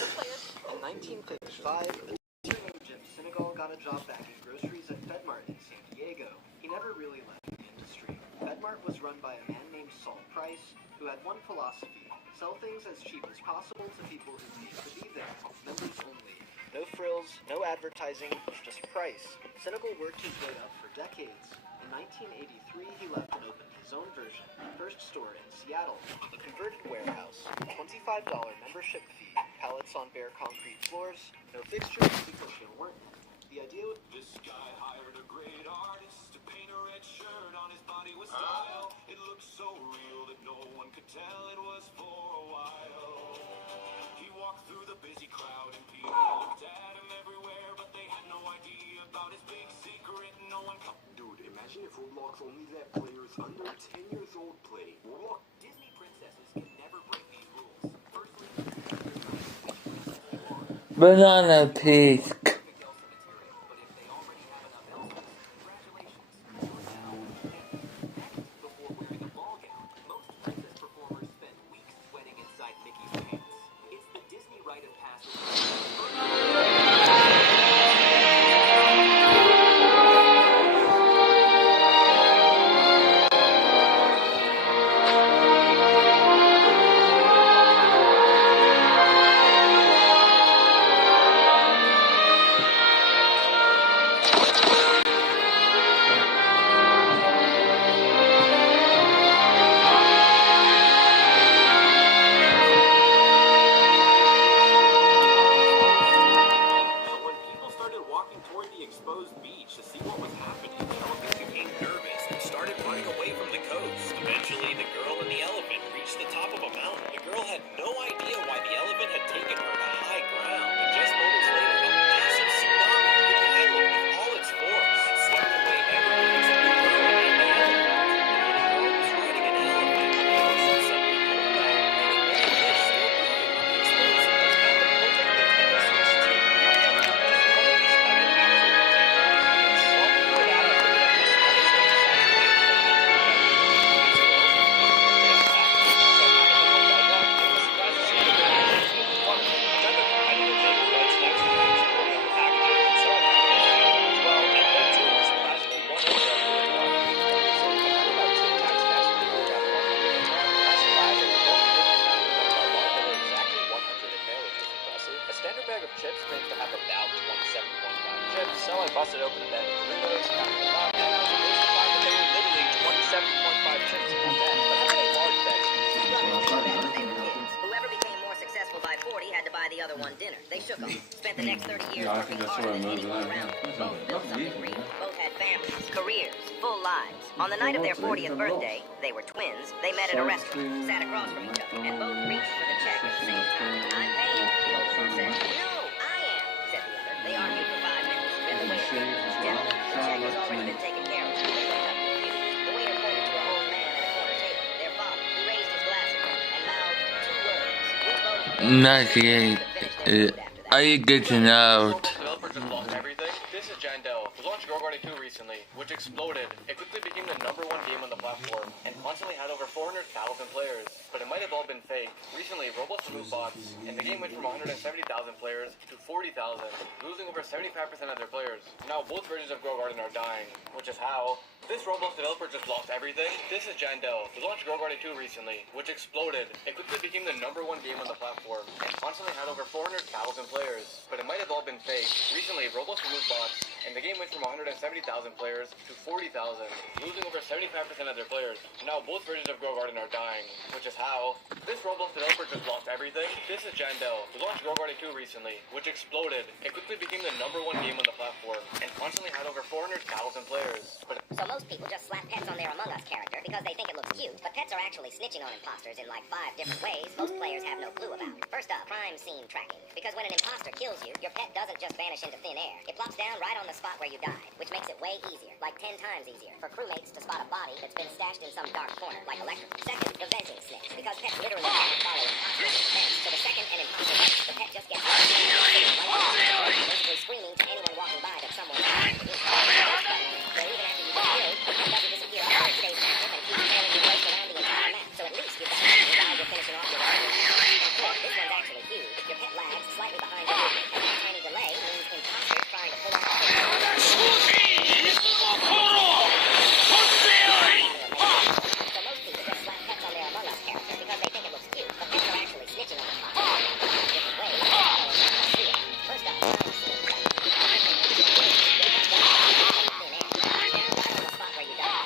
In 1955, a teenager named Jim Senegal got a job bagging groceries at FedMart in San Diego. He never really left the industry. FedMart was run by a man named Saul Price, who had one philosophy: sell things as cheap as possible to people who need to be there. Members only. No frills, no advertising, just price. Senegal worked his way up for decades. In 1983, he left and opened his own version, first store in Seattle, a converted warehouse, $25 membership fee, pallets on bare concrete floors, no fixtures because there weren't. The idea was this guy hired a great artist to paint a red shirt on his body with style. It looked so real that no one could tell it was for a while. He walked through the busy crowd and people looked at him everywhere, but they had no idea about his big secret. No one could. Dude, imagine if Roblox only let players under 10 years old play. Roblox. Disney princesses can never break these rules. Firstly, Banana pig. bag of chips claims to have about 27.5 chips, so I busted open a bag of Doritos, counted them up, and I was amazed to find that they were literally 27.5 chips in that bag. But how many large bags? Whoever became more successful by 40 had to buy the other one dinner. They shook them. Spent the next 30 years working harder than anyone around them. Both built something real. Both had families, careers, full lives. On the night of their 40th birthday, they were twins. They met at a restaurant, sat across from each other, and both reached for the check at the same time. I'm paying, the older one said. No, I am, said the other. They argued for 5 minutes. Then the waiter came. Gentlemen, the check has already been taken care of. They went up confused. The waiter pointed to a old man at a corner table, their father. He raised his glass at them and mouthed 2 words. We both... Not yet. I get to know. Developers have lost everything. This is Jandel, who launched Grow Garden 2 recently, which exploded. It quickly became the #1 game on the platform, and constantly had over 400,000 players. But it might have all been fake. Recently, Roblox removed bots, and the game went from 170,000 players to 40,000, losing over 75% of their players. Now both versions of Grow Garden are dying, which is how. This Roblox developer just lost everything. This is Jandel, who launched Grow Garden 2 recently, which exploded. It quickly became the #1 game on the platform, and constantly had over 400,000 players. But it might have all been fake. Recently, Roblox removed bots, and the game went from 170,000 players to 40,000, losing over 75% of their players. Now both versions of Grow Garden are dying, which is how. This Roblox developer just lost everything. This is Jandel, who launched Grow Garden 2 recently, which exploded. It quickly became the #1 game on the platform, and constantly had over 400,000 players. But So most people just slap pets on their Among Us character because they think it looks cute. But pets are actually snitching on imposters in like 5 different ways most players have no clue about. First up, crime scene tracking. Because when an imposter kills you, your pet doesn't just vanish into thin air. It plops down right on the spot where you died, which makes it way easier, like 10 times easier, for crewmates to spot a body that's been stashed in some dark corner, like electrical. Second, the venting snitch. Because pets literally can't follow imposters in vents, so the second an imposter bites, the pet just gets right in there, basically screaming to anyone walking by that someone died. So even after you get killed, the pet doesn't disappear after it stays active and keeps trailing you right around the entire map. So at least you've got something while you're finishing off your run. And fourth, this one's actually huge. Your pet lags slightly behind your movement, and that tiny delay means imposters trying to pull off the So most people just slap pets on their Among Us character because they think it looks cute, but pets are actually snitching on imposters in 5 different ways. First up, crime scene tracking.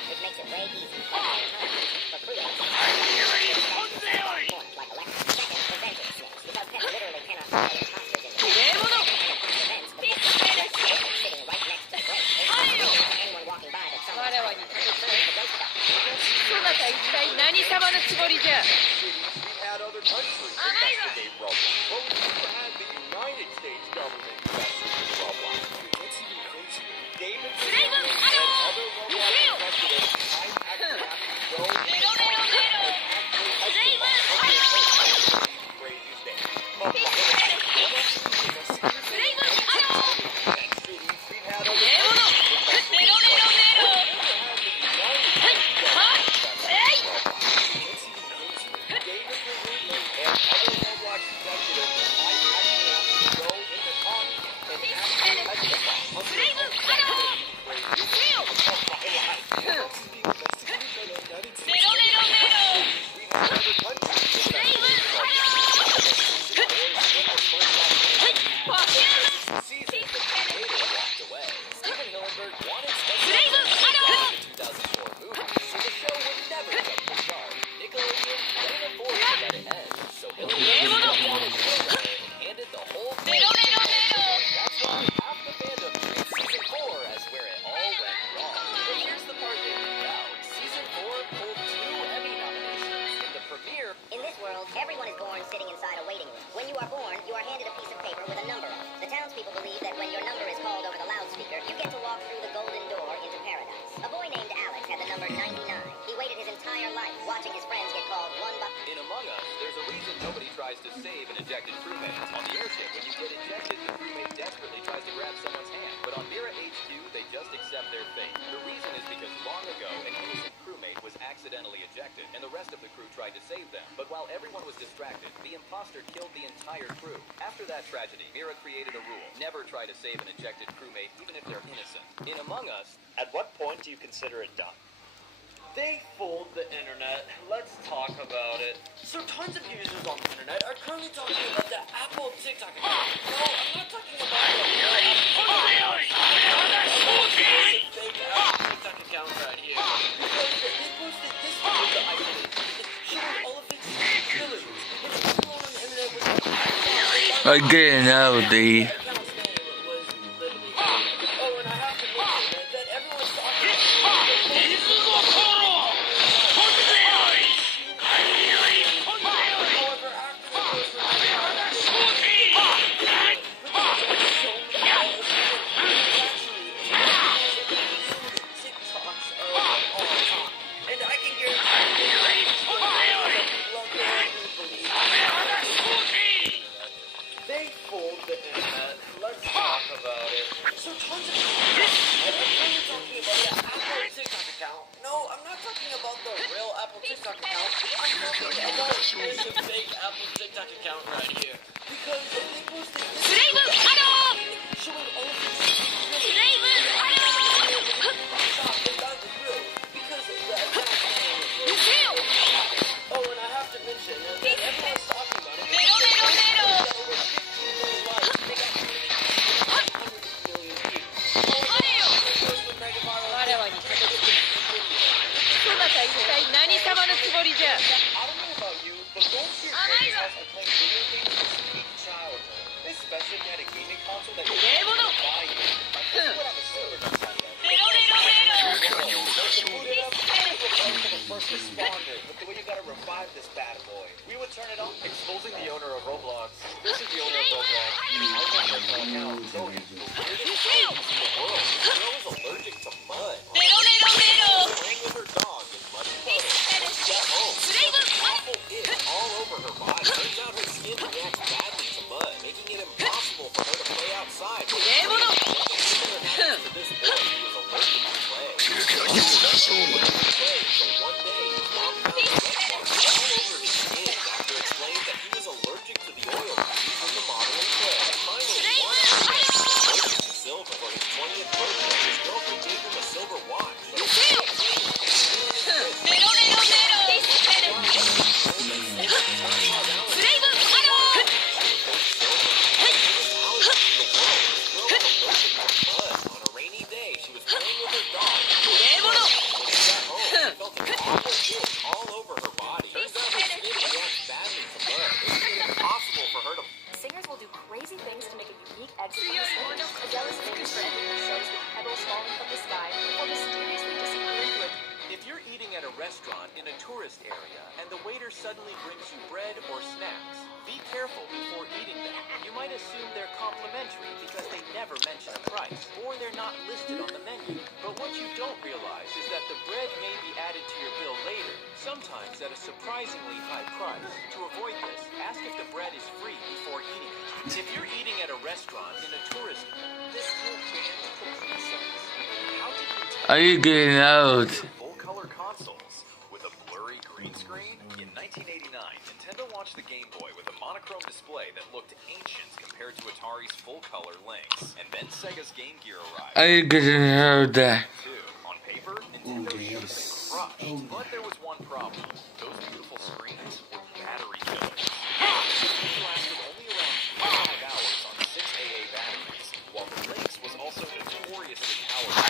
Which makes it way easy, like 10 times for crewmates. Like electric. Second, the venting snitch, because pets literally cannot follow imposters in the vents, but sitting right next to the brake. Anyone walking by that someone the ghost duck. そなた一体何様のつもりじゃ We had other countries investigate Roblox. Well, we even had the United States government investigate Roblox. What's even crazier? David and other Roblox executives might actually have to go crazy Everyone is born sitting inside a waiting room. When you are born, you are handed a piece of paper with a number on it. The townspeople believe that when your number is called over the loudspeaker, you get to walk through the golden door into paradise. A boy named Alex had the number 99. He waited his entire life watching his friends get called one by... In Among Us, there's a reason nobody tries to save an ejected crewmate. On the airship, when you get ejected, the crewmate desperately tries to grab someone's hand. But on Mira HQ, they just accept their fate. The reason is because long ago, an innocent crewmate was accidentally ejected, and the rest of the crew tried to save them. But while everyone was distracted, the imposter killed the entire crew. After that tragedy, Mira created a rule. Never try to save an ejected crewmate, even if they're innocent. In Among Us, At what point do you consider it done? They fooled the internet. Let's talk about it. So tons of users on the internet are currently talking about the Apple TikTok account. No, I'm not talking about the fake Apple TikTok account right here. Because they posted this video that I did, showing all of its fillers. And everyone on the internet was I didn't know the. Are you getting out? Full-color consoles with a blurry green screen? In 1989, Nintendo launched the Game Boy with a monochrome display that looked ancient compared to Atari's full-color Lynx. And then Sega's Game Gear arrived. Are you getting out? On paper, Nintendo should have been crushed, but there was one problem. Those beautiful screens were battery killers. They lasted only around 5 hours on 6 AA batteries, while the Lynx was also notoriously powerful.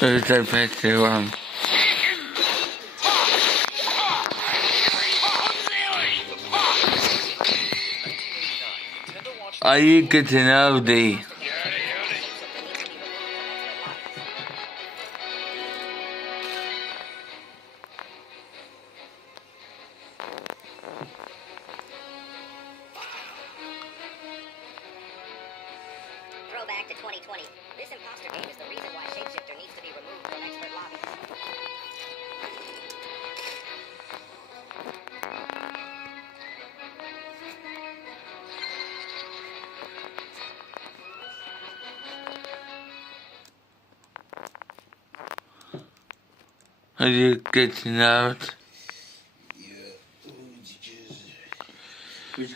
There's a picture one. Are you getting oldie? Throwback to 2020. This imposter game is the reason why Shapeshifter needs to be removed from expert lobbies. Are you getting out?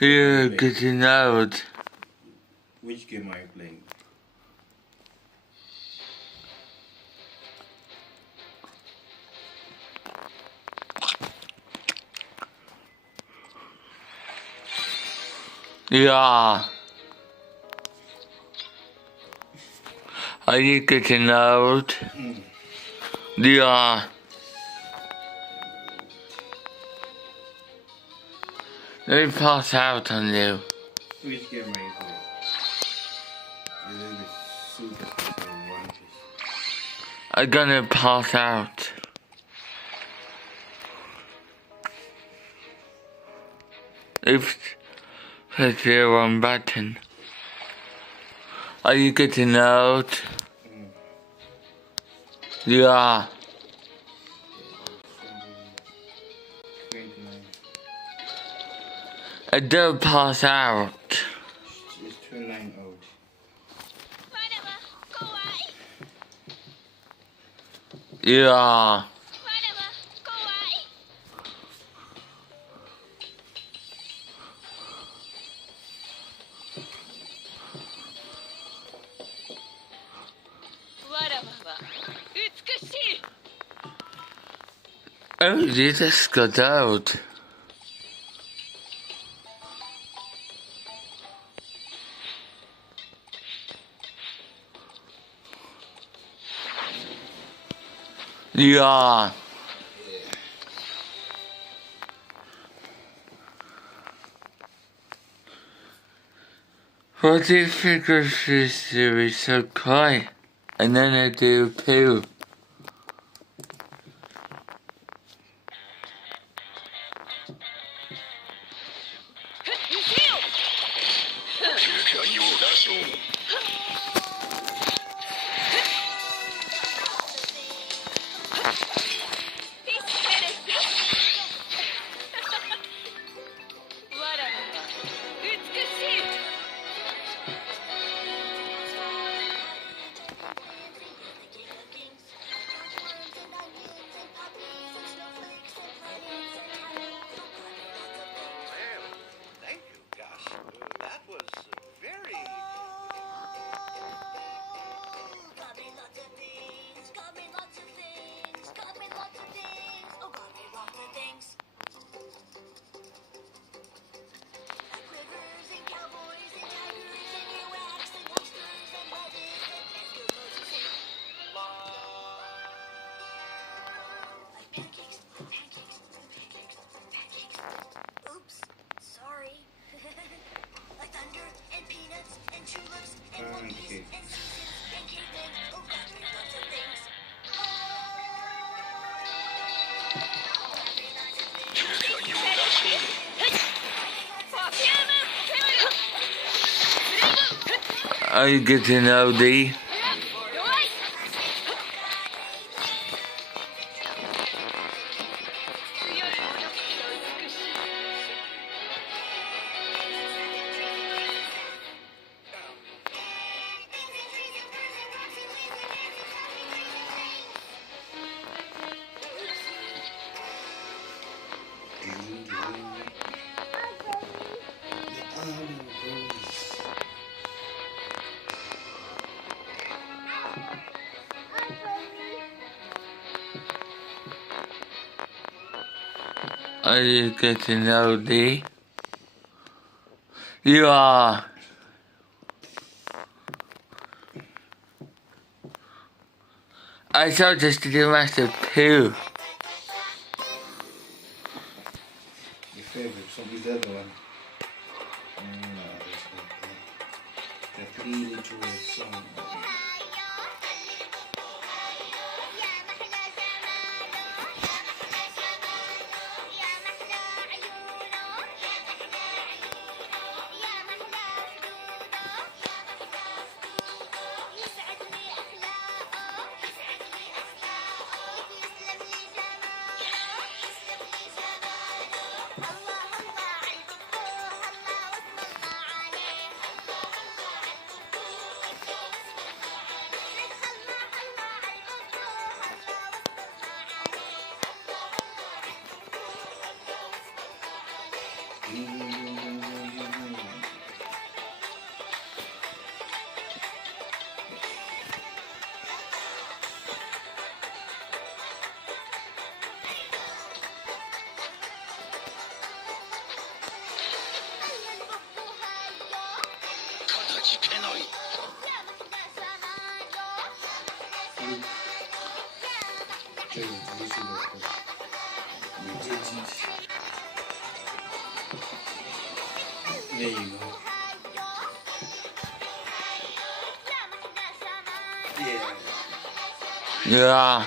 You're getting out. Which game are you playing? Yeah. Are you getting out? Yeah. Let me pass out on you. Which game are you playing? Is it the Super Fish or One Fish? I'm gonna pass out. If press the wrong button. Are you getting out? Yeah. 29. I don't pass out. It's 29 out. Yeah. Oh, you just got out. Yeah. What do you think of this series so quiet? And then I do poo. Thank you, Gus. That was very... Got me lots of things, got me lots of things, got me lots of things, oh got me lots of things. Like rivers and cowboys and tigers and earwax and oysters and rabbits and Eskimos who sing la. Like pancakes, pancakes, pancakes, pancakes. Oops, sorry. Like thunder and peanuts and tulips and monkeys and seasons and cavemen. Oh, got me lots of things. Are you getting oldie? Are you getting oldie? You are. I saw just to do Master 2. Your favorite, somebody's the other one. The 3-literal song. There you go. Yeah.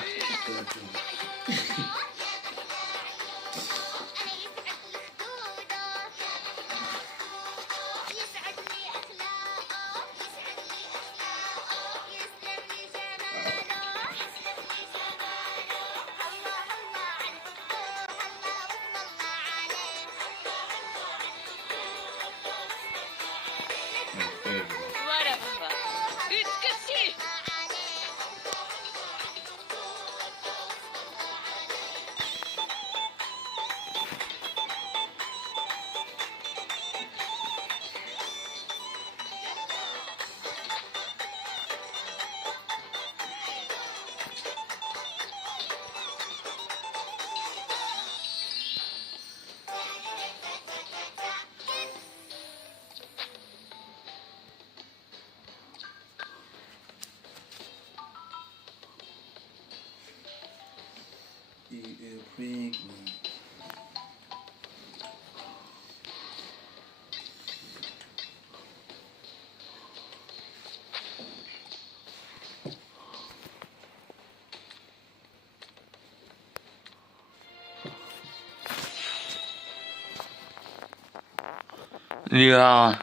Yeah.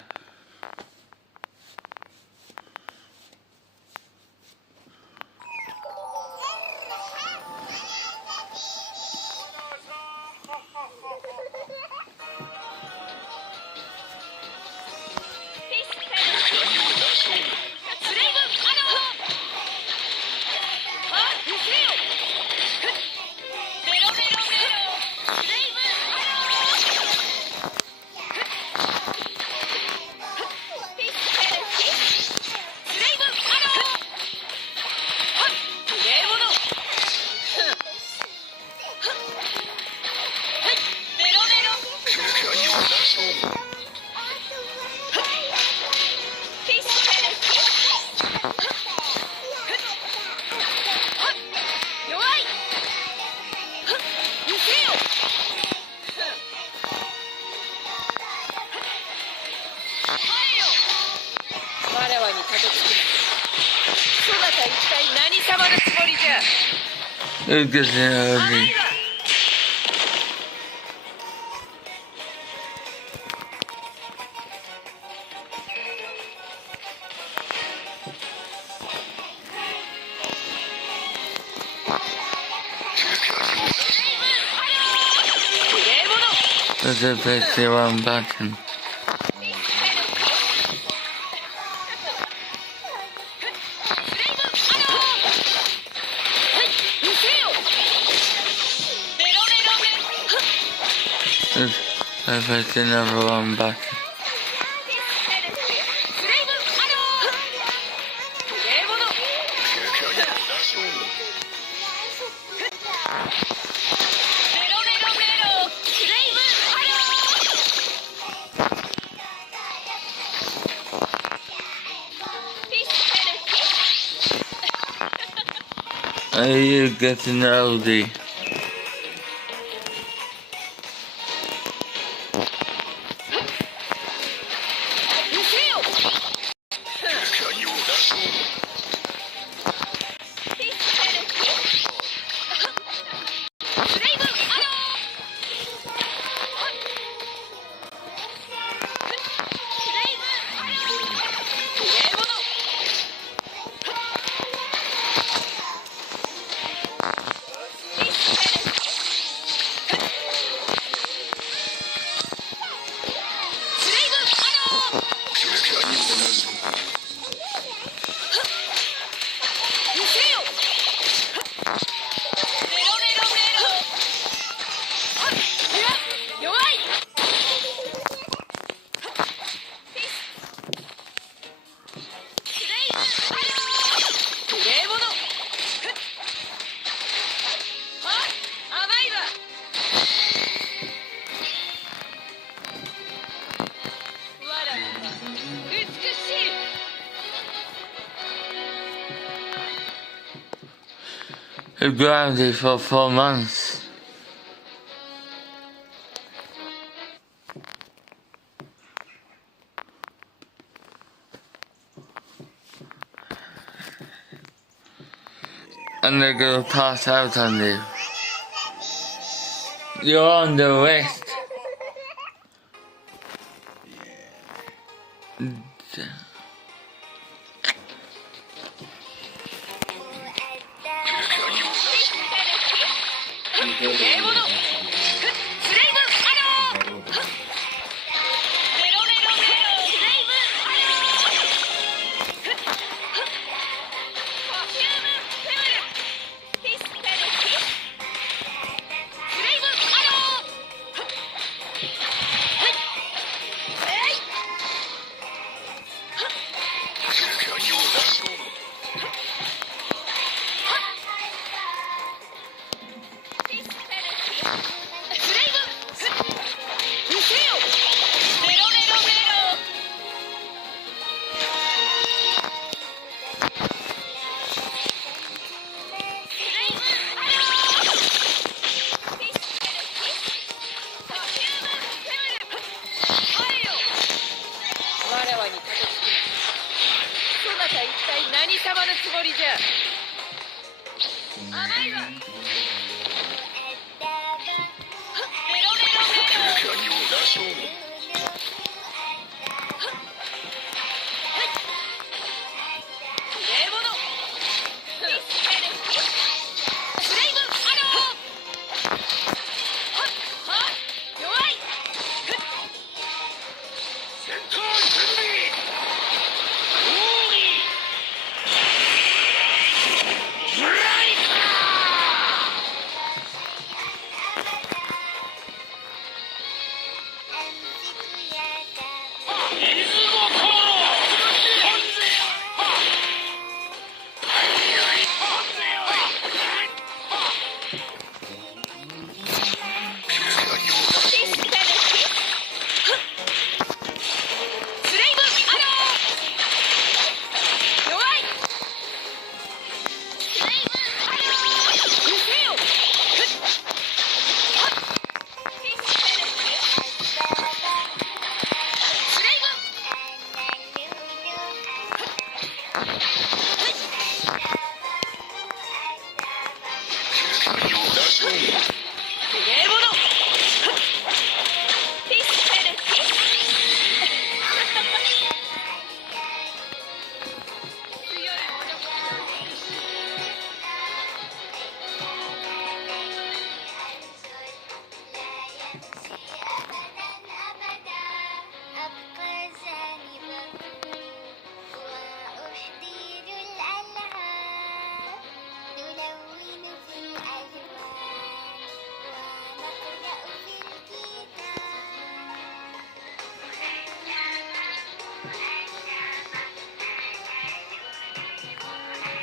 It gets early. There's a picture one button. There's another one button. Are you getting oldie? Grounded for 4 months. And they're gonna pass out on you. You're on the list.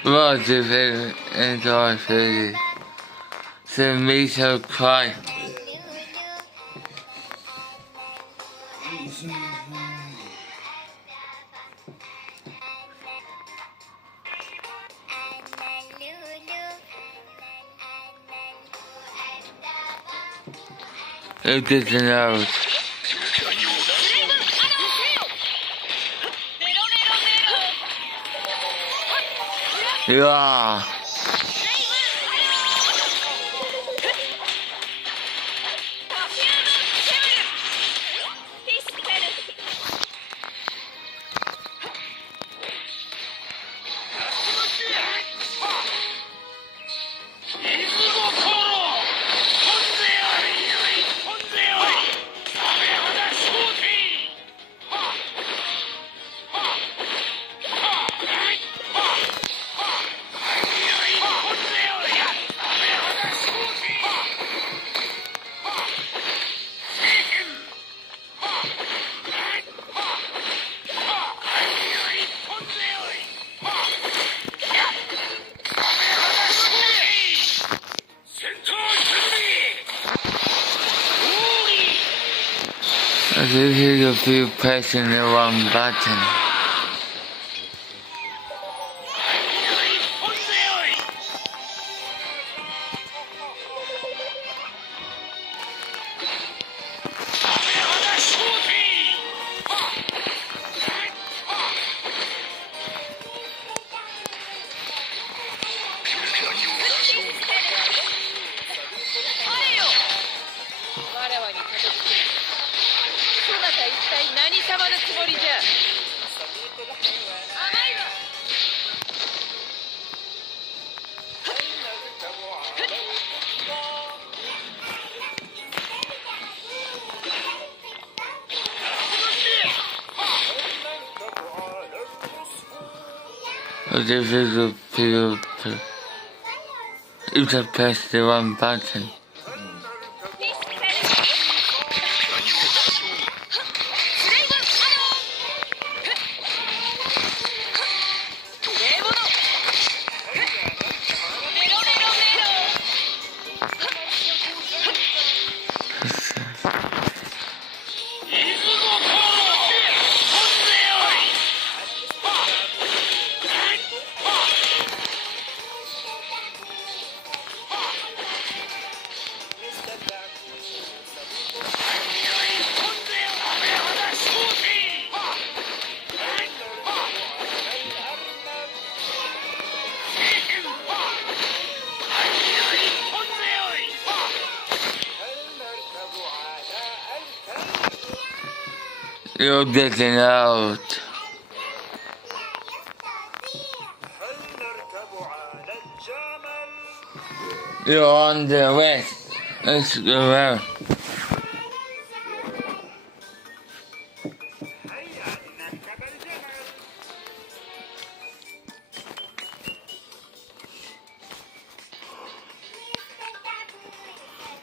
What do you enjoy food? See me so cry. It doesn't out. Yeah. This is a few pressing the wrong button. This is a few. You just press the wrong button. You're getting out. You're on the west. Let's go around.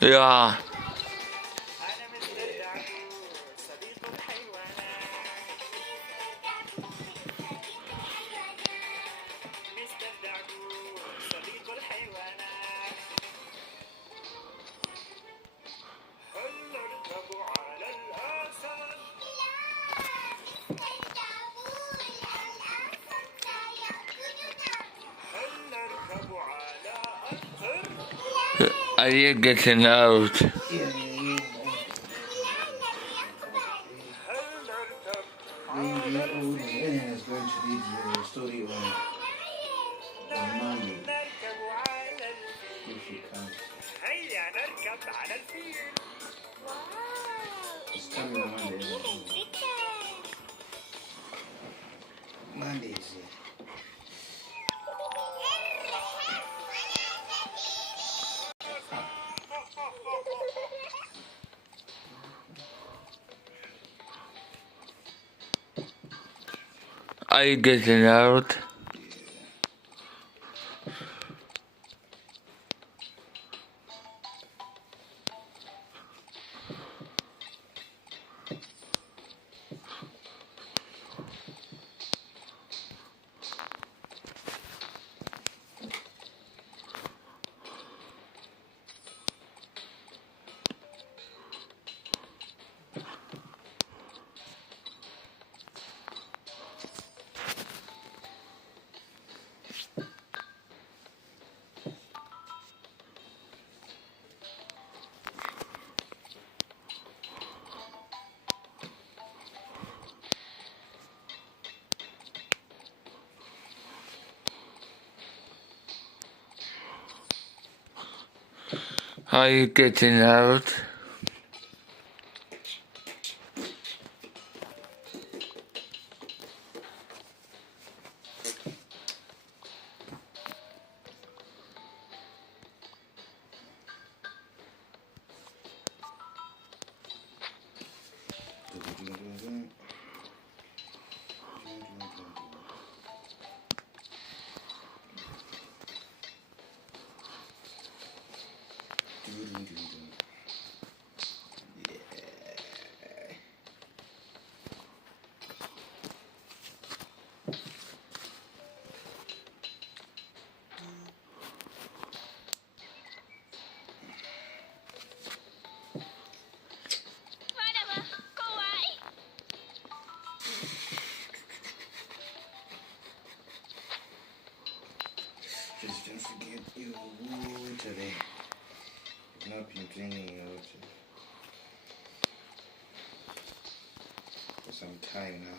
Yeah. Are you getting out? Everything is going to lead the story on Monday. If you can. It's coming on Monday. Monday is here. Are you getting out? Are you getting out? Just to get you today. Not complaining for some time now.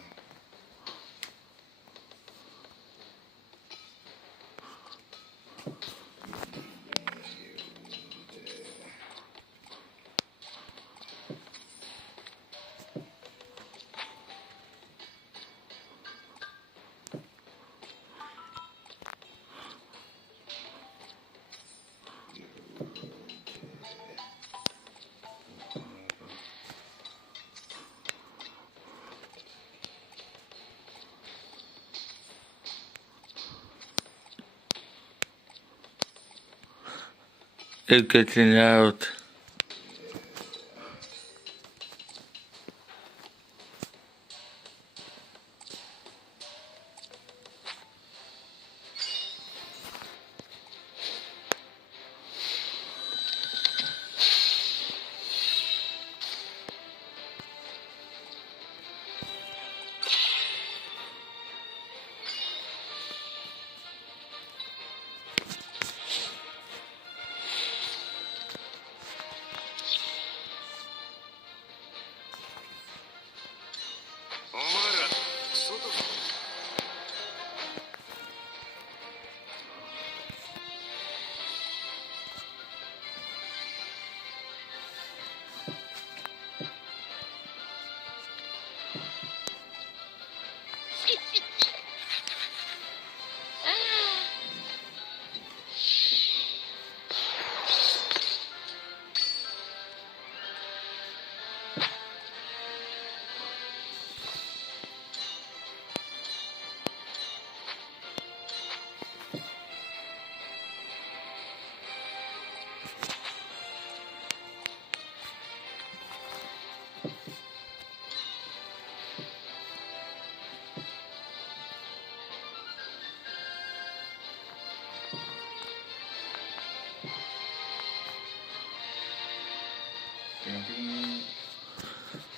You're getting out.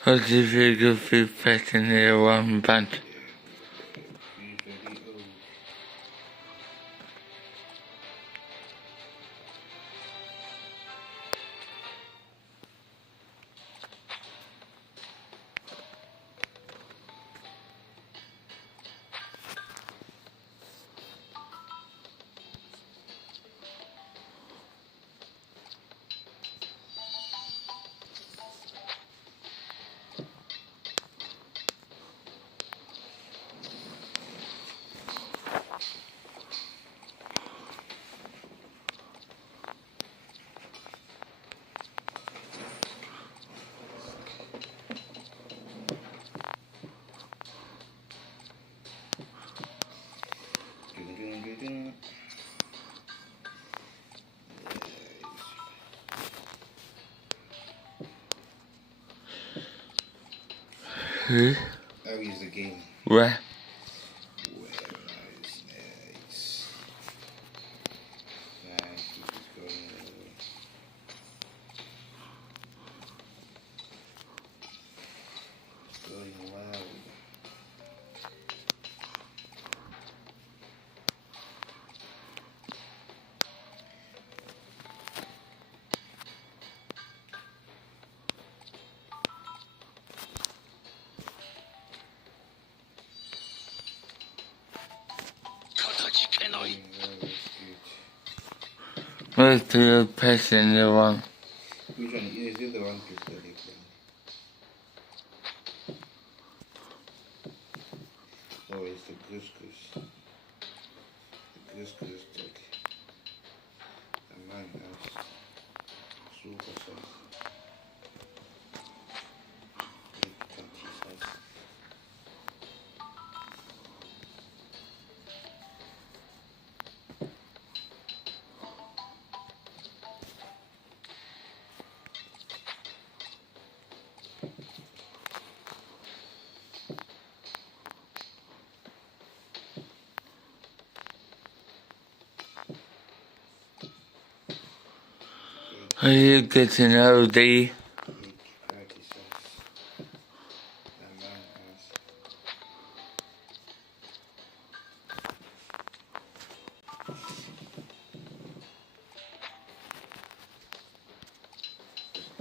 How do you think of you petting the one bunch? I'll use the game. Where? Nice. Going well. Where's the person the one? Which one? Is it the one pistol? Oh, it's the goose goose. The goose goose stick. The man has super sauce. Are you getting OD?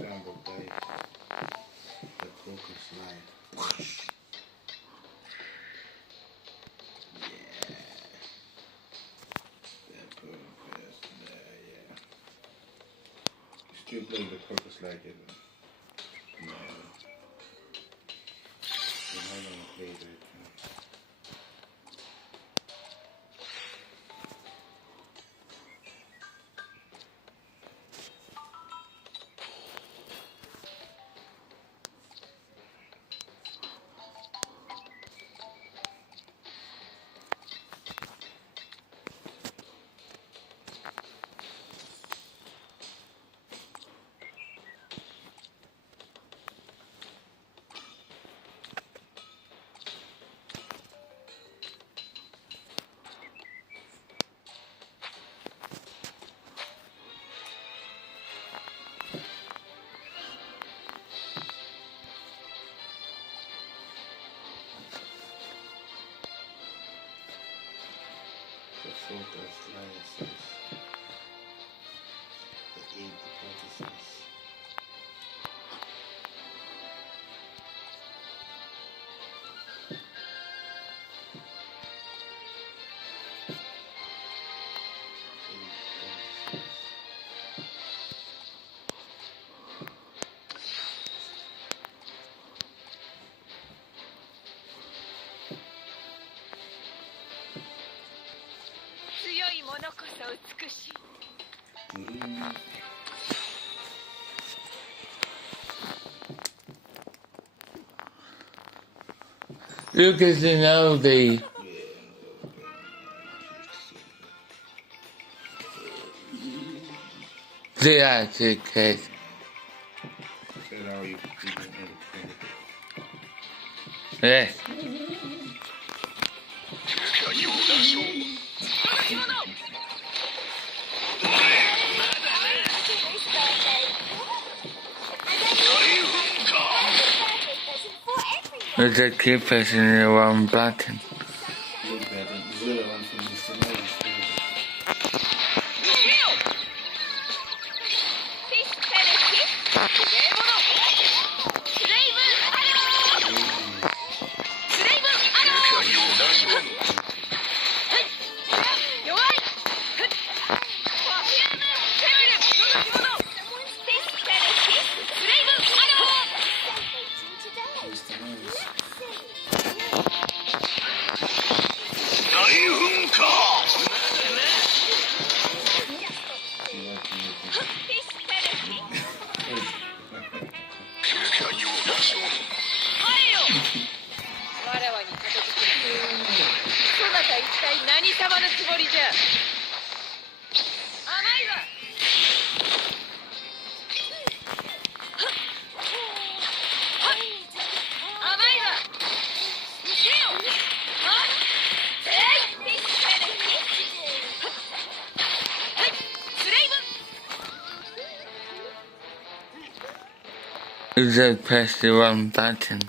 Scrambled eggs. The cocoa slide. Whoosh. Yeah. Pepper first there, yeah. Still playing the cocoa slide, isn't it? No. You're not gonna play that. The focus slices. The 8 particles. You getting OD? Yeah, kid. Yes. There's a key pressing the wrong button. You just press the wrong button.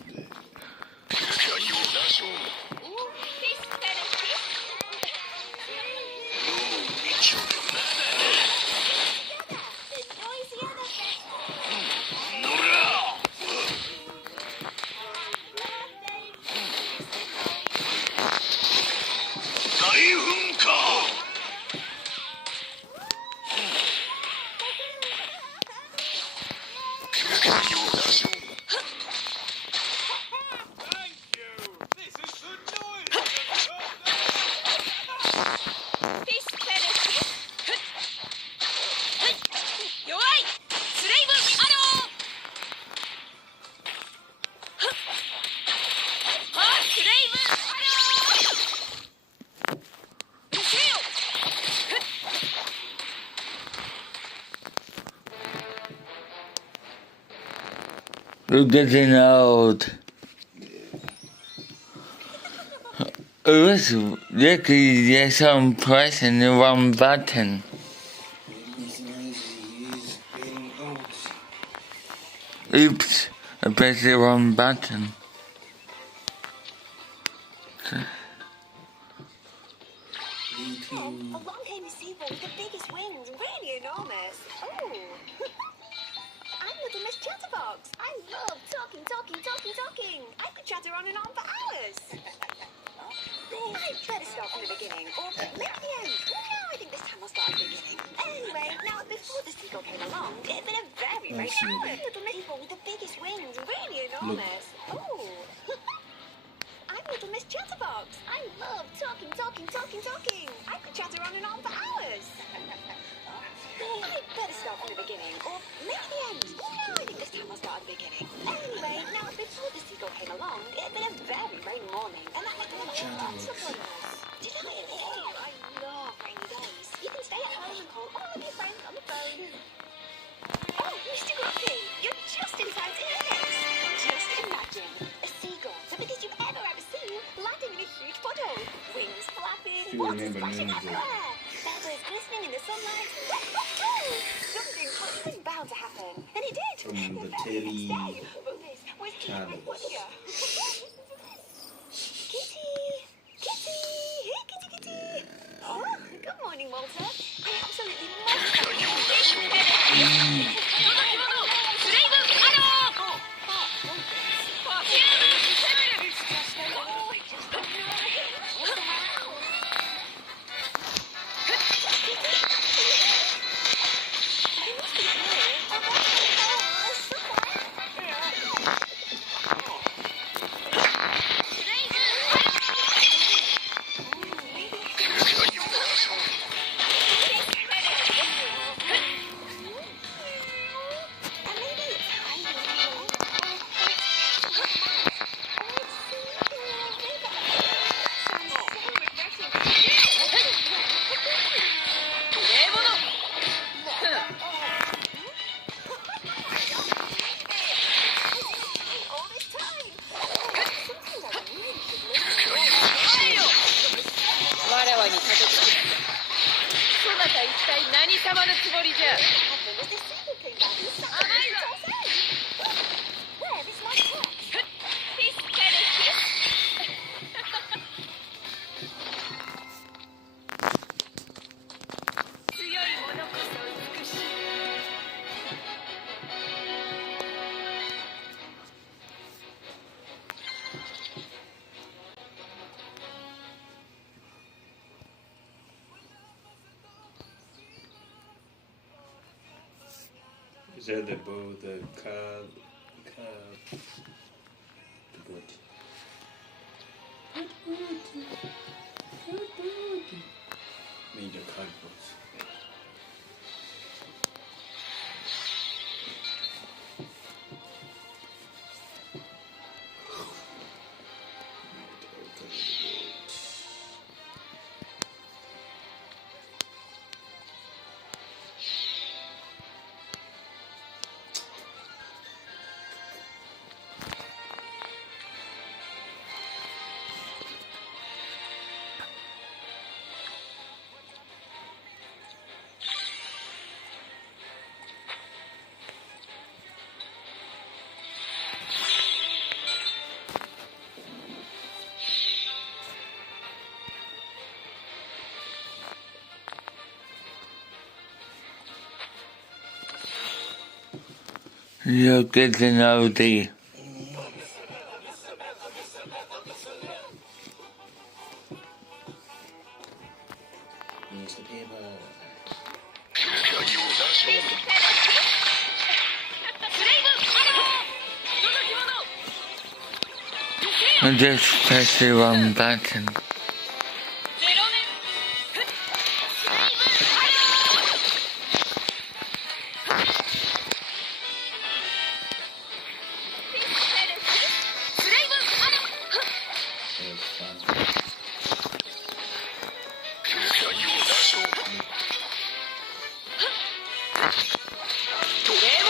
Fish feather kiss. Yowai. Slave arrow. Slave arrow. Sail. You're getting old. Oops, Ricky, there's some pressing the wrong button. Oops, I pressed the wrong button. Along came a seagull with the biggest wings, really enormous. Oh. I'm Little Miss Chatterbox. I love talking. I could chatter on and on for hours. I better start from the beginning, or let the end. No, I think this time I'll start at the beginning. Anyway, now before the seagull came along, it had been a very hour. Little Miss Seagull with the biggest wings, really enormous. Oh. I'm Little Miss Chatterbox. I love talking. I could chatter on and on for hours. I better start from the beginning, or maybe the end. No, I think this time I'll start at the beginning. Anyway, now before the seagull came along, it had been a very rainy morning, and that meant there were lots of wings. Did I ever tell you I love rainy days? You can stay at home and call all of your friends on the phone. Oh, Mr. Grumpy, you're just in time to hear this. Just imagine a seagull, the biggest you've ever seen, landing in a huge puddle. Wings flapping, water splashing everywhere. Feathers glistening in the sunlight. Something was bound to happen, and it did. From the telly channels. Kitty! Hey, kitty! Oh, good morning, Walter. I absolutely must. Is that the boat, the car, the boat? Major car boats. You're getting oldie. Newspaper. I just pressed the wrong button. 勝負。奴隷物。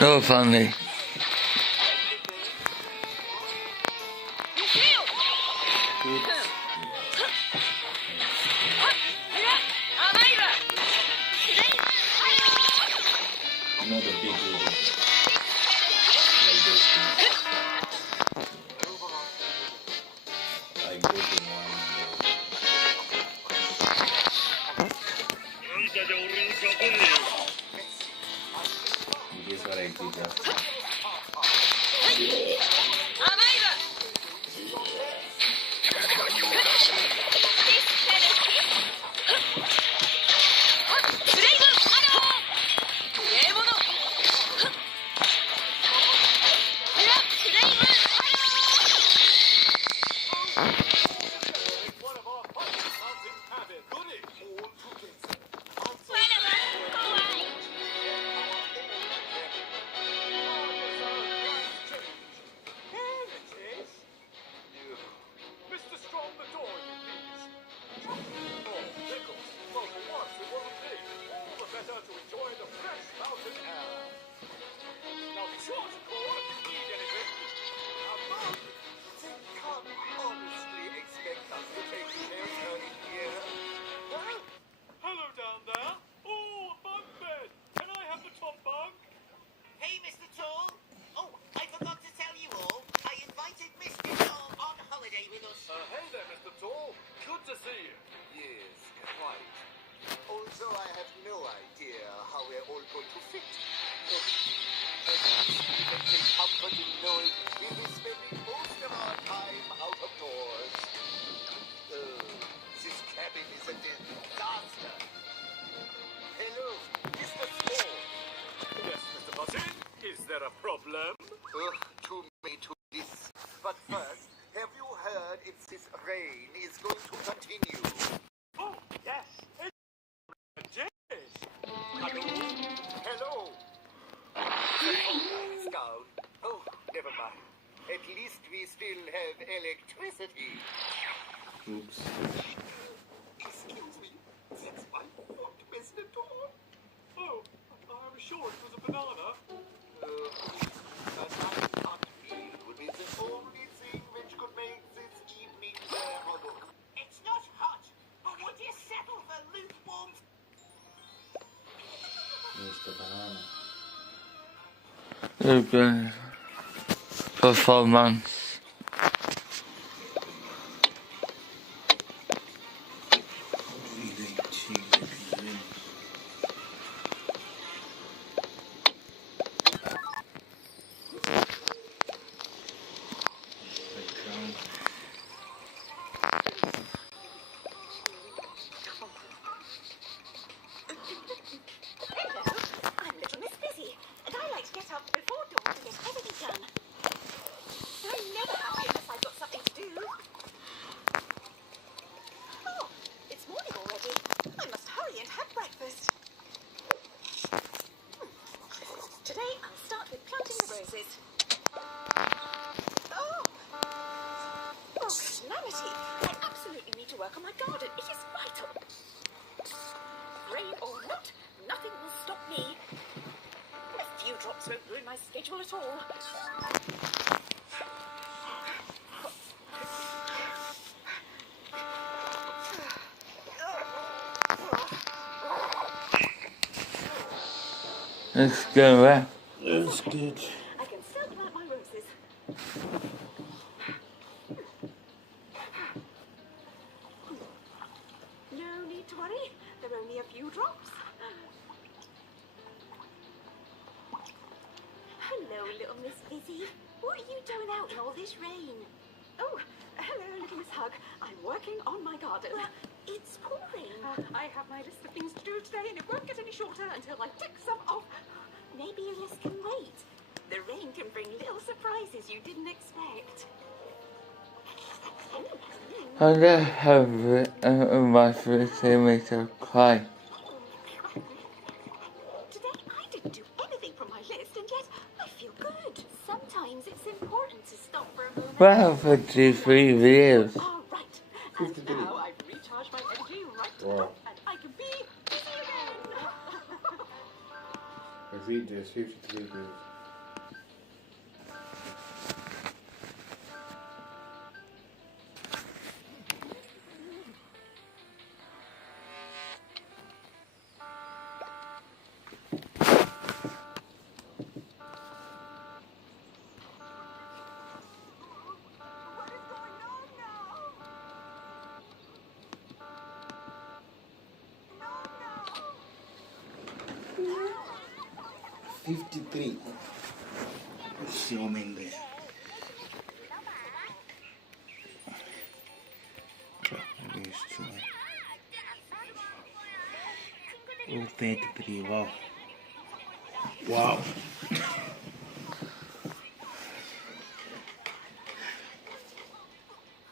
So funny. Another big group like this one. Like this one. And guess what I did just now? Mr. Strong, the door, you please. Oh, pickles. Well, for once it wasn't me. All the better to enjoy the fresh mountain air. Now be sure to call if you need anything. Mom, they can't honestly expect us to take care of her in here. Well, hello down there. Oh, a bunk bed. Can I have the top bunk? Hey, Mr. Tall. Oh, I forgot to tell you all. I invited Mr. Tall on holiday with us. Hey there, Mr. Tall. Good to see you. Yes, quite. Although I have no idea how we're all going to fit. Take comfort in knowing we'll be spending most of our time out of doors. This cabin is a disaster. Hello, Mr. Small. Yes, Mr. Buzzin. Is there a problem? Too many to this. But first, have you heard this rain is going to continue? Oh, yes. It is. Hello. Scout. Oh, never mind. At least we still have electricity. Oops. Excuse me. That's my foot, Mr. Tall. Oh, I'm sure it was a banana. A nice hot meal would be the only thing which could make this evening bearable. It's not hot. But would you settle for lukewarm? Mr. Banana. Okay. Performance. I'm little Miss Busy, and I like to get up before dawn to get everything done. I'm never happy unless I've got something to do. Oh, it's morning already. I must hurry and have breakfast. Today I'll start with planting the roses. Oh, calamity. I absolutely need to work on my garden. It is vital. Rain or not, nothing will stop me. A few drops won't ruin my schedule at all. Let's go back. That's good. I can still plant my roses. No need to worry. There are only a few drops. Hello, little Miss Busy. What are you doing out in all this rain? Oh, hello, little Miss Hug. I'm working on my garden. Well, it's pouring. I have my list of things to do today, and it won't get any shorter until I tick some off. Maybe your list can wait. The rain can bring little surprises you didn't expect. I never have my first make her cry. Today I didn't do anything from my list, and yet I feel good. Sometimes it's important to stop for a moment. Well, 53 videos. All right. And now I've recharged my energy right to Wow. top, and I can be busy again. I read this 53 videos. What is going on now? No, no. 53. So many. Oh, 33. Wow. Wow.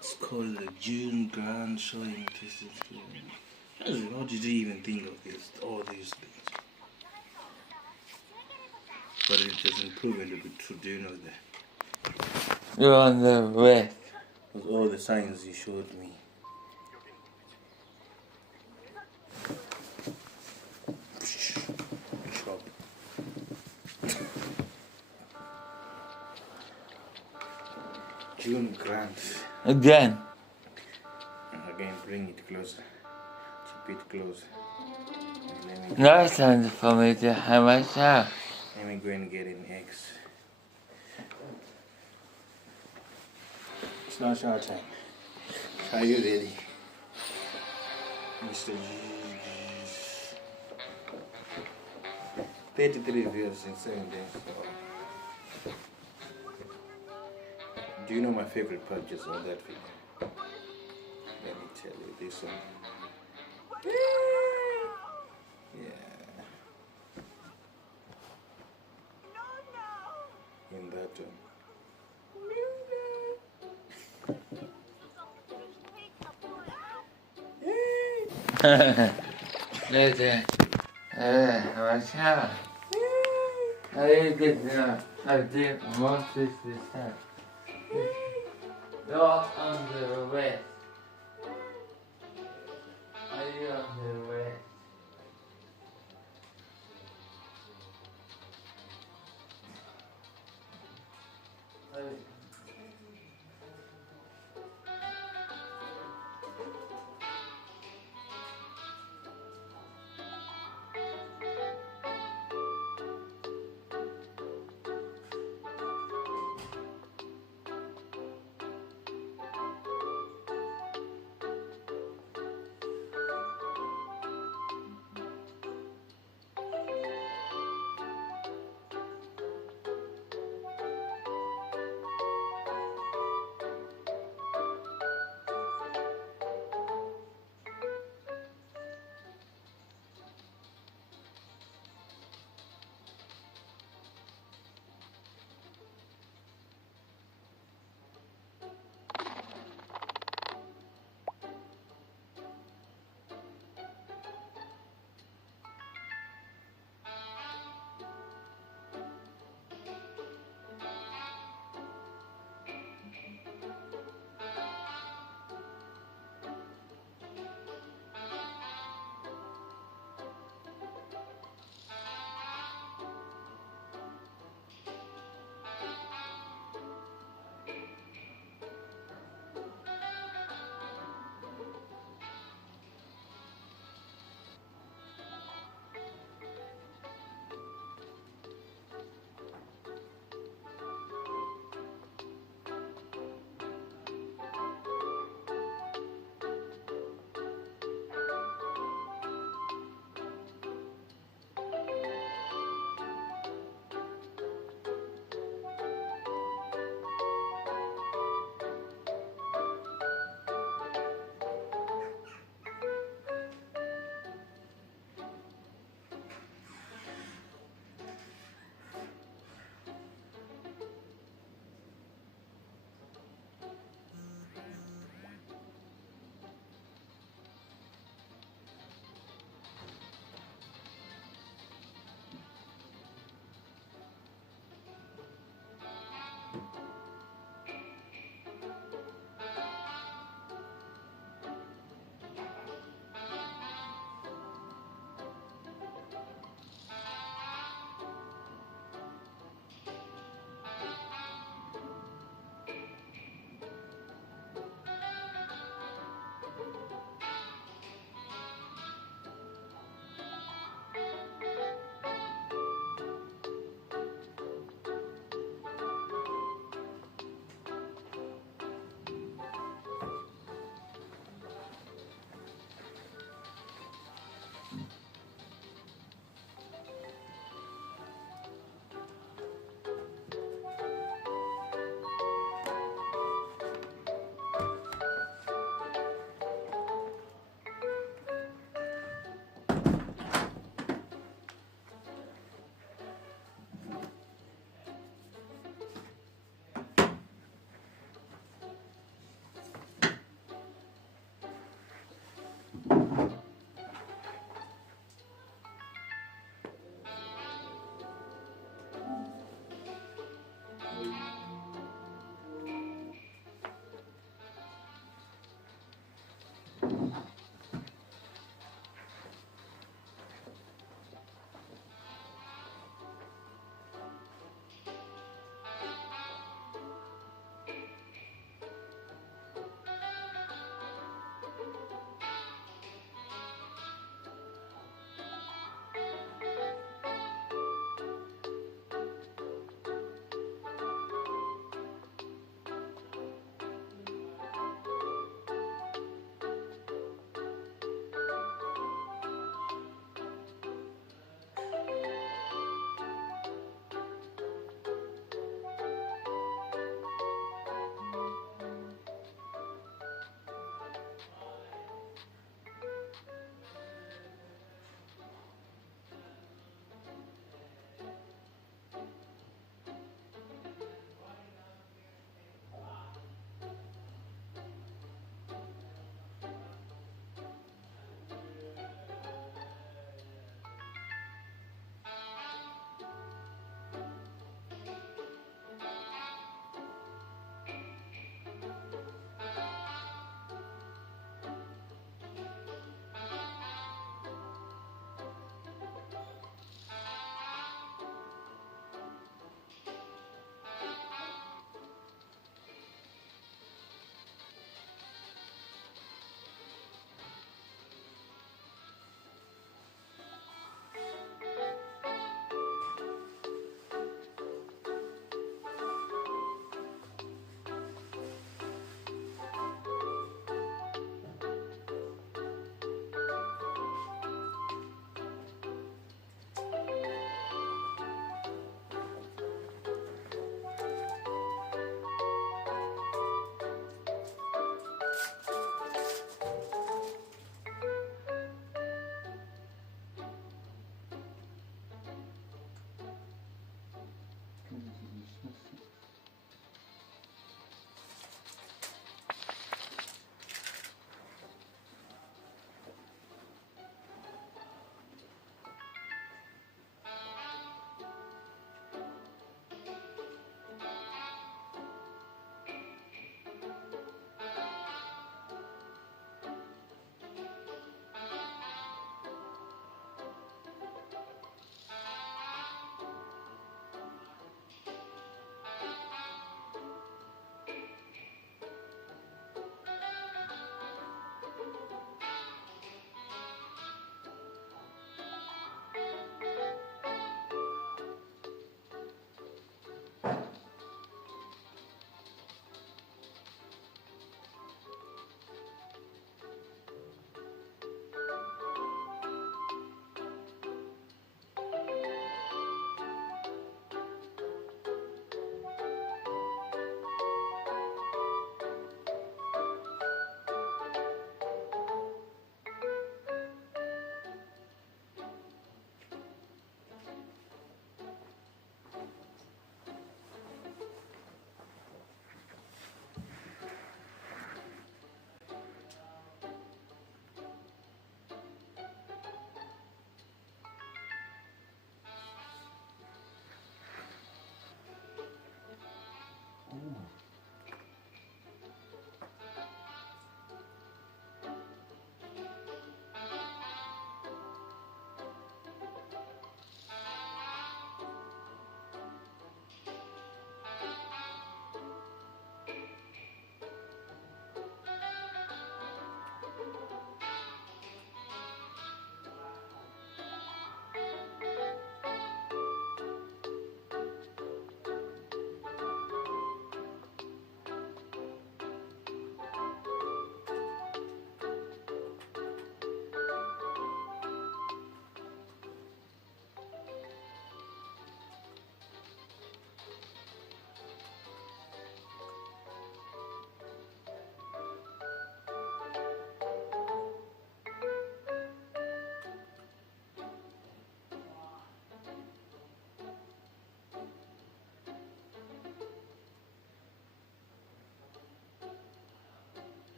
It's called the June Grand Showing Testing School. How did you even think of this? All these things. But it doesn't prove it to be true. Do you know that? You're on the list. With all the signs you showed me. Chop. June Grant. Again. Again, bring it closer. Keep it close. That sounds familiar. How much now? Let me go and get an X. It's not shower time. Are you ready? Mr. G. 33 views in 7 days. Do you know my favorite part just on that video? Let me tell you this one. Yeah. In that one. Listen. What's up? How you get to I did most of this stuff. You're on the west. Are you on the west?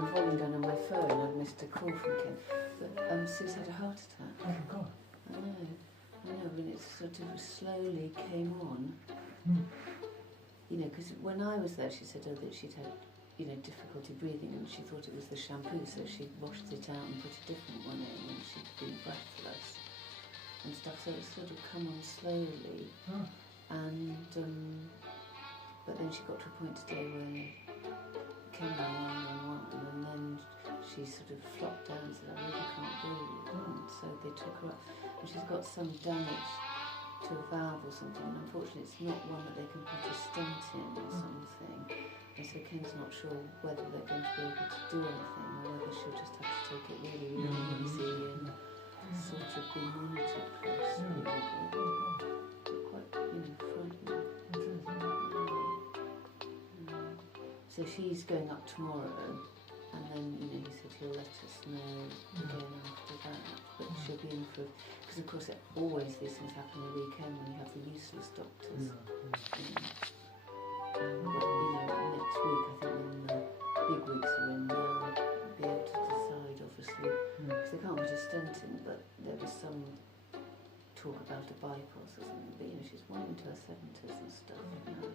the volume down on my phone. I'd missed a call from Ken. But Sue's had a heart attack. Oh, God. I know, when it sort of slowly came on. You know, because when I was there, she said that she'd had, you know, difficulty breathing, and she thought it was the shampoo, so she washed it out and put a different one in, and she'd been breathless and stuff. So it sort of come on slowly, and but then she got to a point today where it came on, and then she sort of flopped down and said, "I really can't breathe," and so they took her up, and she's got some damage to a valve or something, and unfortunately it's not one that they can put a stent in or something, and so Ken's not sure whether they're going to be able to do anything or whether she'll just have to take it really, really easy and sort of be monitored closely. Quite, you know, frightening. So she's going up tomorrow, and then, you know, he said he'll let us know again after that, but she'll be in for, because of course always these things happen the weekend when you have the useless doctors. But, you know, next week I think when the big wigs are in, they'll be able to decide, obviously, because they can't put a stent in, but there was some talk about a bypass or something, but, you know, she's well into her 70s and stuff, you know,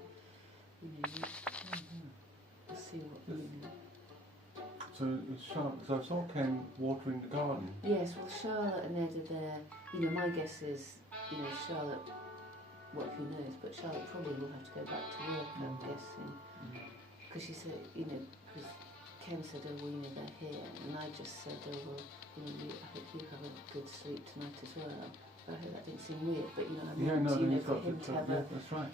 we'll see what, you know. So Charlotte, because I saw Ken watering the garden. Yes, well, Charlotte and Ed are there. You know, my guess is, you know, Charlotte, well, who knows, but Charlotte probably will have to go back to work, I'm guessing. Because she said, you know, because Ken said, oh, well, you know, they're here. And I just said, oh, well, you know, I hope you have a good sleep tonight as well. But I hope that didn't seem weird, but, you know, I meant, you know, for him to have a rest as well.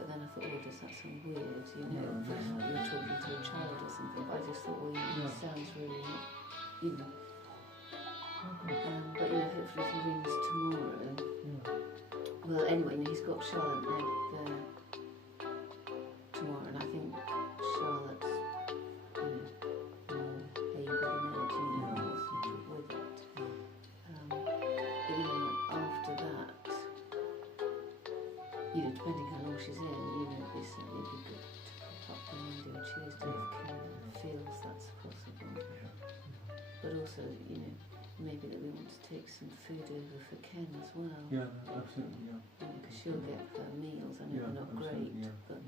But then I thought, oh, does that sound weird, you know, like you're talking to a child or something, but I just thought, well, you know, it sounds really, you know. But, you know, hopefully if he rings tomorrow, well, anyway, you know, he's got Charlotte and Ed there tomorrow, and I think Charlotte's, you know, more able than Ed, you know, with it. But, you know, after that, you know, depending how long she's in, you know, it'd certainly be good to pop up on Monday or Tuesday if Ken feels that's possible. But also, you know, maybe that we want to take some food over for Ken as well. Yeah, absolutely, yeah. Because she'll get her meals. I know they're not great, but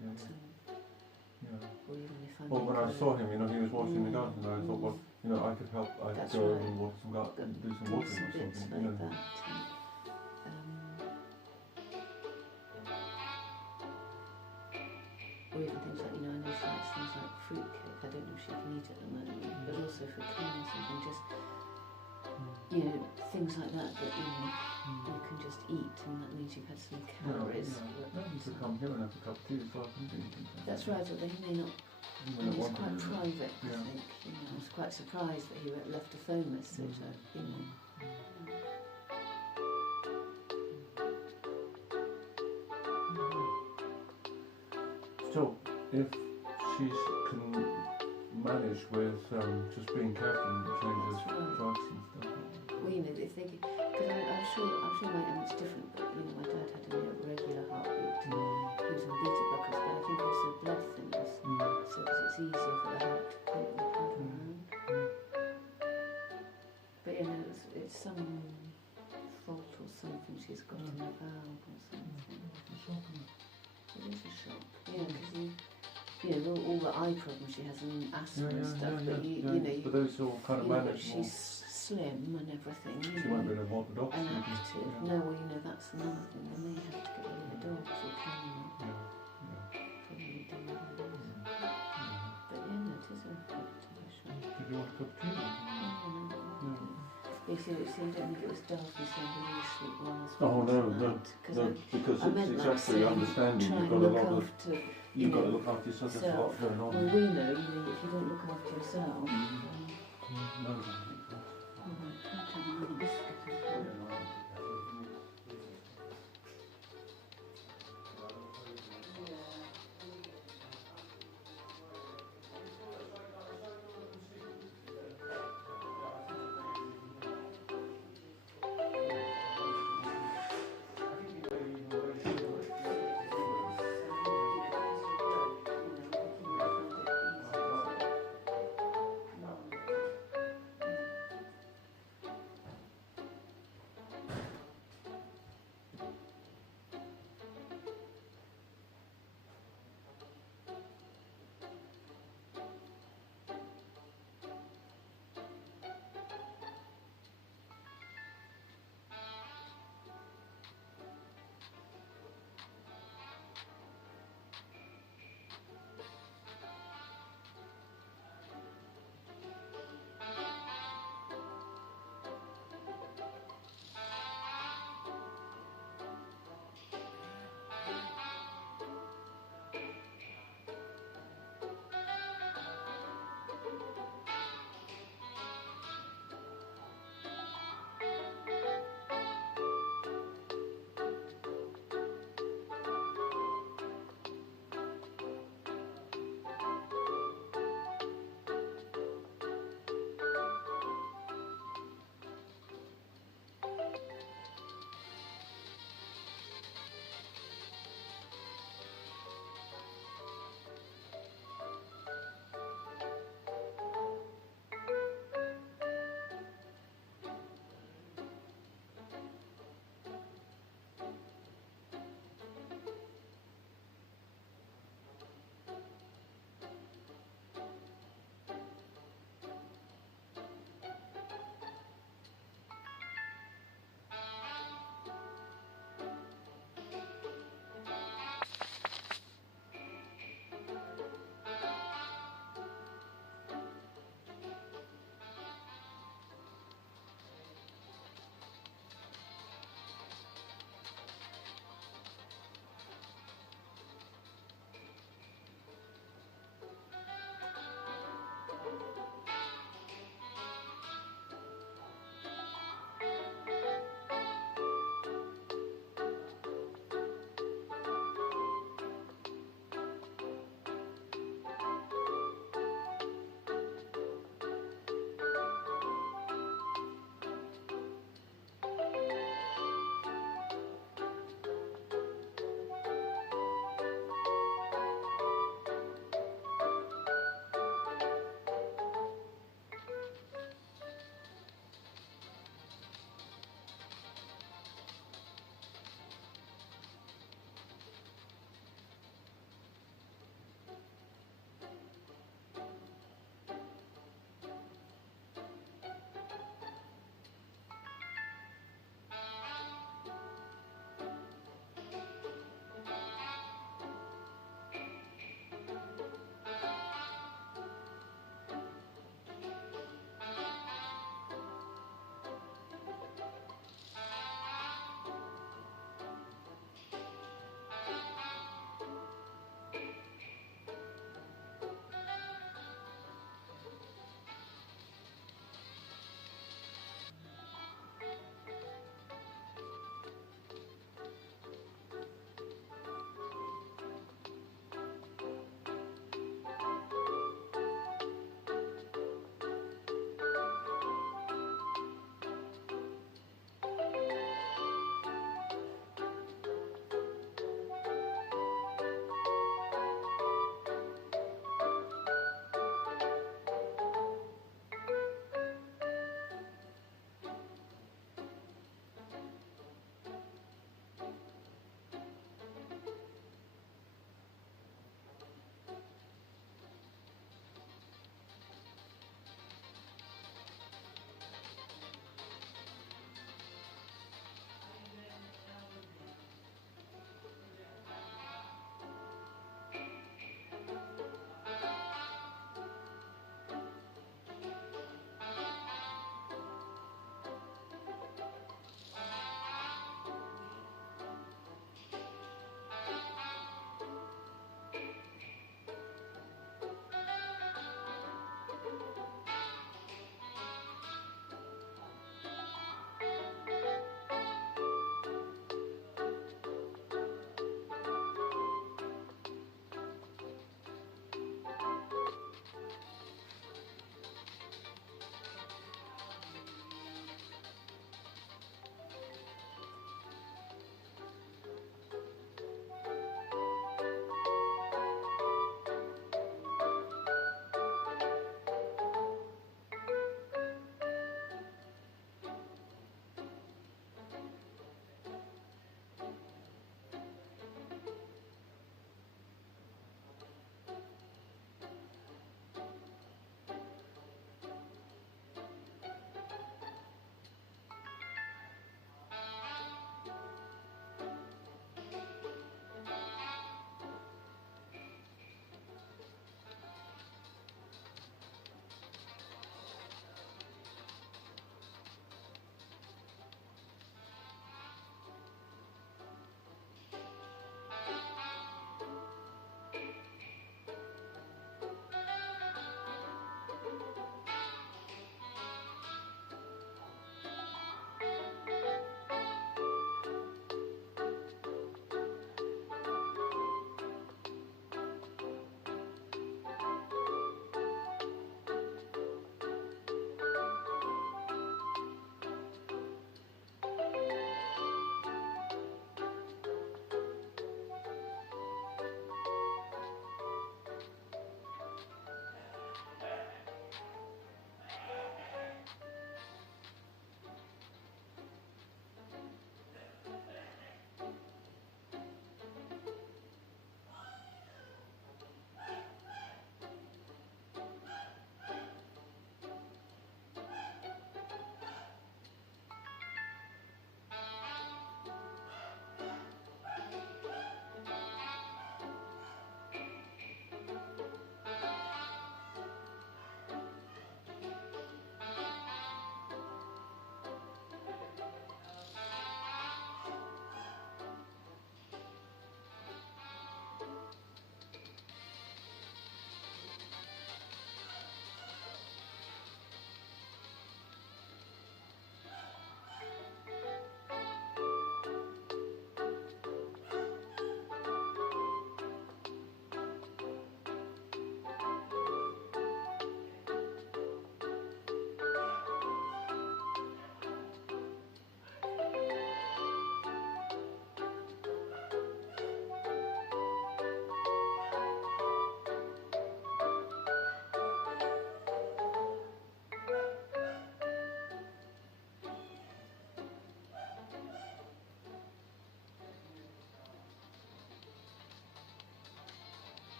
or even if I well, when I saw him, you know, he was watering the garden, and I thought, well, you know, I could help. I could go over and water some garden, do some watering or something. Like you know. that. Or even things like, you know, I know she likes things like fruitcake. I don't know if she can eat at the moment, but also for Ken or something, just, you know, things like that that, you know, you can just eat, and that means you've had some calories. No, you could come here and have a cup of tea so I can do things. That's right, but he may not. It's quite private, I think. You know, I was quite surprised that he left a phone message, you know. So, if she can manage with just being careful and changes drugs and stuff. Well, you know, if they, because I'm sure it's different, but, you know, my dad had a regular heartbeat. He was on beta blockers, but I think also blood thinners, so because it's easier for the heart to pump the blood around. But, you know, it's some fault or something she's got in the valve or something. It is a shock, yeah, because you know, all the eye problems she has and asthma and stuff, but you know, but those all kind of manage more. She's slim and everything, you she know, won't be able to walk the dogs. and active. No, well, you know, that's another thing. They may have to get rid of the dogs or can probably do that. But yeah, no, it is a shock. Did you want a cup of tea? You see, I don't think it was Darcy saying he really sleep well as well. Oh no, because it's exactly understanding. You've got to look after yourself. There's a lot going on. Well, we know, you know, if you don't look after yourself.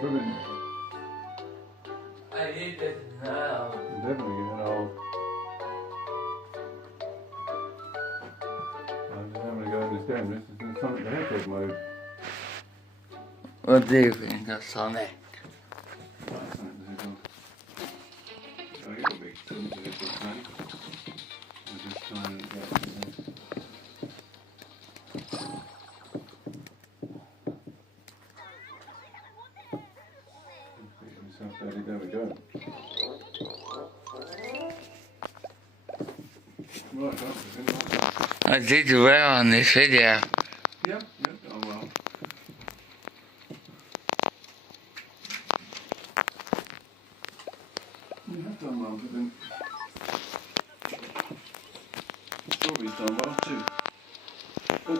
Women I need this now. are definitely getting old. I'm just having to go in this game. This is in Sonic the Hedgehog mode. What do you think of Sonic? Sonic the Hedgehog. Oh, you're a big Sonic the Hedgehog fan. I'm just trying to get this. There we go. Right, I did well on this video. Yep, oh well. You have done well, but then Furby's done well too. Oh.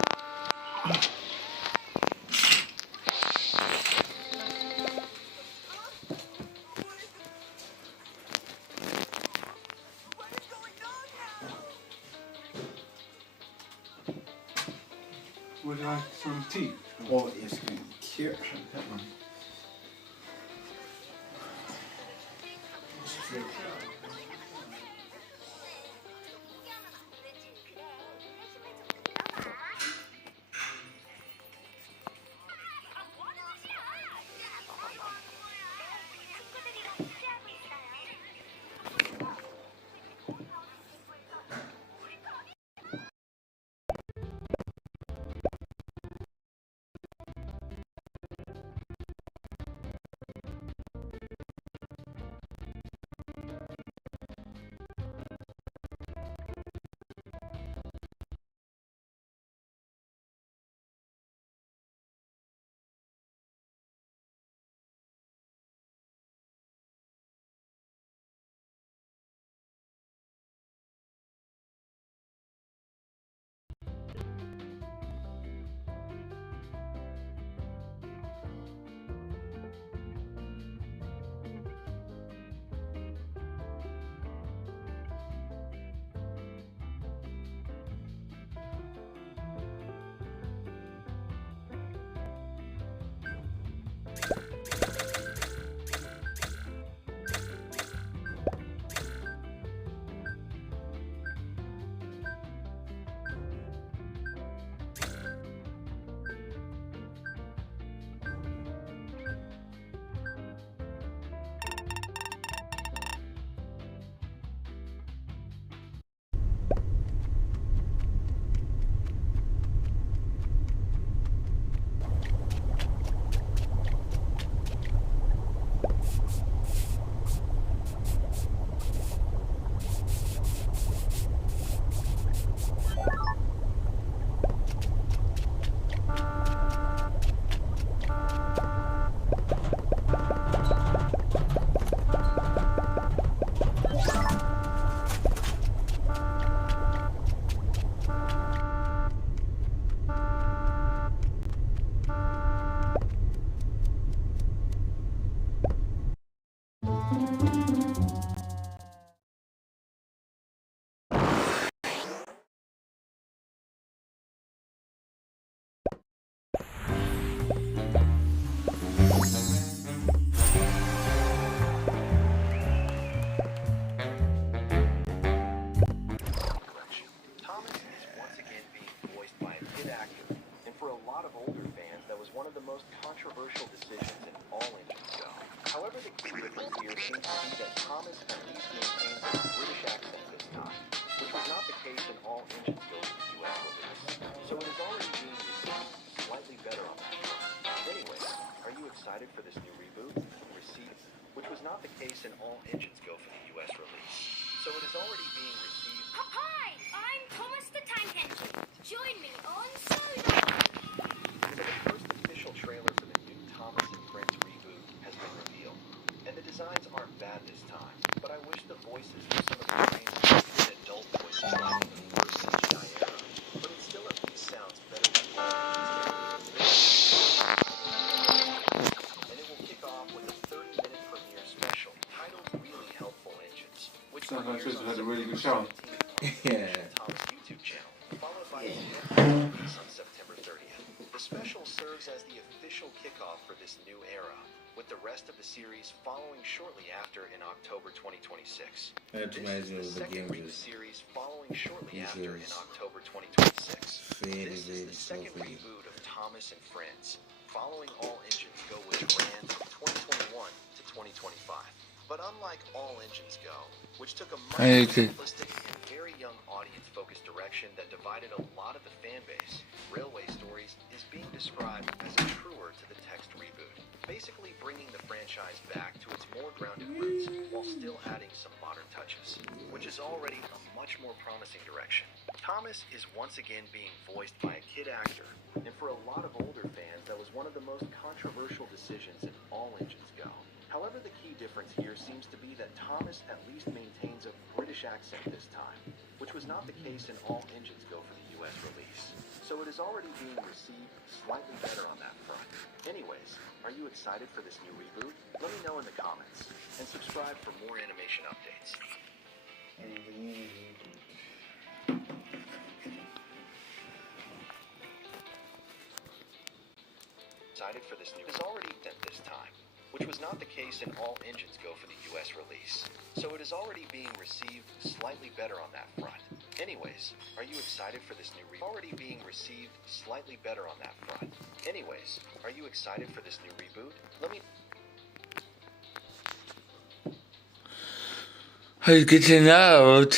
Would you like some tea? Oh, yes, thank you. controversial decisions in all engines go. However, the key difference here seems to be that Thomas at least maintains a British accent this time, which was not the case in all engines go to the US release. So it is already being received slightly better on that front. Anyways, are you excited for this new reboot? Received, which was not the case in all engines go for the US release. So it is already being received. Hi, I'm Thomas the Tank Engine. Join me on Soda. So the first official trailer for the new Thomas and Friends reboot has been revealed. And the designs aren't bad this time, but I wish the voices for some of the trains had adult voices like in the first CGI era. But it still at least sounds better than all and it will kick off with a 30-minute premiere special titled Really Helpful Engines, which sounds like premieres this on had a really good September show. 17th Yeah. Thomas YouTube channel, followed by a release on September 30th. The special serves as the official kickoff for this new era. with the rest of the series following shortly after in October 2026. I had to imagine it was the game series following shortly This after in is October 2026. really, This is really the so second good. reboot of Thomas and Friends, following All Engines Go, which ran from 2021 to 2025. But unlike All Engines Go, which took a much more simplistic and very young audience-focused direction that divided a lot of the fan base, Railway Stories is being described as a truer to the text reboot, basically bringing the franchise back to its more grounded roots while still adding some modern touches, which is already a much more promising direction. Thomas is once again being voiced by a kid actor, and for a lot of older fans, that was one of the most controversial decisions in All Engines Go. However, the key difference here seems to be that Thomas at least maintains a British accent this time, which was not the case in All Engines Go for the US release. So it is already being received slightly better on that front. Anyways, are you excited for this new reboot? Let me know in the comments, and subscribe for more animation updates. Excited for this new is already at this time, which was not the case in All Engines Go for the US release. So it is already being received slightly better on that front. Anyways, are you excited for this new already being received slightly better on that front. Anyways, are you excited for this new reboot? Let me It's good to know.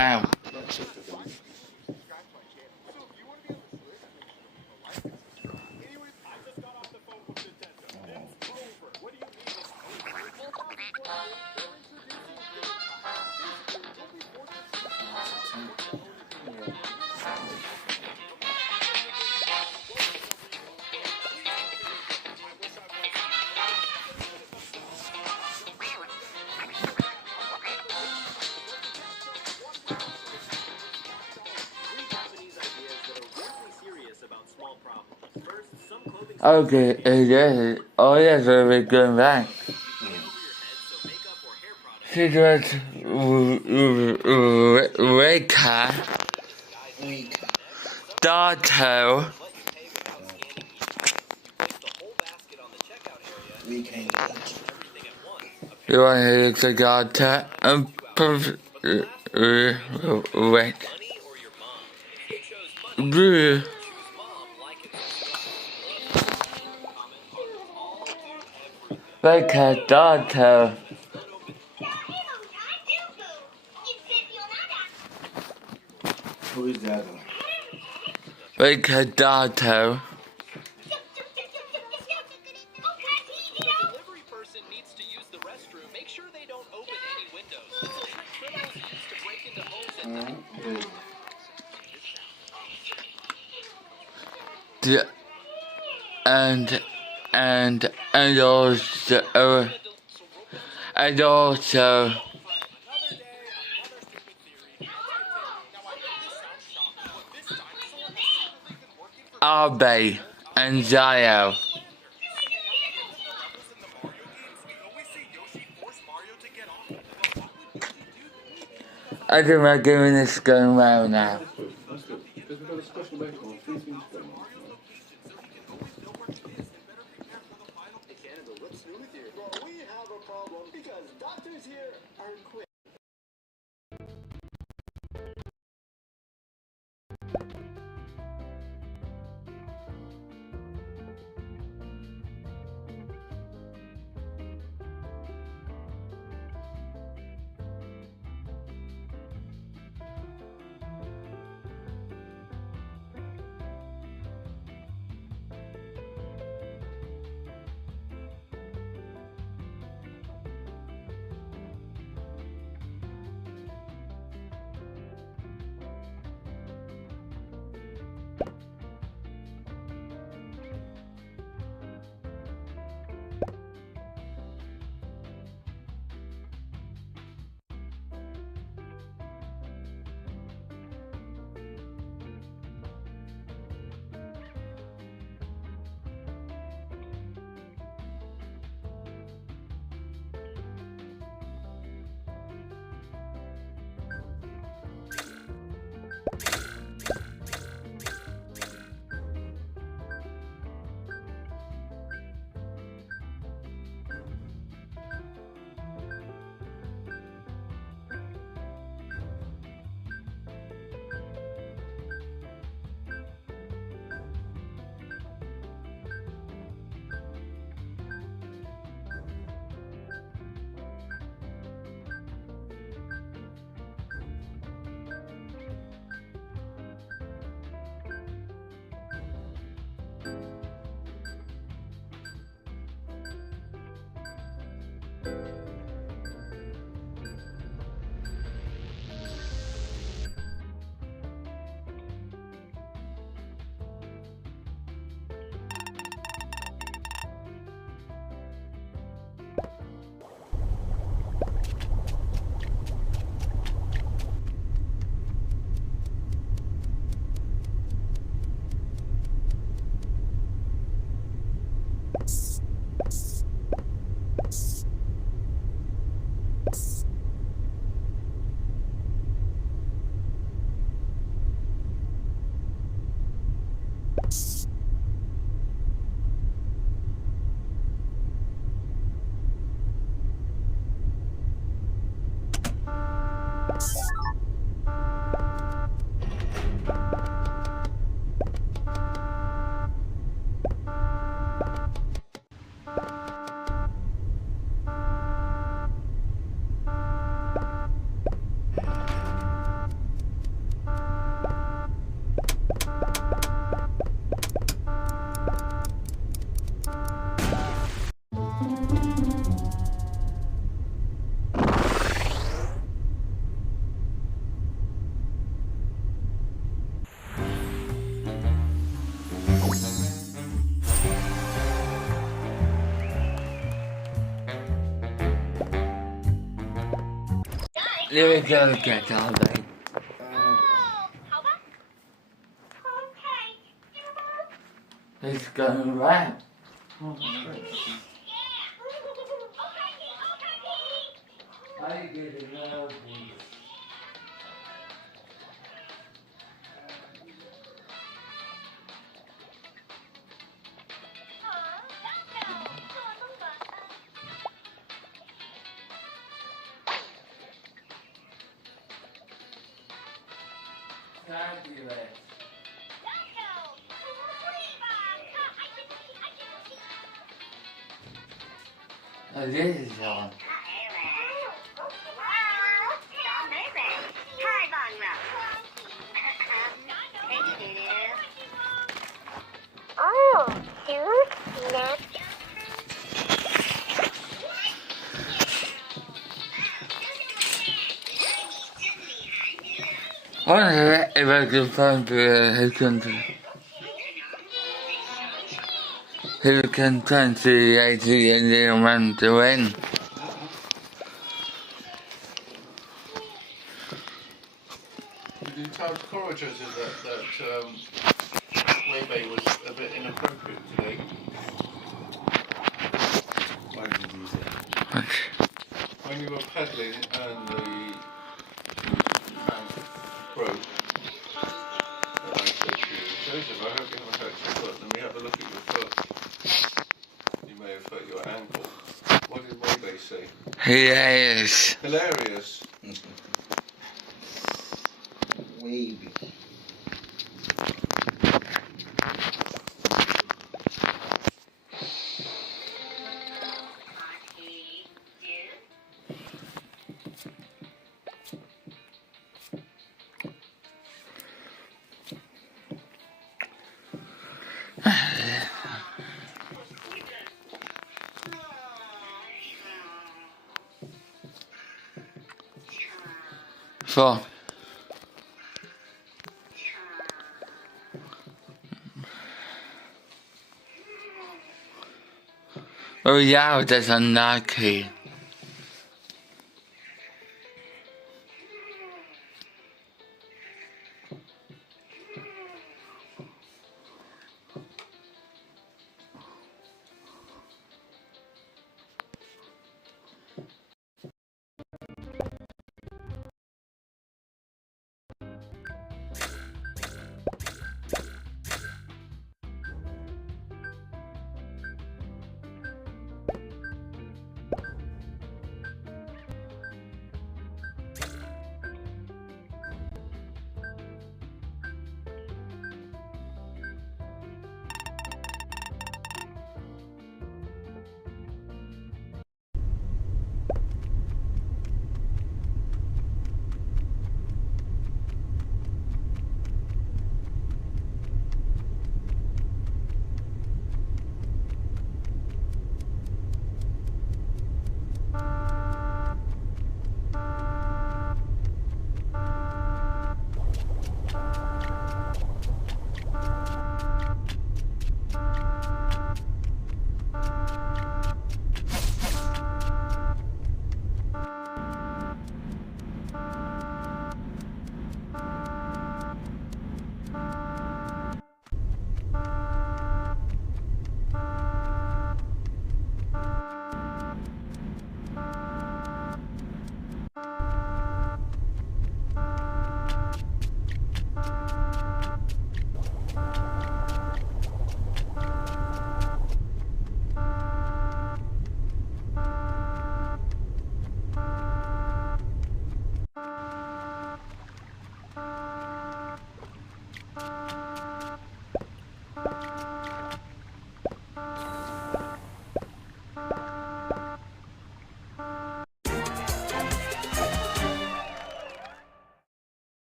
Wow. Okay, yes, oh yes, we're going back. She was Rika, Dato. You want to hear the daughter and wait. Rika, Dato. Who is that? Rika, Dato. Yeah, and also Abe and Zio. I think we're giving this going well now. That's good. Because we've got a special record. 3 things going on. Canada, what's new with you? Well, we have a problem because doctors here are quick. You're gonna get all day. He's gonna rap. Oh, that's great. I get it now. Fabulous. Oh, this is on. Oh, cute. Snap. I wonder if I can find who can translate the Indian man to win. Did you tell Courageous that Weibei was a bit inappropriate today? Why did you say? When you were pedaling and the tank broke, and I said to you, Joseph, I hope you haven't hurt your foot. Let me have a look at your foot. You may have hurt your ankle. What did Weibei say? Hilarious. Hilarious. Wavy. So. Oh yeah, that's unlucky.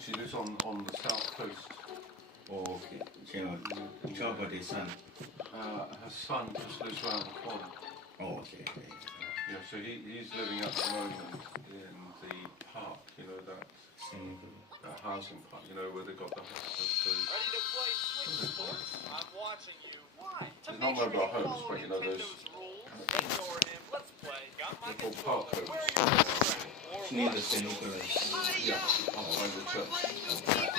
She lives on the south coast. Oh, okay. Tell about his son. Her son just lives around the corner. Oh, okay. Yeah, so he's living at the moment in the park, you know, that housing park, you know, where they got the Ready to play Switch Sports? I'm watching you. Why? To it's make not sure mobile you homes, follow but you know, those Nintendo's rules. Ignore him. Let's play. Got my they're called controller. park homes. Where are your wrist or Near what? the St. Nicholas. Yeah, behind the church. TV.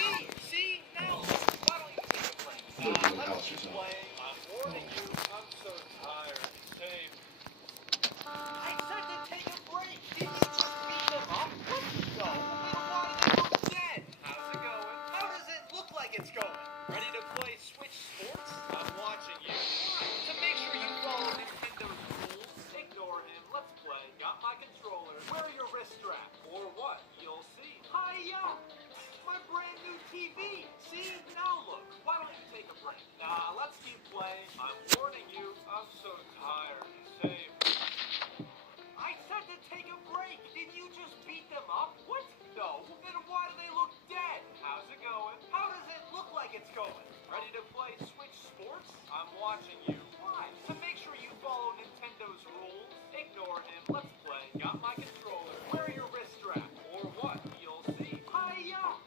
See? Now, why don't you take a break? Living in Let's houses keep now. playing. I'm warning you. I'm so tired. Same. I said to take a break. Did you just beat them up? What? No. Then why do they look dead? How's it going? How does it look like it's going? Ready to play Switch Sports? I'm watching you. Why? To make sure you follow Nintendo's rules. Ignore him. Let's play. Got my controller. Wear your wrist strap. Or what? You'll see. Hi-ya! My brand new TV. See? Now look. Why don't you take a break? Nah, let's keep playing. I'm warning you. I'm so tired. Same. I said to take a break. Did you just beat them up? What? No. Then why do they look dead? How's it going? How does it look like it's going? Ready to play Switch Sports? I'm watching you. Why? To make sure you follow Nintendo's rules. Ignore him. Let's play. Got my controller. Wear your wrist strap. Or what? You'll see. Hi-ya!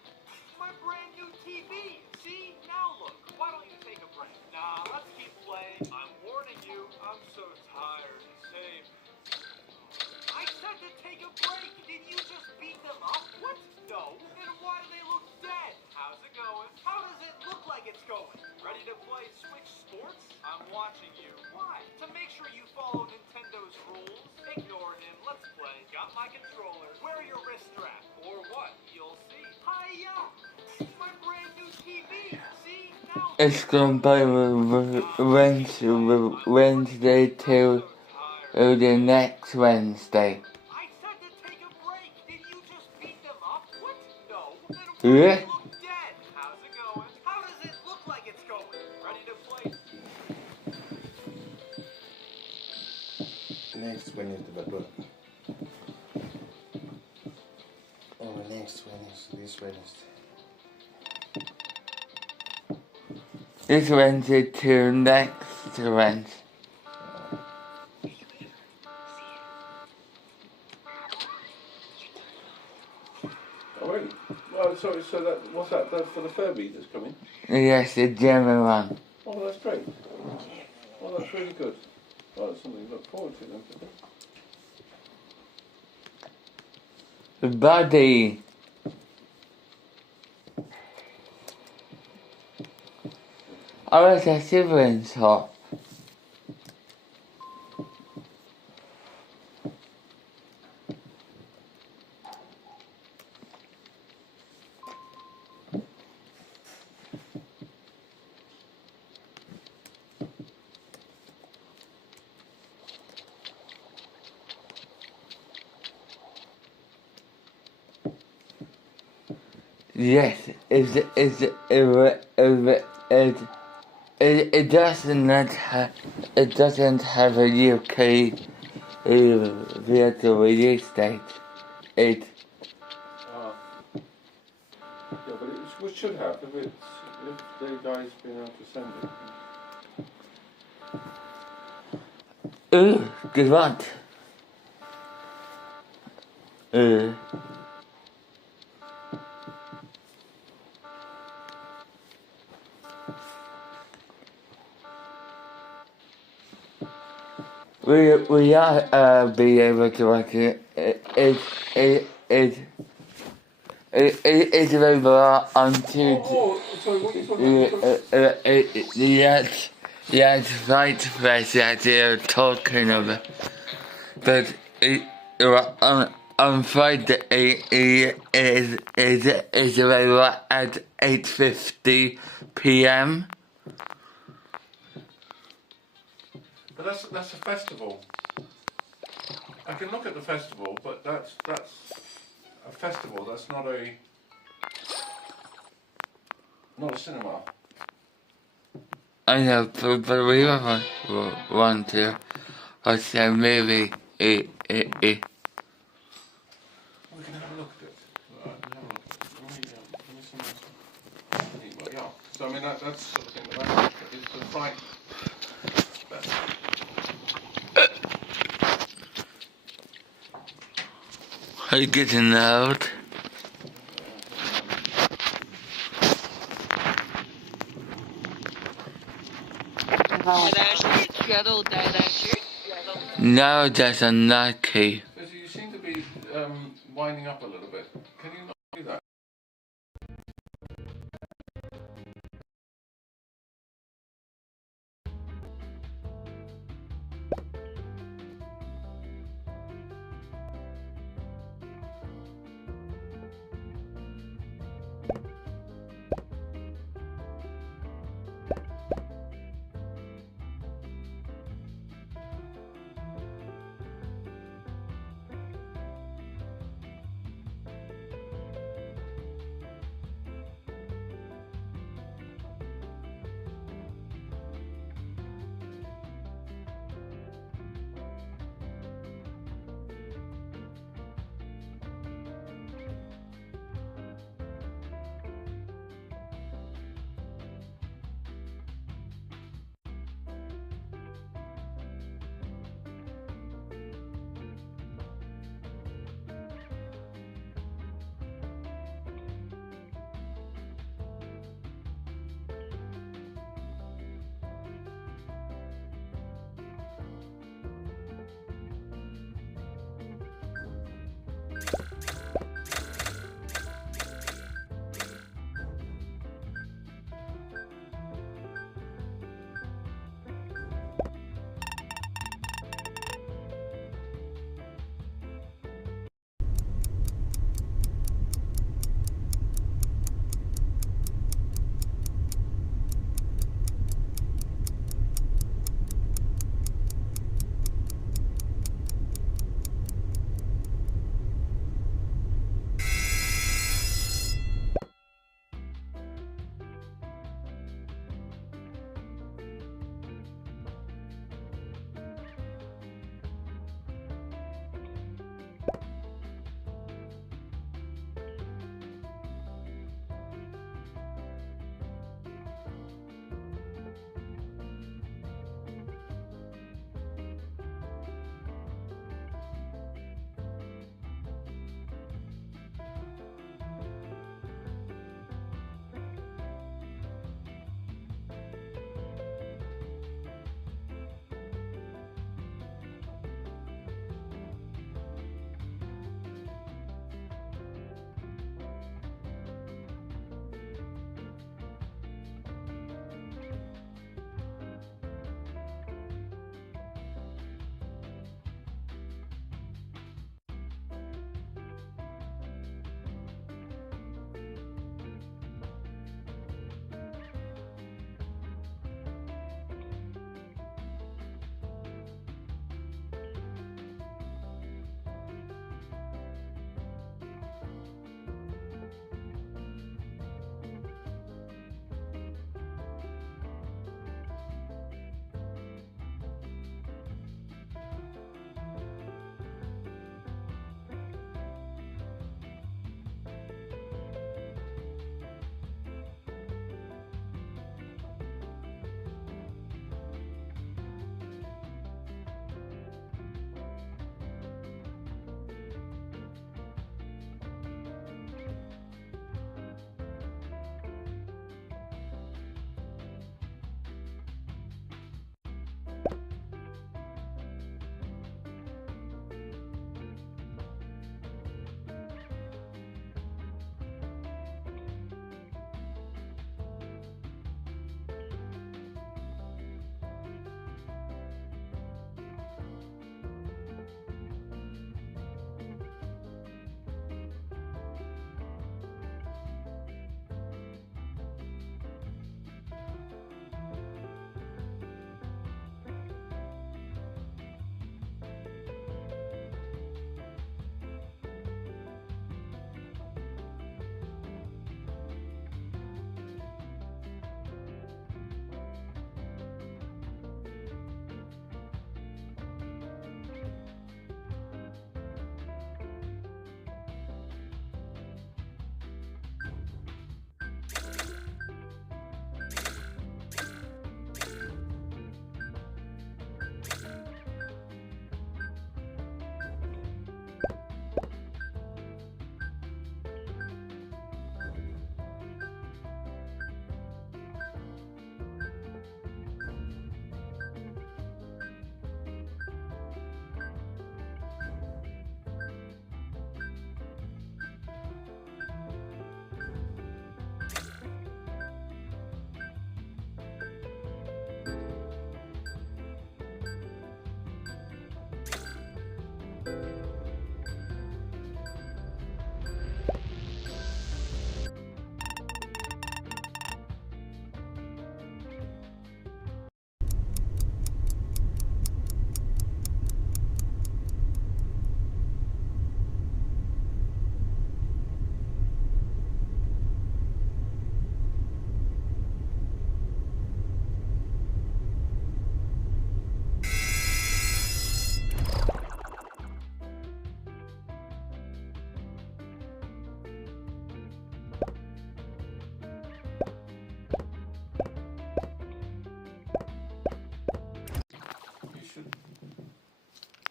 My brand new TV. See? Now look. Why don't you take a break? Nah, let's keep playing. I'm warning you. I'm so tired. Same. I said to take a break. Did you just beat them up? What? No. Then why do they look dead? How's it going? How does it look like it's going? Ready to play Switch Sports? I'm watching you. Why? To make sure you follow Nintendo's rules. Ignore him. Let's play. Got my controller. Wear your wrist strap. Or what? You'll see. Hi-ya! My brand new TV. See? Now. It's going by Wednesday to the next Wednesday. I said to take a break. Did you just beat them up? What? No. Then why Yeah. do they look dead? How's it going? How does it look like it's going? Ready to play? Next Wednesday, but oh, next Wednesday, this Wednesday. This Wednesday to next Wednesday. Oh, really? Oh, sorry, so what's that? That's for the Furby that's coming? Yes, the German one. Oh, that's great. Oh, that's really good. Oh, that's something to look forward to then. Buddy. I was a siblings hop. Yes, it doesn't have a UK vehicle release date. It Yeah, but it should have if the guy's been able to send it. ooh, good one. We are be able to watch it. It's available on Tuesday. Sorry, what are you talking about? The site press that they're talking about, but on Friday it is available at 8:50 p.m. But that's a festival. I can look at the festival, but that's a festival. That's not a cinema. I know, but we want to watch a movie. Okay, mean, that's the sort of thing that it's the fright. Are you getting loud? No, that's unlucky. You seem to be winding up a little bit. Can you not do that?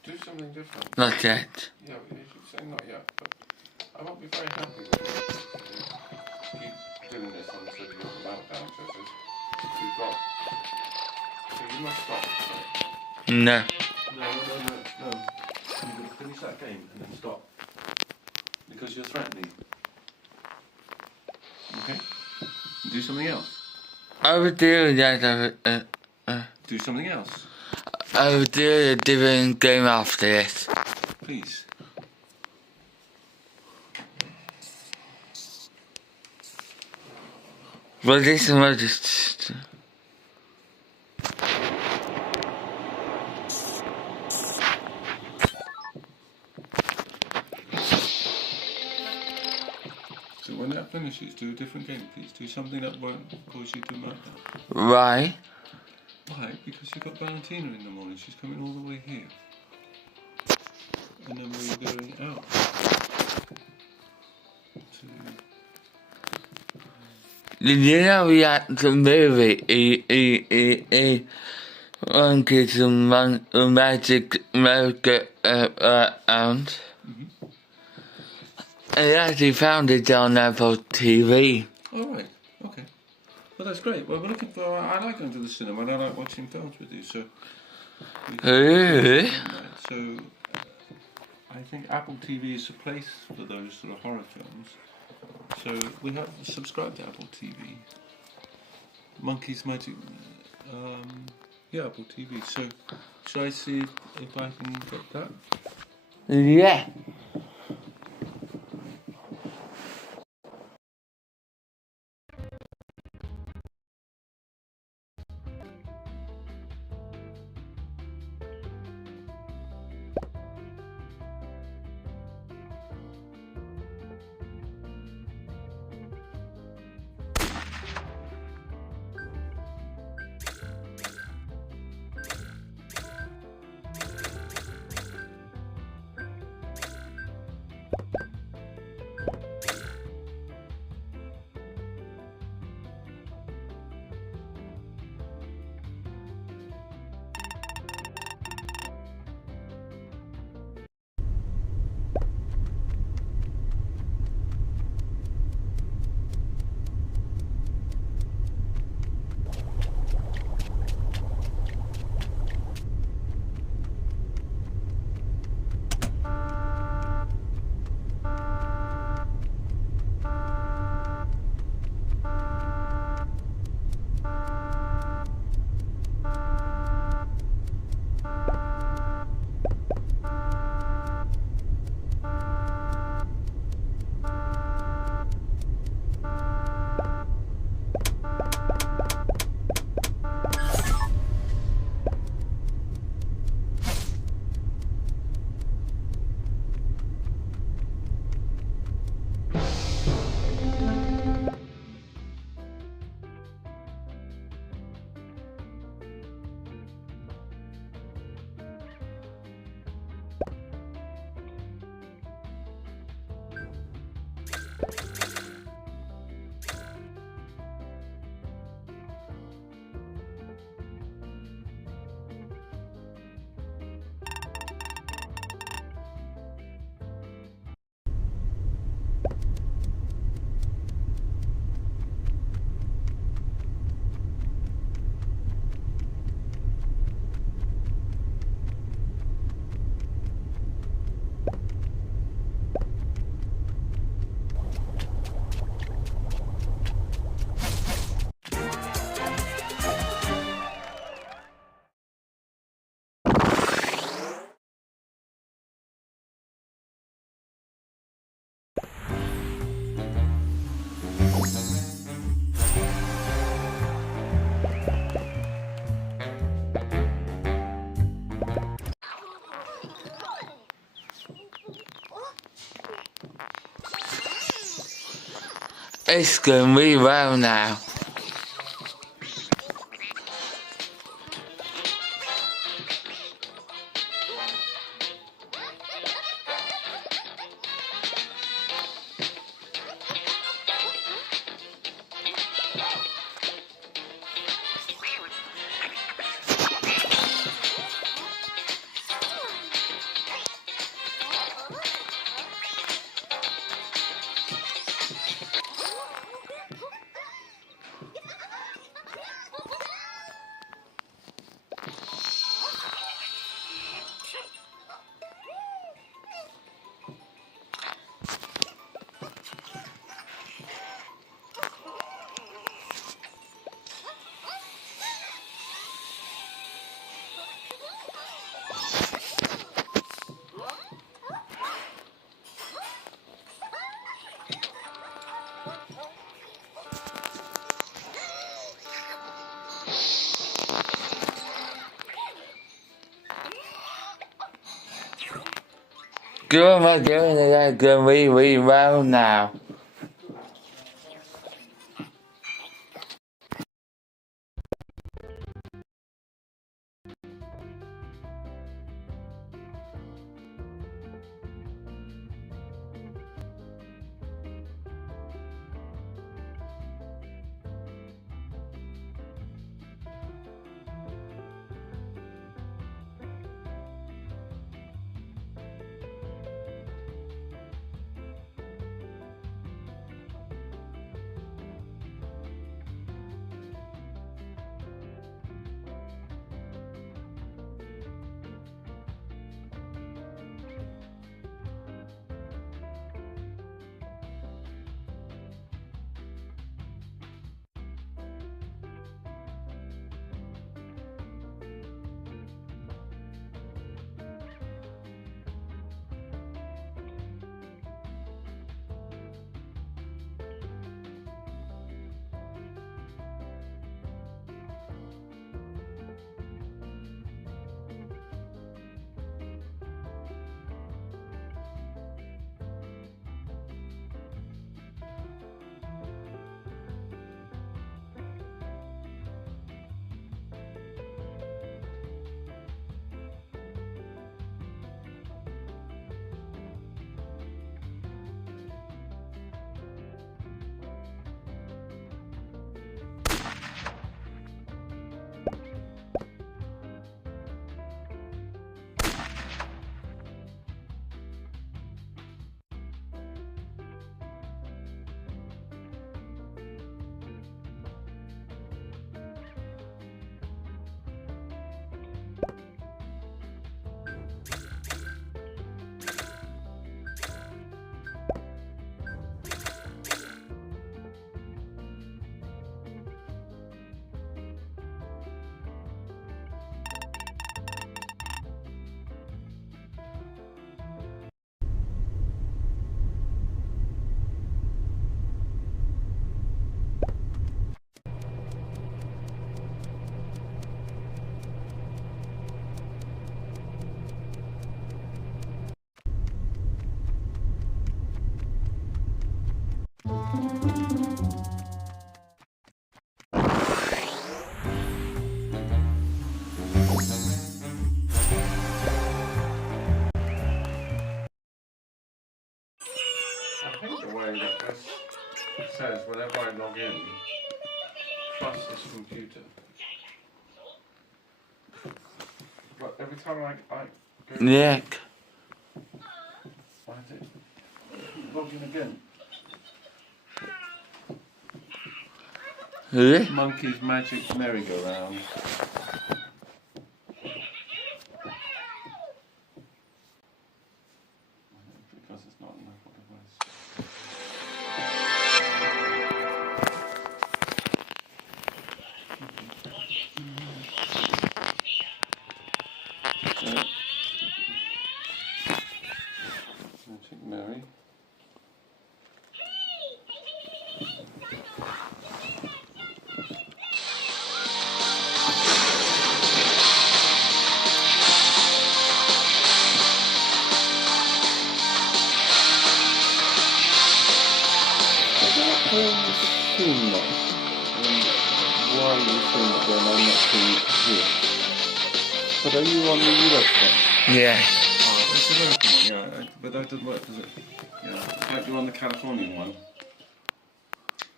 Do something different. Not yet. Yeah, you should say not yet, but I won't be very happy with you. Keep doing this on the city of the meltdown, Joseph. You've got... So you must stop. No. No. You've got to finish that game and then stop. Because you're threatening. Okay? Do something else. I would do that. Do something else. I would do a different game after this. Please. Well, this one just... So when that finishes, do a different game, please. Do something that won't cause you to meltdown. Why? Why? Because you've got Valentina in the morning. She's coming all the way here. And then we're going out. Did you know we had the movie? One Kids Magic Around. I actually found it on Apple TV. Alright, okay. Well, that's great. Well, we're looking for... I like going to the cinema and I like watching films with you, so... So, I think Apple TV is a place for those sort of horror films. So, we have subscribed to Apple TV. Monkey's Magic... yeah, Apple TV. So, should I see if I can get that? Yeah. It's going really well now. Good, we're doing it good, really well now. I hate the way that this says whenever I log in, plus this computer. But every time I go Nick. why is it log in again? Huh? Monkey's Magic Merry-Go-Round. Because it's not enough what it was. Magic Mary. Seeing that, and why you think that I'm not seeing it here? But are you on the US one? Yeah. Oh, it's the American one, yeah, but that doesn't work, does it? Yeah, like you're on the Californian one.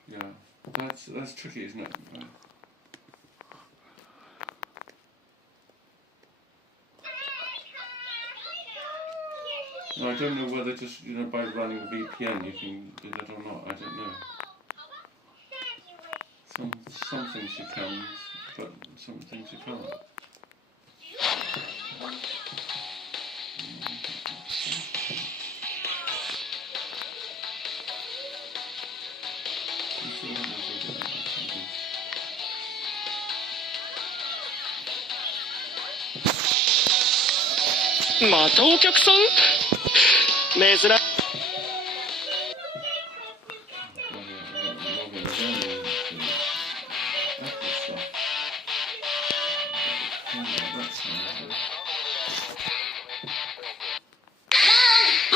Yeah, that's tricky, isn't it? No, I don't know whether just, by running a VPN you can do that or not, I don't know. Some things you can, but some things you can't.またお客さん珍しい Mom!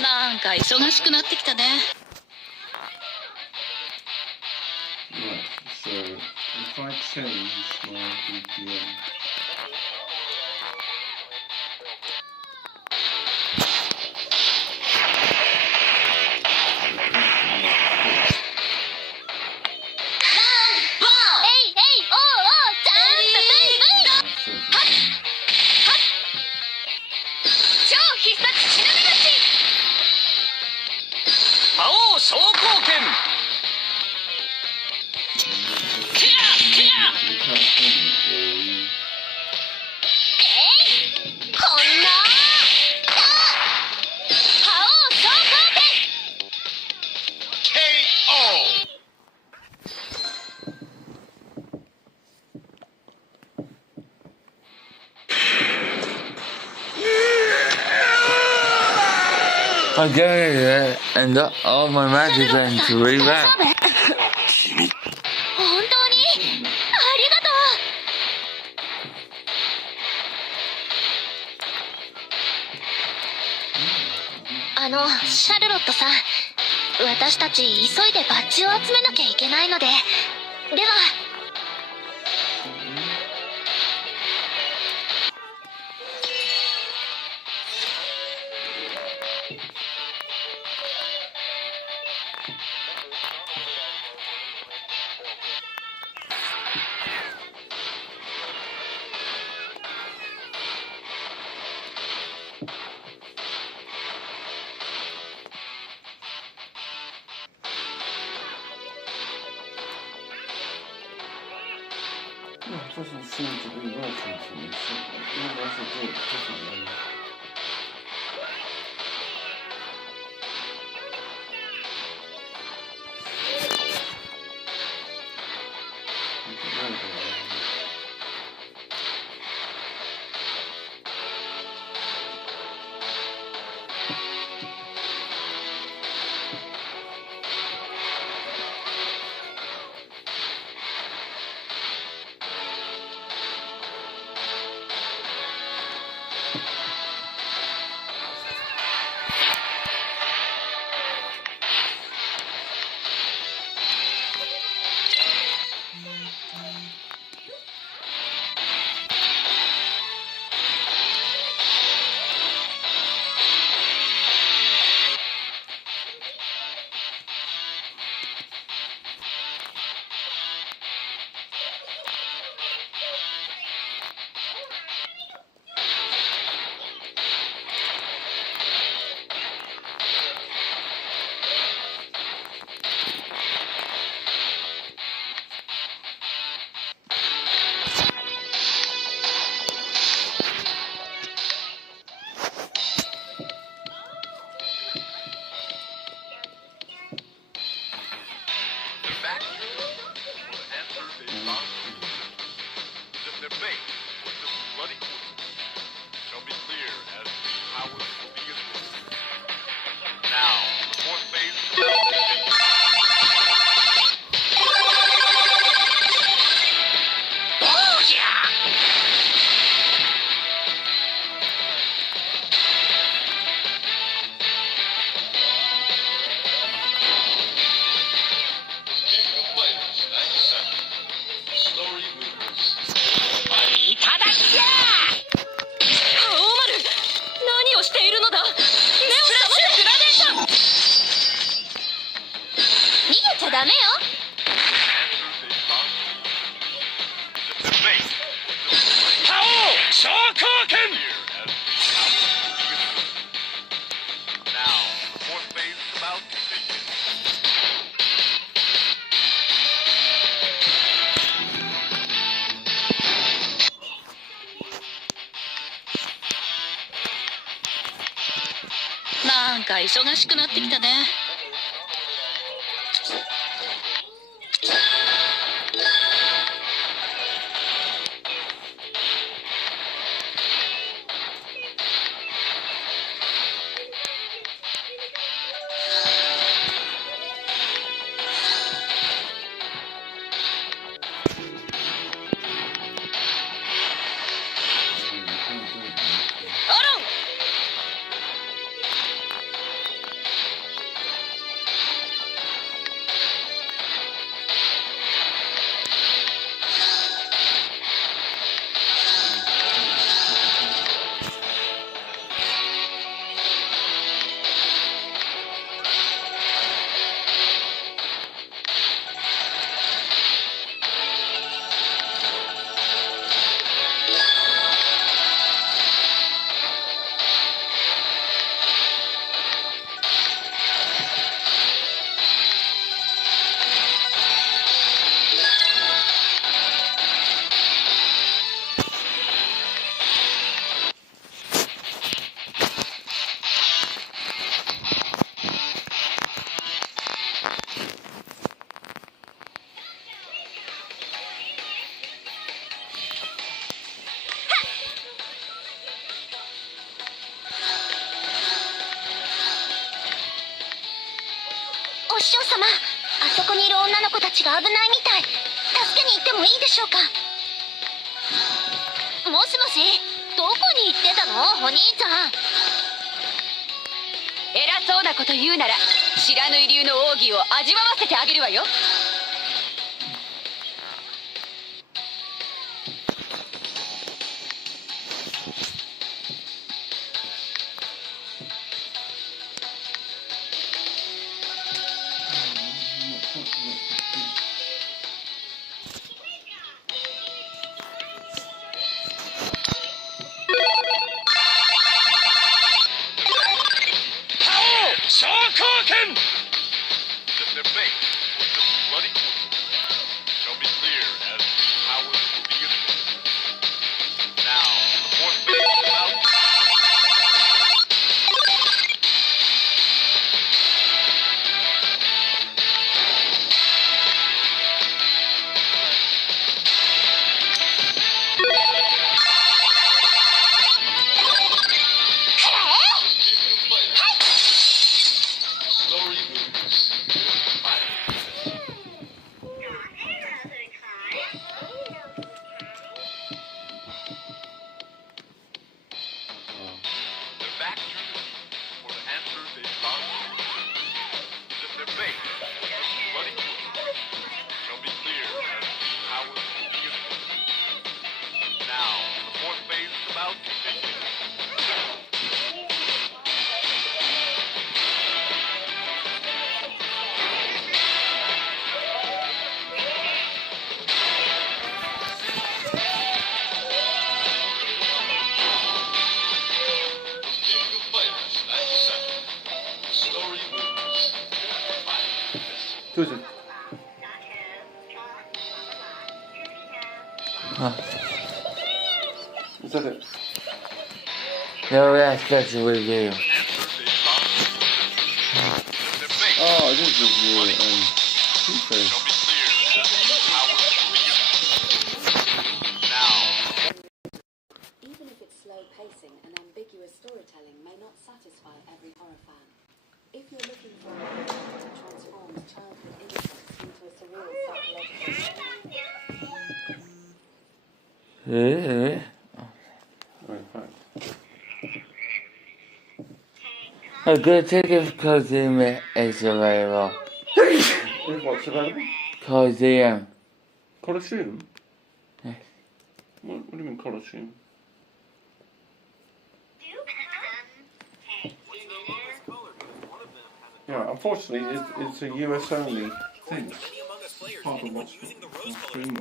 なんか忙しくなってきたね。 Right, so if I change my BPM. I get it, and all my magic going to rewrite. 本当にありがとう。シャルロットさん、私たち急いでバッジを集めなきゃいけないので、では。Well, it doesn't seem to be working for me, so maybe I should do it differently.なんか忙しくなってきたね。様、あそこにいる女の子たちが危ないみたい。助けに行ってもいいでしょうか。もしもし、どこに行ってたの、お兄ちゃん。偉そうなこと言うなら知らぬい流の奥義を味わわせてあげるわよ。昇降拳 The debate with the bloody shall be clear as powers will be used. Now, the fourth phase is out. They're back for the answer they found. The debate with the bloody shall be clear as powers will be used. Now, the fourth phase is about to begin. Tusen. Is that it? No, that's just a review. Oh, it is review. Tuesday. Even if it's slow pacing and ambiguous storytelling may not satisfy every horror fan. If you're looking for a horror that transforms childhood innocence into a surreal psychological A good ticket Coliseum is available. What's available? Coliseum. Colosseum? Yes. What do you mean Colosseum? Yeah, unfortunately, it's a US only thing. Part of what's streaming.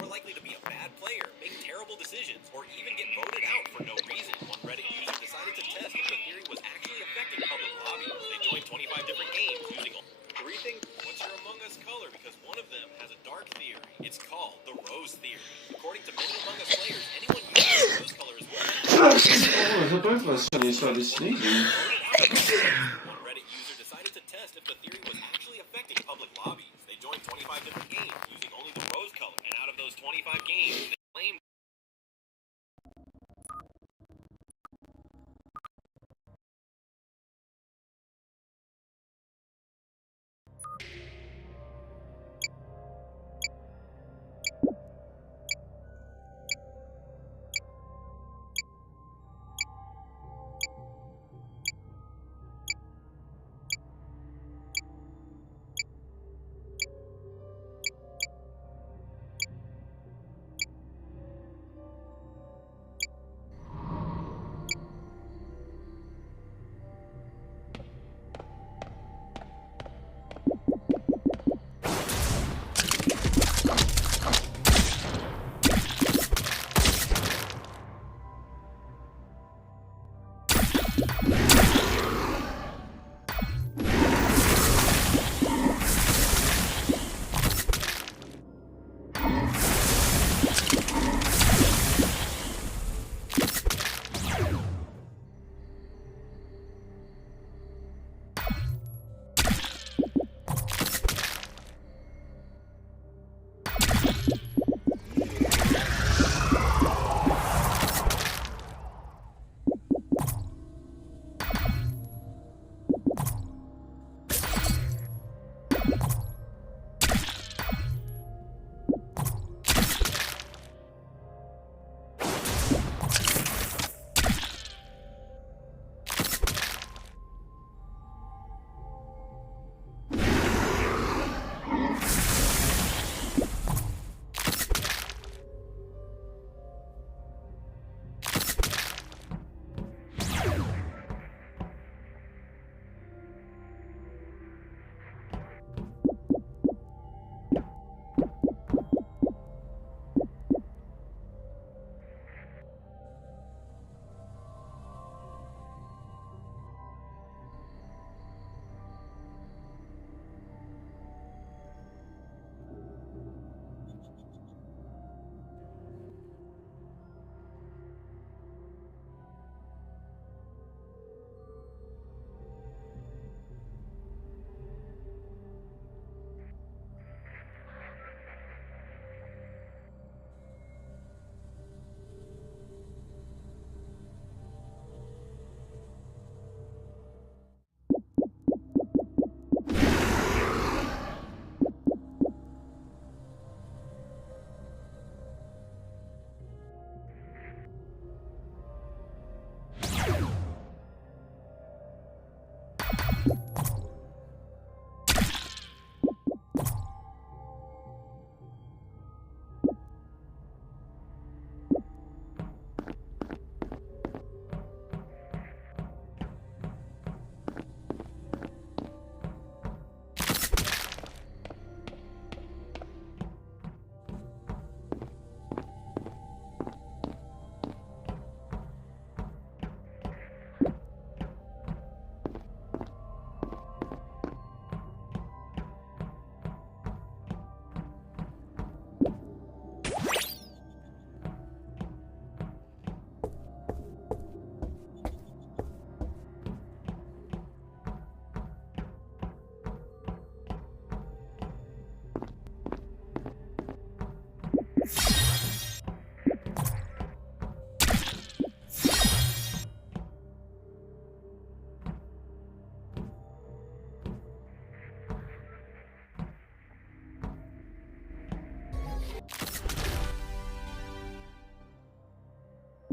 Make terrible decisions, or even get voted out for no reason. One Reddit user decided to test if the theory was actually affecting public lobbies. They joined 25 different games using three things. What's your Among Us color? Because one of them has a dark theory. It's called the Rose Theory. According to many Among Us players, anyone using the rose color is Oh, both of us suddenly started sneezing. One Reddit user decided to test if the theory was actually affecting public lobbies. They joined 25 different games using only the rose color, and out of those 25 games, they claimed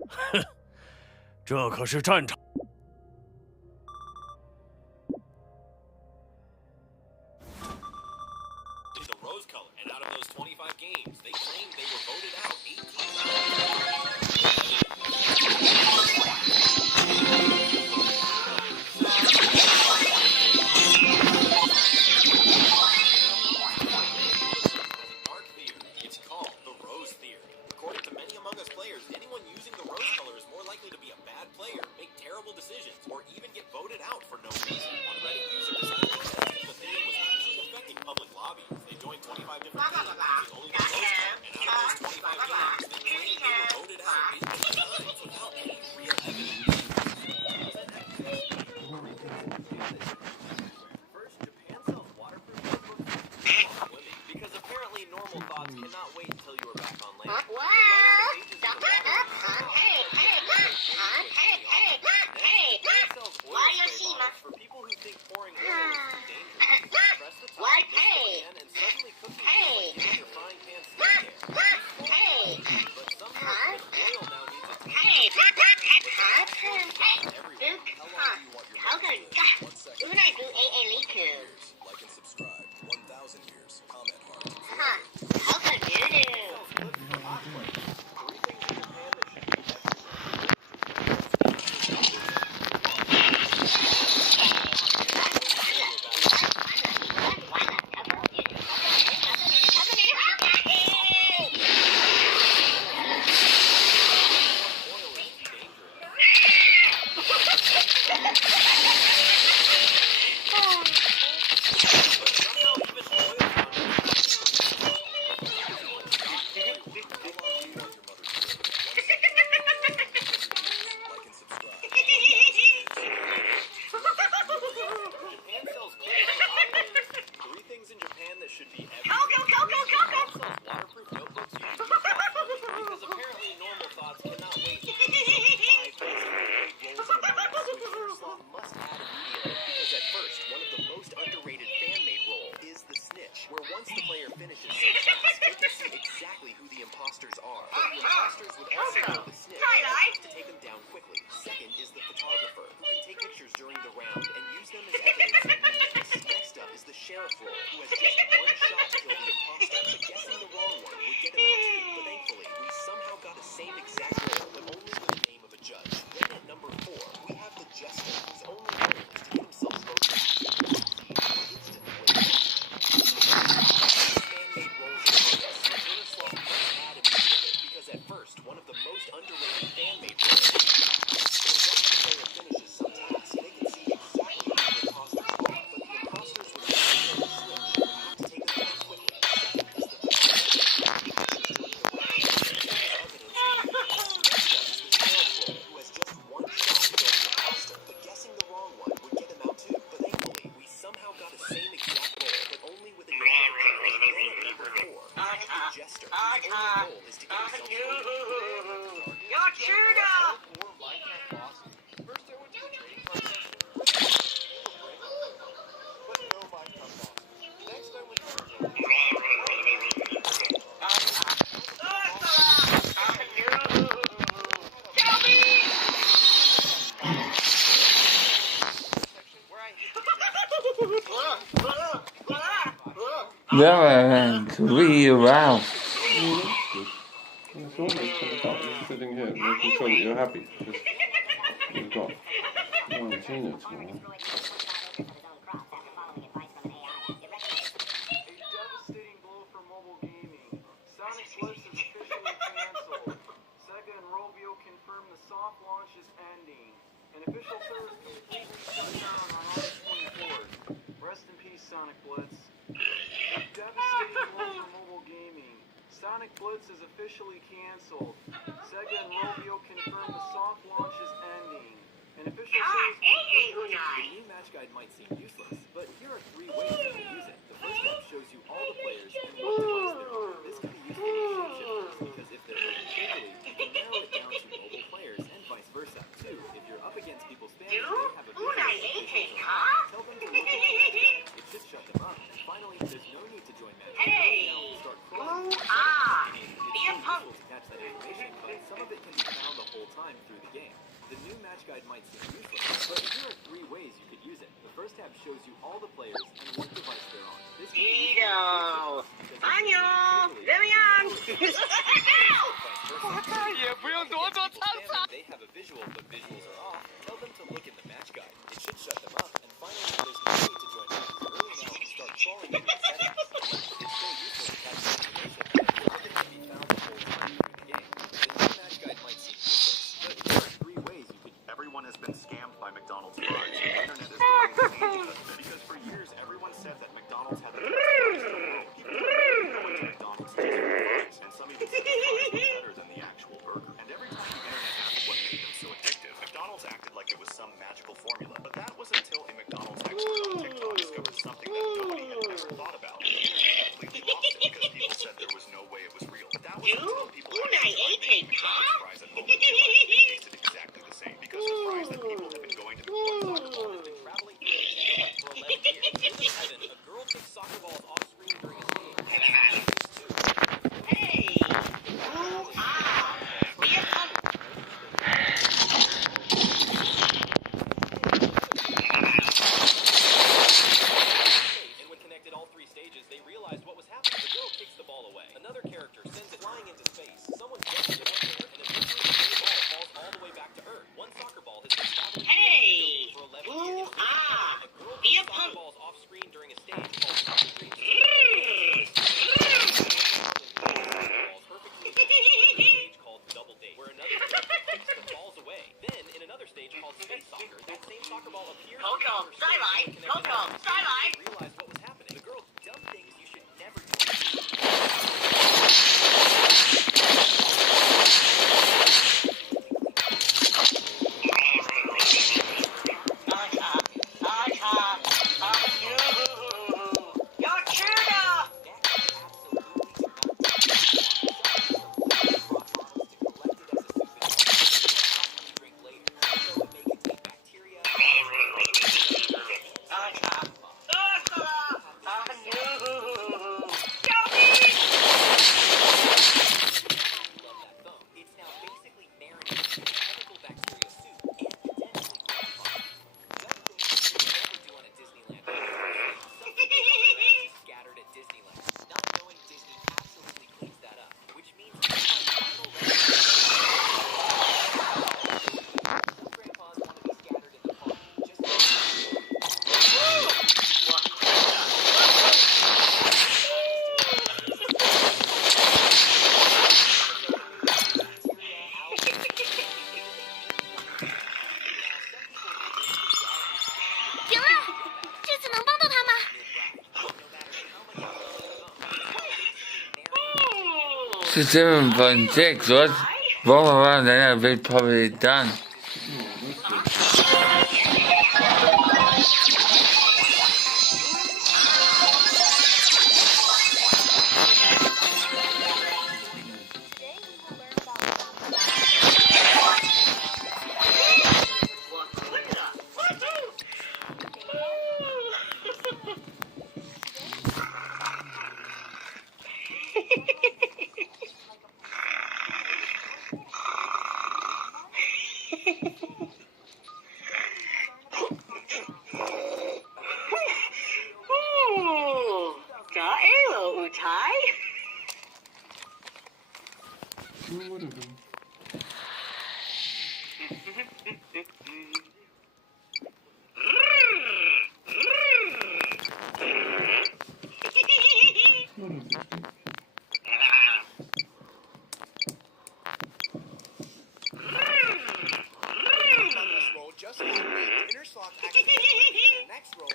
哼，这可是战场。The rose color, and out of those 25 games, they claimed they were voted out 18 times. It's called the rose theory. According to many Among Us players, anyone using the rose color is more likely to be a bad player, make terrible decisions, or even get voted out for no reason. One Reddit user decided to test if the theory was actually affecting public lobbies. They joined 25 different games using only the rose color, and out of those 25 games, they claimed they were voted out 18 times without any real evidence. First, Japan sells waterproof notebooks because apparently normal thoughts cannot wait until you are back on land. For people who think pouring oil is too dangerous, press the top, lift the pan, and suddenly cooking feels like using your frying pan skincare. But somehow oil now needs a tank. Everyone, how long do you want your mouth to live? 1 second. Like and subscribe. 1,000 years. Comment heart. Yeah, really wow. That's all. Just sitting here, making sure that you're happy. Just, you've got Tina tomorrow. Devastating blow for mobile gaming. Sonic Blitz is officially canceled. Sega and Rovio confirm the soft launch is ending. An official service completely shut down on August 24th. Rest in peace, Sonic Blitz. A devastating blow for mobile gaming. Sonic Blitz is officially canceled. Sega and Rovio confirm the soft launch is ending. An official service completely... The new match guide might seem useless, but here are 3 ways you can use it. The first one shows you all the players and what device they're on. This can be useful for shapeshifters, because if they're moving quickly, you can narrow it down to mobile players and vice versa. 2, if you're up against people spamming, they have a visual tell them to look at the match guide. It should shut them up. And finally, there's no need to join matches. Now, start crawling. It's so useful to catch that information, but some of it can be found the whole time. guide might seem useless, but here are 3 ways you could use it. The first tab shows you all the players and what device they're on. This can be useful they have a visual, but visuals are off. Tell them to look in the match guide. It should shut them up. And finally, there's no need to join matches early now and start crawling in your settings. It's still useful to have some information, but it can be found the whole time during the game. The new match guide might seem useless, but here are 3 ways you could. Everyone has been scammed by McDonald's fries. The internet is going insane because for years everyone said that McDonald's had the best fries in the world. People were really going to McDonald's to get fries, and some even said the fries were better than the actual burger. And every time the internet asked what made them so addictive, McDonald's acted like it was some magical formula. But that was until a McDonald's expert on TikTok discovered something that nobody had ever thought about. The internet completely lost it because people said there was no way it was real. But that was until people actually tried making McDonald's fries at home and realized they tasted exactly the same. Because the fries that people have been going to one soccer ball has been traveling through for 11 years. In heaven, a girl kicks soccer balls off screen during a game. They realized what was happening. The girl kicks the ball away. Another character sends it flying into space. Someone jumps it up there, and eventually the ball falls all the way back to Earth. One soccer ball has been traveling for 11 years. A girl kicks soccer balls off screen during a stage called Soccer Dream. Perfectly in a stage called Double Date, where another character kicks the balls away. Then, in another stage called Space Soccer, that same soccer ball appears. Realized what was happening. The girl dumped things you should never do. It's even fun 6. Let's roll around and I'll be probably done.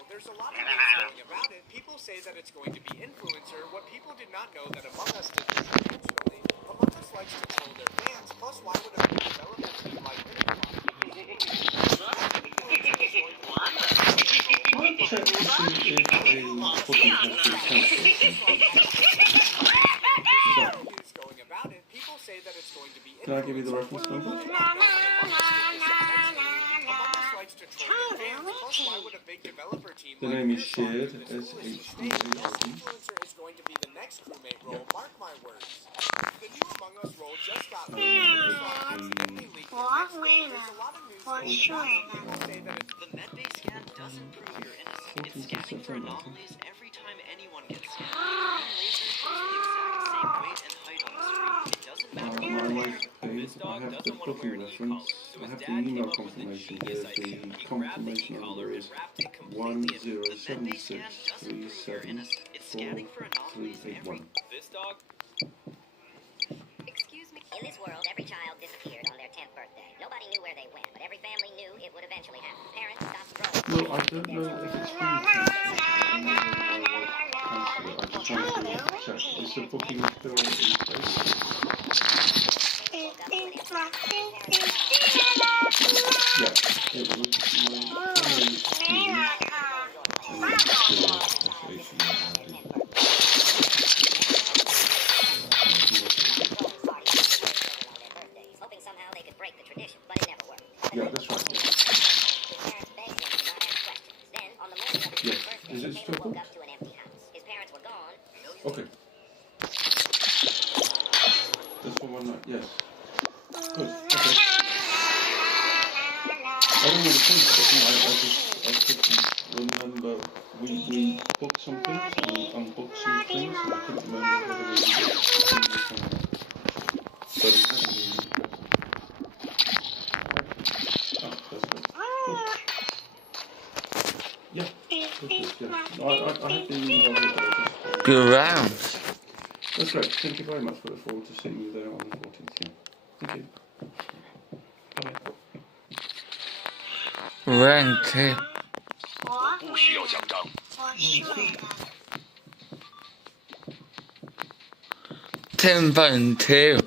There's a lot of news going about it. People say that it's going to be influencer. What people did not know that Among Us did this intentionally. Among Us likes to troll their fans. Plus, why would a developer team like going about it? People say that it's going to be. Can I give you the reference number? The name is shared, S-H-E-A-R-D. Influencer is going to be the next crewmate role, mark my words. The new Among Us role just got leaked. There's a lot of news For sure. The med-based scan doesn't prove you're innocent. It's scanning for anomalies every time anyone gets scanned. Green laser shows the exact same weight and height on the screen. It doesn't matter where you are. This dog doesn't want to wear an e-collar, so his dad came up with a genius idea. He grabbed the e-collar and wrapped it completely in. The med-based scan doesn't prove you're innocent. It's scanning for anomalies every... This dog... Excuse me. In this world, every child disappeared on their 10th birthday. Nobody knew where they went, but every family knew it would eventually happen. Parents stopped throwing. Well, I don't know if it's cancelled. I don't know whether I just want to check. Is the booking still in place? Yeah, it was Hoping somehow they could break the tradition, but it never worked. Yeah, that's right. Yeah. His parents begged him to not ask questions. Then, on the morning of his Yes. birthday, Is it still Caleb woke booked? up to an empty house. His parents were gone. Okay. Just for one night, yes. Good. Okay. I don't know the point of it. I couldn't remember. We booked some things and we unbooked some things, and I couldn't remember whether we did things or not. But it hasn't been that's good. Yeah. No, I have the email here. Good round. That's great. Thank you very much. We look forward to seeing you there on the 14th. Yeah. Thank you. Bye. Round 2. 不需要奖章。 10.2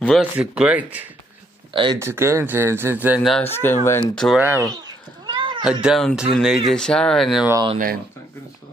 was great. It's going to the next game went well. I don't need a shower in the morning. Thank goodness for